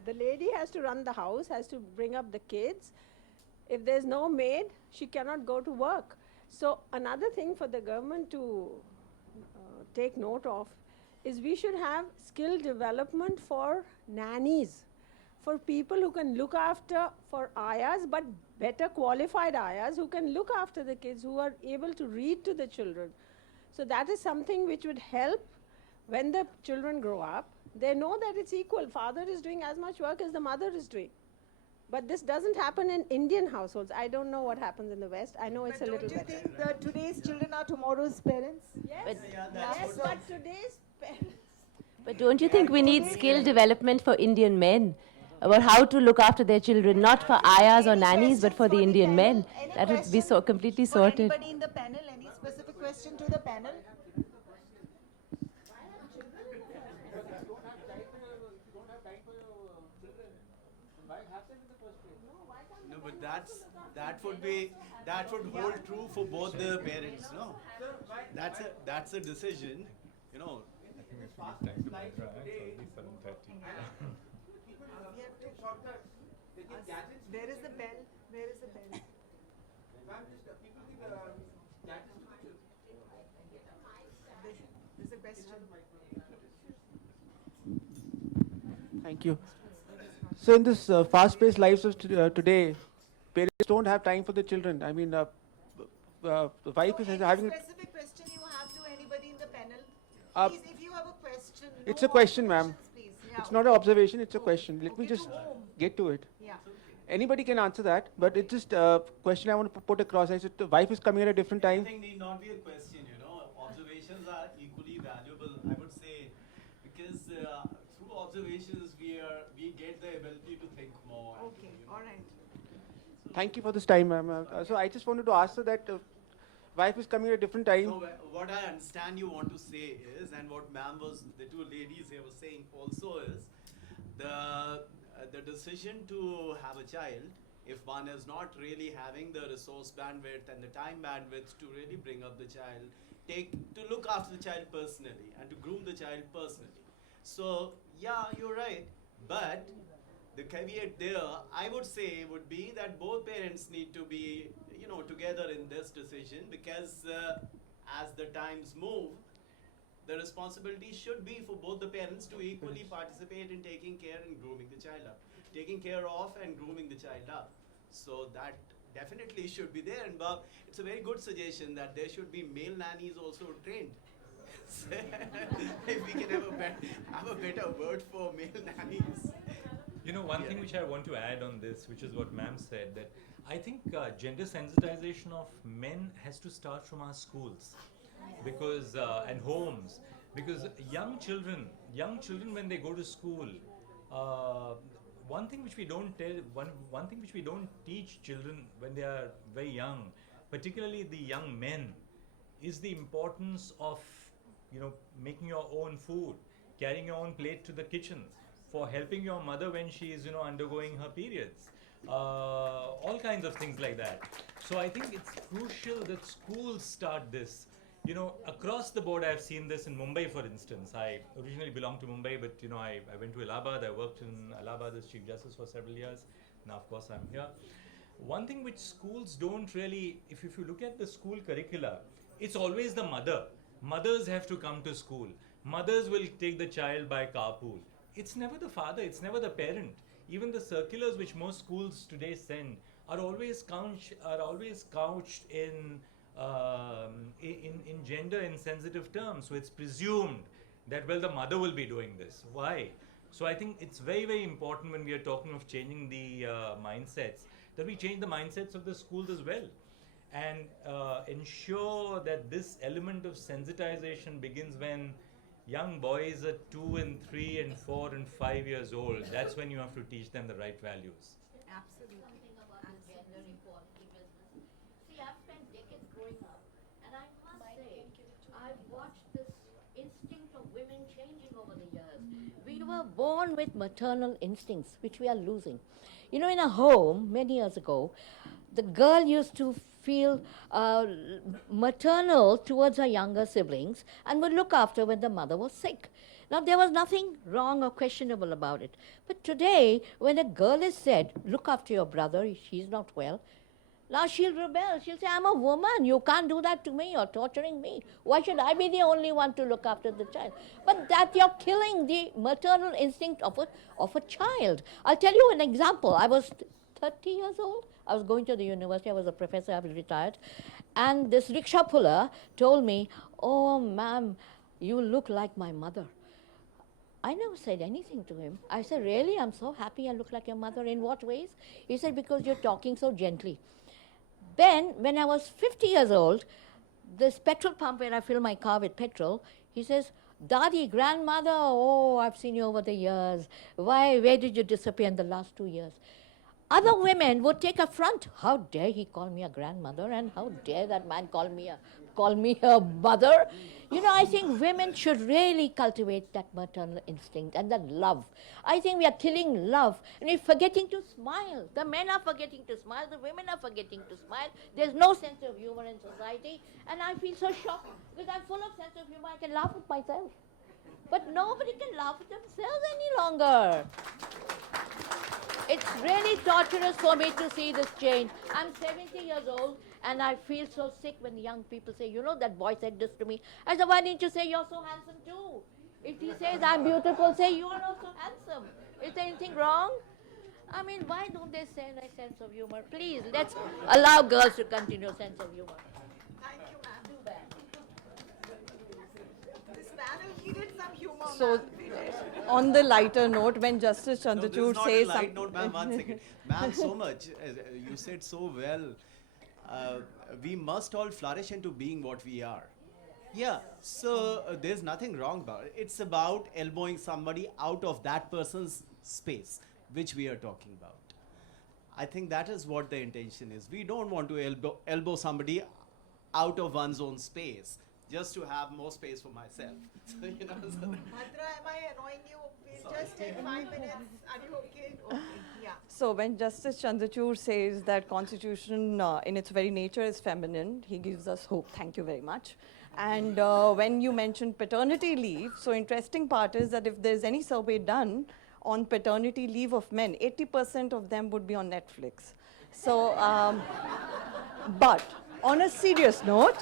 lady has to run the house, has to bring up the kids. If there's no maid, she cannot go to work. So another thing for the government to take note of is we should have skill development for nannies, for people who can look after, for ayahs, but better qualified ayahs who can look after the kids, who are able to read to the children. So that is something which would help when the children grow up. They know that it's equal. Father is doing as much work as the mother is doing. But this doesn't happen in Indian households. I don't know what happens in the West. I know it's a little better. Don't you think that today's children are tomorrow's parents? Yes, yes, but today's parents. But don't you think we need skill development for Indian men? About how to look after their children, not for ayahs or nannies, but for the Indian men. That would be so completely sorted. Anybody in the panel, any specific question to the panel? No, but that would hold true for both the parents, no? That's a decision, you know. I think if we need time to Madra, it's already 7:30. We have to shortcut. There is a bell. Where is the bell? There's a question. Thank you. So in this fast-paced lives of today, parents don't have time for their children. I mean, the wife is having. Specific question you have to anybody in the panel? Uh, Please, if you have a question. It's a question, ma'am. Please. Yeah. It's not an observation, it's a question. Let me just get to it. Yeah. Anybody can answer that, but it's just a question I want to put across. I said the wife is coming at a different time. Everything need not be a question, you know. Observations are equally valuable, I would say, because through observations we get the ability to think more. Okay, all right. Thank you for this time, ma'am. So I just wanted to ask her that wife is coming at a different time. So what I understand you want to say is, and what the two ladies here were saying also is, the decision to have a child, if one is not really having the resource bandwidth and the time bandwidth to really bring up the child, to look after the child personally and to groom the child personally. So yeah, you're right, but the caveat there, I would say, would be that both parents need to be, you know, together in this decision, because as the times move, the responsibility should be for both the parents to equally participate in taking care and grooming the child up, taking care of and grooming the child up. So that definitely should be there. And Bob, it's a very good suggestion that there should be male nannies also trained. If we can have a better word for male nannies. You know, one thing which I want to add on this, which is what ma'am said, that I think gender sensitization of men has to start from our schools, because and homes, because young children when they go to school, one thing which we don't teach children when they are very young, particularly the young men, is the importance of, you know, making your own food, carrying your own plate to the kitchen, for helping your mother when she is, you know, undergoing her periods, all kinds of things like that. So I think it's crucial that schools start this. You know, across the board, I've seen this in Mumbai, for instance. I originally belonged to Mumbai, but, you know, I went to Allahabad. I worked in Allahabad as Chief Justice for several years. Now, of course, I'm here. One thing which schools don't really, if you look at the school curricula, it's always the mother. Mothers have to come to school. Mothers will take the child by carpool. It's never the father, it's never the parent. Even the circulars which most schools today send are always couched in gender insensitive terms. So it's presumed that, well, the mother will be doing this. Why? So I think it's very, very important when we are talking of changing the mindsets, that we change the mindsets of the schools as well, and ensure that this element of sensitization begins when young boys are 2 and 3 and 4 and 5 years old. That's when you have to teach them the right values. Absolutely. Gender equality business. See, I've spent decades growing up, and I must say, I've watched this instinct of women changing over the years. We were born with maternal instincts, which we are losing. You know, in a home, many years ago, the girl used to feel maternal towards her younger siblings and would look after when the mother was sick. Now, there was nothing wrong or questionable about it. But today, when a girl is said, look after your brother, he's not well, now she'll rebel. She'll say, I'm a woman. You can't do that to me. You're torturing me. Why should I be the only one to look after the child? But that you're killing the maternal instinct of a child. I'll tell you an example. I was 30 years old. I was going to the university. I was a professor. I was retired. And this rickshaw puller told me, oh, ma'am, you look like my mother. I never said anything to him. I said, really? I'm so happy I look like your mother. In what ways? He said, because you're talking so gently. Then, when I was 50 years old, this petrol pump where I fill my car with petrol, he says, Dadi, grandmother, oh, I've seen you over the years. Where did you disappear in the last 2 years? Other women would take affront. How dare he call me a grandmother, and how dare that man call me a call me a mother. You know, I think women should really cultivate that maternal instinct and that love. I think we are killing love and we're forgetting to smile. The men are forgetting to smile, the women are forgetting to smile. There's no sense of humor in society, and I feel so shocked because I'm full of sense of humor. I can laugh at myself. But nobody can laugh at themselves any longer. It's really torturous for me to see this change. I'm 70 years old and I feel so sick when young people say, you know, that boy said this to me. I said, why didn't you say you're so handsome too? If he says I'm beautiful, say you are also handsome. Is there anything wrong? I mean, why don't they say a sense of humor? Please, let's allow girls to continue sense of humor. Thank you, ma'am. Do that. This panel needed some humor, So, ma'am. on the lighter note, when Justice Chandrachud says light note, something... ma'am. 1 second. Ma'am, so much. You said so well. We must all flourish into being what we are. Yeah, so there's nothing wrong about it. It's about elbowing somebody out of that person's space, which we are talking about. I think that is what the intention is. We don't want to elbow somebody out of one's own space just to have more space for myself. So, you know, Bhadra, am I annoying you? We'll just take 5 minutes. Are you okay? Okay, yeah. So when Justice Chandrachud says that Constitution in its very nature is feminine, he gives us hope. Thank you very much. And when you mentioned paternity leave, so interesting part is that if there's any survey done on paternity leave of men, 80% of them would be on Netflix. So, but on a serious note,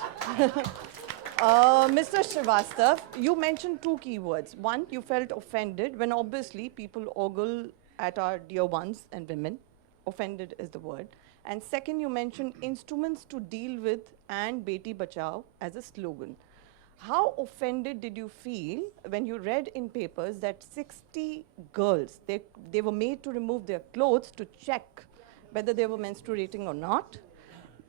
Mr. Srivastav, you mentioned two keywords. One, you felt offended when obviously people ogle at our dear ones and women. Offended is the word. And second, you mentioned instruments to deal with and Beti Bachao as a slogan. How offended did you feel when you read in papers that 60 girls, they were made to remove their clothes to check whether they were menstruating or not?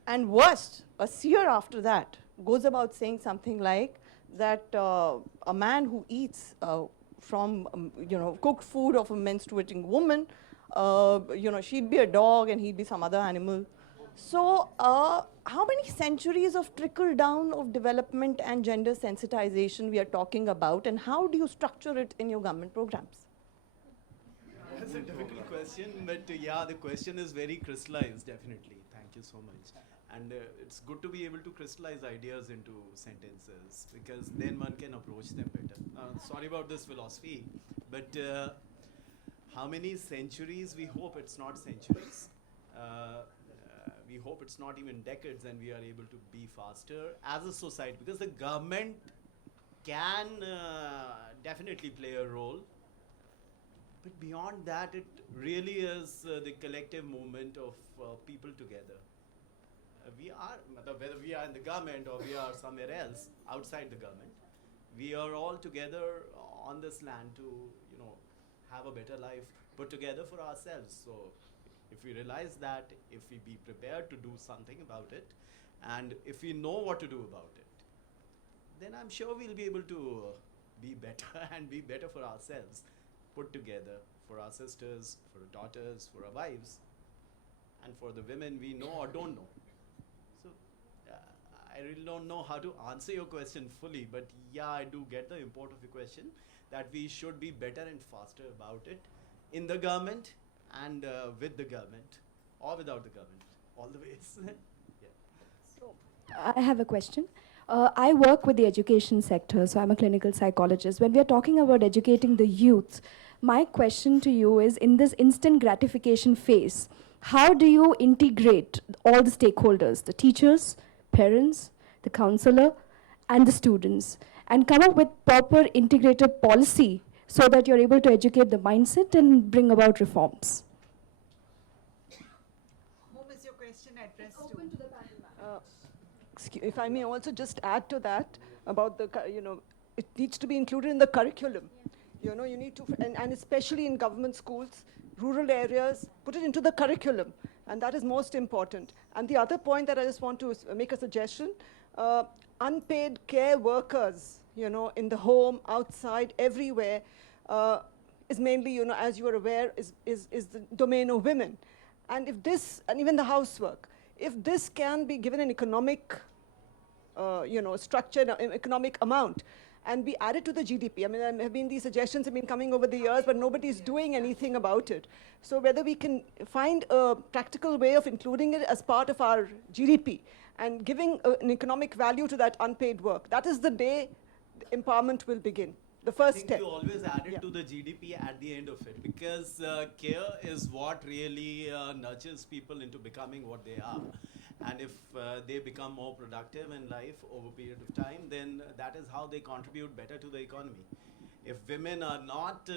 And worst, a seer after that goes about saying something like that a man who eats from cooked food of a menstruating woman, she'd be a dog and he'd be some other animal. So how many centuries of trickle down of development and gender sensitization we are talking about, and how do you structure it in your government programs? That's a difficult question, but yeah, the question is very crystallized, definitely. Thank you so much. And it's good to be able to crystallize ideas into sentences, because then one can approach them better. Sorry about this philosophy, but how many centuries? We hope it's not centuries. We hope it's not even decades, and we are able to be faster as a society, because the government can definitely play a role. But beyond that, it really is the collective movement of people together. We are, whether we are in the government or we are somewhere else outside the government, we are all together on this land to, have a better life put together for ourselves. So if we realize that, if we be prepared to do something about it, and if we know what to do about it, then I'm sure we'll be able to be better and be better for ourselves, put together for our sisters, for our daughters, for our wives, and for the women we know or don't know. So I really don't know how to answer your question fully, but yeah, I do get the import of your question, that we should be better and faster about it in the government and with the government or without the government, all the ways. Yeah. So, I have a question. I work with the education sector, so I'm a clinical psychologist. When we are talking about educating the youth, my question to you is, in this instant gratification phase, how do you integrate all the stakeholders, the teachers, parents, the counselor, and the students, and come up with proper integrated policy so that you're able to educate the mindset and bring about reforms? Whom is your question addressed to? If I may also just add to that about the, it needs to be included in the curriculum. You need to, and especially in government schools, rural areas, put it into the curriculum, and that is most important. And the other point that I just want to make a suggestion, unpaid care workers, in the home, outside, everywhere, is mainly, as you are aware, is the domain of women. And if this, and even the housework, if this can be given an economic structure, economic amount, and be added to the GDP. I mean, there have been these suggestions have been coming over the years, but nobody's doing anything about it. So whether we can find a practical way of including it as part of our GDP and giving an economic value to that unpaid work, that is the day empowerment will begin. The first step. You always add it to the GDP at the end of it, because care is what really nurtures people into becoming what they are. And if they become more productive in life over a period of time, then that is how they contribute better to the economy. If women are not,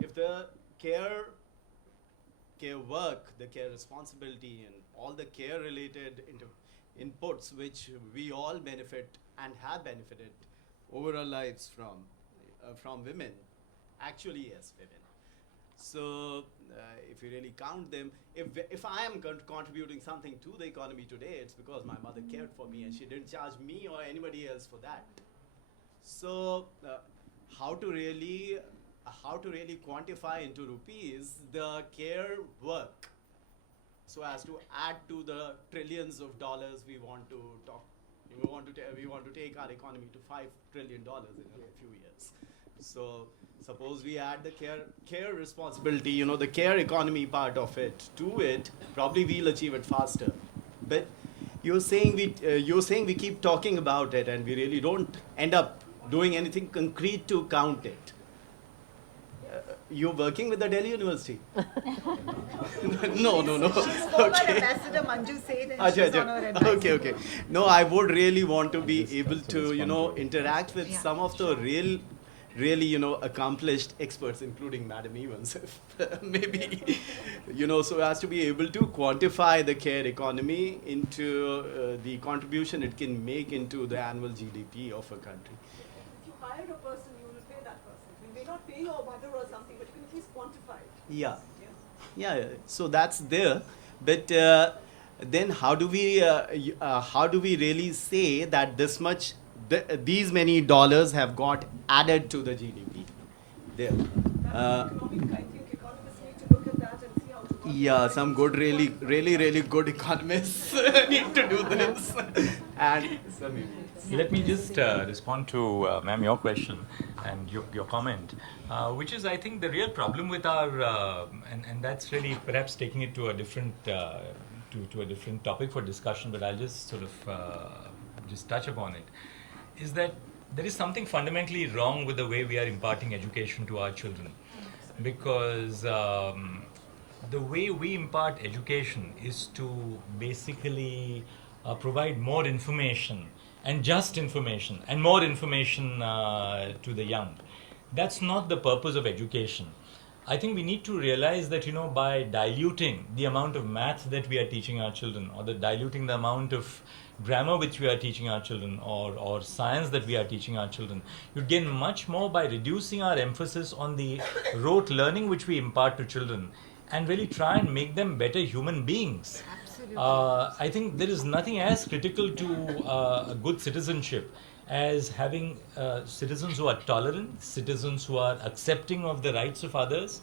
if the care work, the care responsibility, and all the care related inputs which we all benefit and have benefited over our lives from women, actually yes, women. So if you really count them, if I am contributing something to the economy today, it's because my mother cared for me and she didn't charge me or anybody else for that. So how to really quantify into rupees the care work, so as to add to the trillions of dollars we want to talk. We want to take our economy to $5 trillion in a few years. So suppose we add the care responsibility, the care economy part of it to it, probably we'll achieve it faster. But you're saying we keep talking about it and we really don't end up doing anything concrete to count it. You're working with the Delhi University? No. She's former Ambassador Manju Seth, and she's on our advisory Okay. No, I would really want to be able to, interact with some of the really, accomplished experts, including Madam Evans, maybe, so as to be able to quantify the care economy into the contribution it can make into the annual GDP of a country. If you hire a person, you will pay that person. We may not pay your mother or something, but you can at least quantify it. Yeah. So that's there, but then how do we really say that these many dollars have got added to the GDP? There. I think economists need to look at that and see how to. Yeah, some good, really good economists need to do this. And let me just respond to, ma'am, your question and your comment, which is, I think, the real problem with our, and that's really perhaps taking it to a different to a different topic for discussion, but I'll just sort of just touch upon it, is that there is something fundamentally wrong with the way we are imparting education to our children, because the way we impart education is to basically provide more information and just information and more information to the young. That's not the purpose of education. I think we need to realize that, by diluting the amount of math that we are teaching our children, or diluting the amount of grammar which we are teaching our children, or science that we are teaching our children, you gain much more by reducing our emphasis on the rote learning which we impart to children, and really try and make them better human beings. I think there is nothing as critical to a good citizenship as having citizens who are tolerant, citizens who are accepting of the rights of others,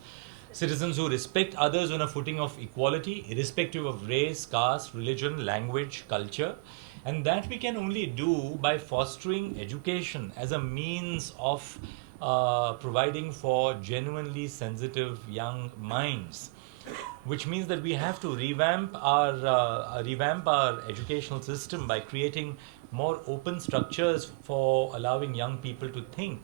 citizens who respect others on a footing of equality, irrespective of race, caste, religion, language, culture. And that we can only do by fostering education as a means of providing for genuinely sensitive young minds, which means that we have to revamp our educational system by creating more open structures for allowing young people to think.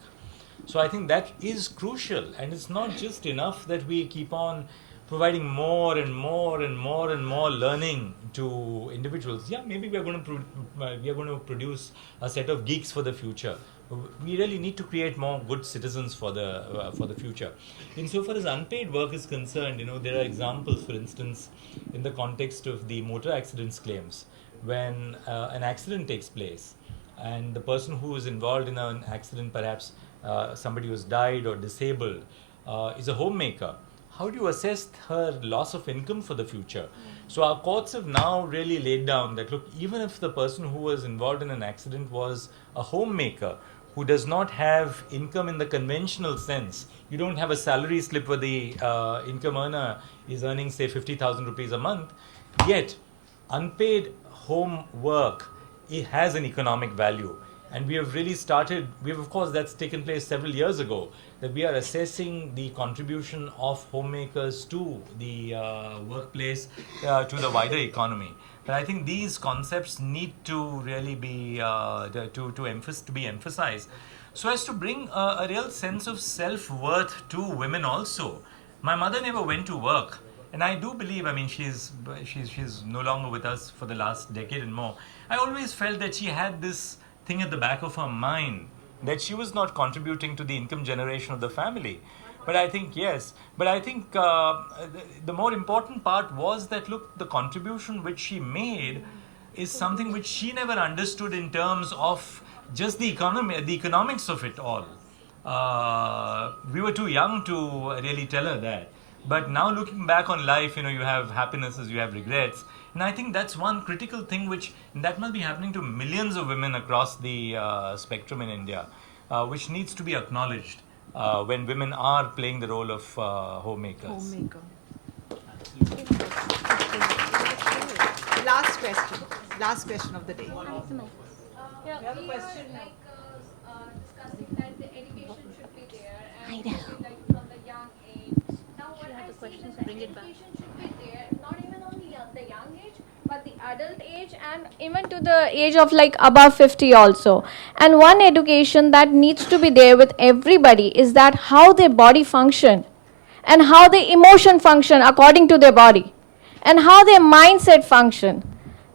So I think that is crucial, and it's not just enough that we keep on providing more and more and more and more learning to individuals. Yeah, maybe we are going to produce a set of geeks for the future. We really need to create more good citizens for the future. Insofar as unpaid work is concerned, there are examples, for instance, in the context of the motor accidents claims, when an accident takes place and the person who is involved in an accident, perhaps somebody who's died or disabled, is a homemaker. How do you assess her loss of income for the future? So our courts have now really laid down that, look, even if the person who was involved in an accident was a homemaker who does not have income in the conventional sense, you don't have a salary slip where the income earner is earning, say, 50,000 rupees a month, yet unpaid home work it has an economic value. And we have really started, of course, that's taken place several years ago, that we are assessing the contribution of homemakers to the workplace, to the wider economy. But I think these concepts need to really be to be emphasized, so as to bring a real sense of self-worth to women also. My mother never went to work, and I do believe, I mean, she's no longer with us for the last decade and more. I always felt that she had this thing at the back of her mind, that she was not contributing to the income generation of the family. But I think, yes. But I think the more important part was that, look, the contribution which she made is something which she never understood in terms of just the economy, the economics of it all. We were too young to really tell her that. But now looking back on life, you have happinesses, you have regrets. And I think that's one critical thing that must be happening to millions of women across the spectrum in India, which needs to be acknowledged when women are playing the role of homemakers. Homemaker. Last question. Last question of the day. Yeah, we are discussing that the education should be there and like from the young age. Now what I see is that education should be there, not even on the young age, but the adult age and even to the age of like above 50 also. And one education that needs to be there with everybody is that how their body function and how their emotion function according to their body and how their mindset function,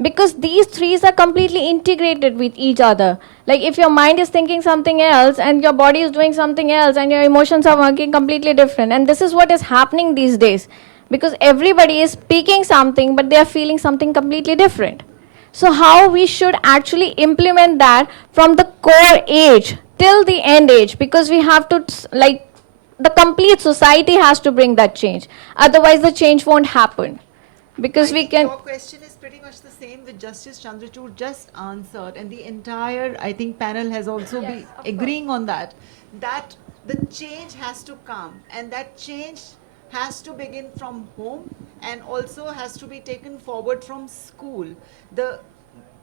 because these three are completely integrated with each other. Like if your mind is thinking something else and your body is doing something else and your emotions are working completely different, and this is what is happening these days, because everybody is speaking something but they are feeling something completely different. So how we should actually implement that from the core age till the end age, because we have to like the complete society has to bring that change, otherwise the change won't happen. Because I we think can. Your question is pretty much the same which Justice Chandrachud just answered, and the entire, I think, panel has also been agreeing on that. That the change has to come, and that change has to begin from home, and also has to be taken forward from school. The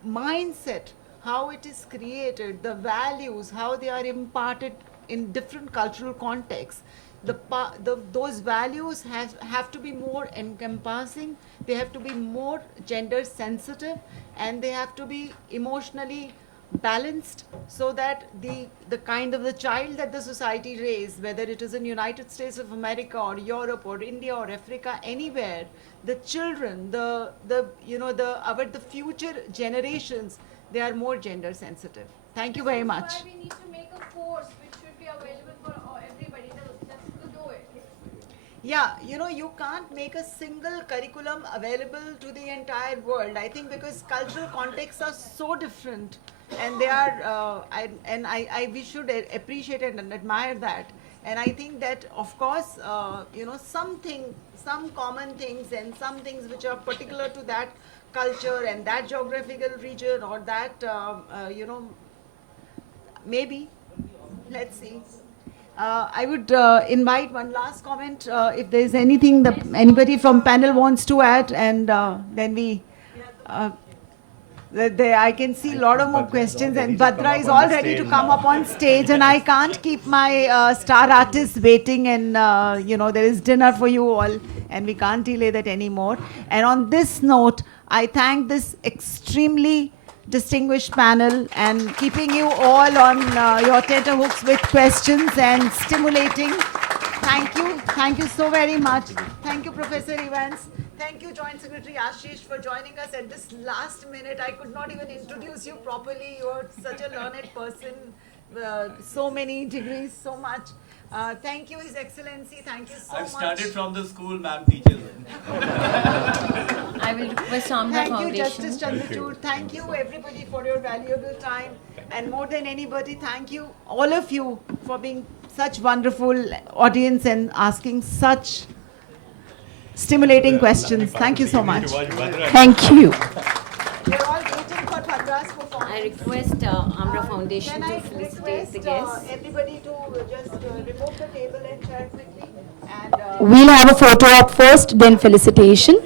mindset, how it is created, the values, how they are imparted in different cultural contexts. Those values have to be more encompassing, they have to be more gender sensitive, and they have to be emotionally balanced, so that the kind of the child that the society raise, whether it is in United States of America or Europe or India or Africa, anywhere, the children, the future generations, they are more gender sensitive. Thank you very much. That's why we need to make a course which should be available for everybody just to do it. Yeah, you can't make a single curriculum available to the entire world. I think because cultural contexts are so different, and they are, we should appreciate it and admire that. And I think that, of course, some common things and some things which are particular to that culture and that geographical region or that, maybe, let's see. I would invite one last comment, if there is anything that anybody from panel wants to add, and then we. I can see a lot of more questions, and Bhadra is all ready to come up on stage, and I can't keep my star artists waiting, and there is dinner for you all, and we can't delay that anymore. And on this note, I thank this extremely distinguished panel and keeping you all on your tenterhooks with questions and stimulating. Thank you so very much. Thank you, Professor Evans. Thank you, Joint Secretary Ashish, for joining us at this last minute. I could not even introduce you properly. You're such a learned person, so many degrees, so much. Thank you, His Excellency. Thank you so much. I've started from the school ma'am teaches. I will request Amra Thank you, Foundation. Justice Chandrachud. Thank you, everybody, for your valuable time. And more than anybody, thank you, all of you, for being such wonderful audience and asking such stimulating questions. Thank you so much. Thank you. We're all waiting for Bhadra's performance. I request Amra Foundation to felicitate the guests. Everybody to just remove the table and chair quickly. And, We'll have a photo op first, then felicitation.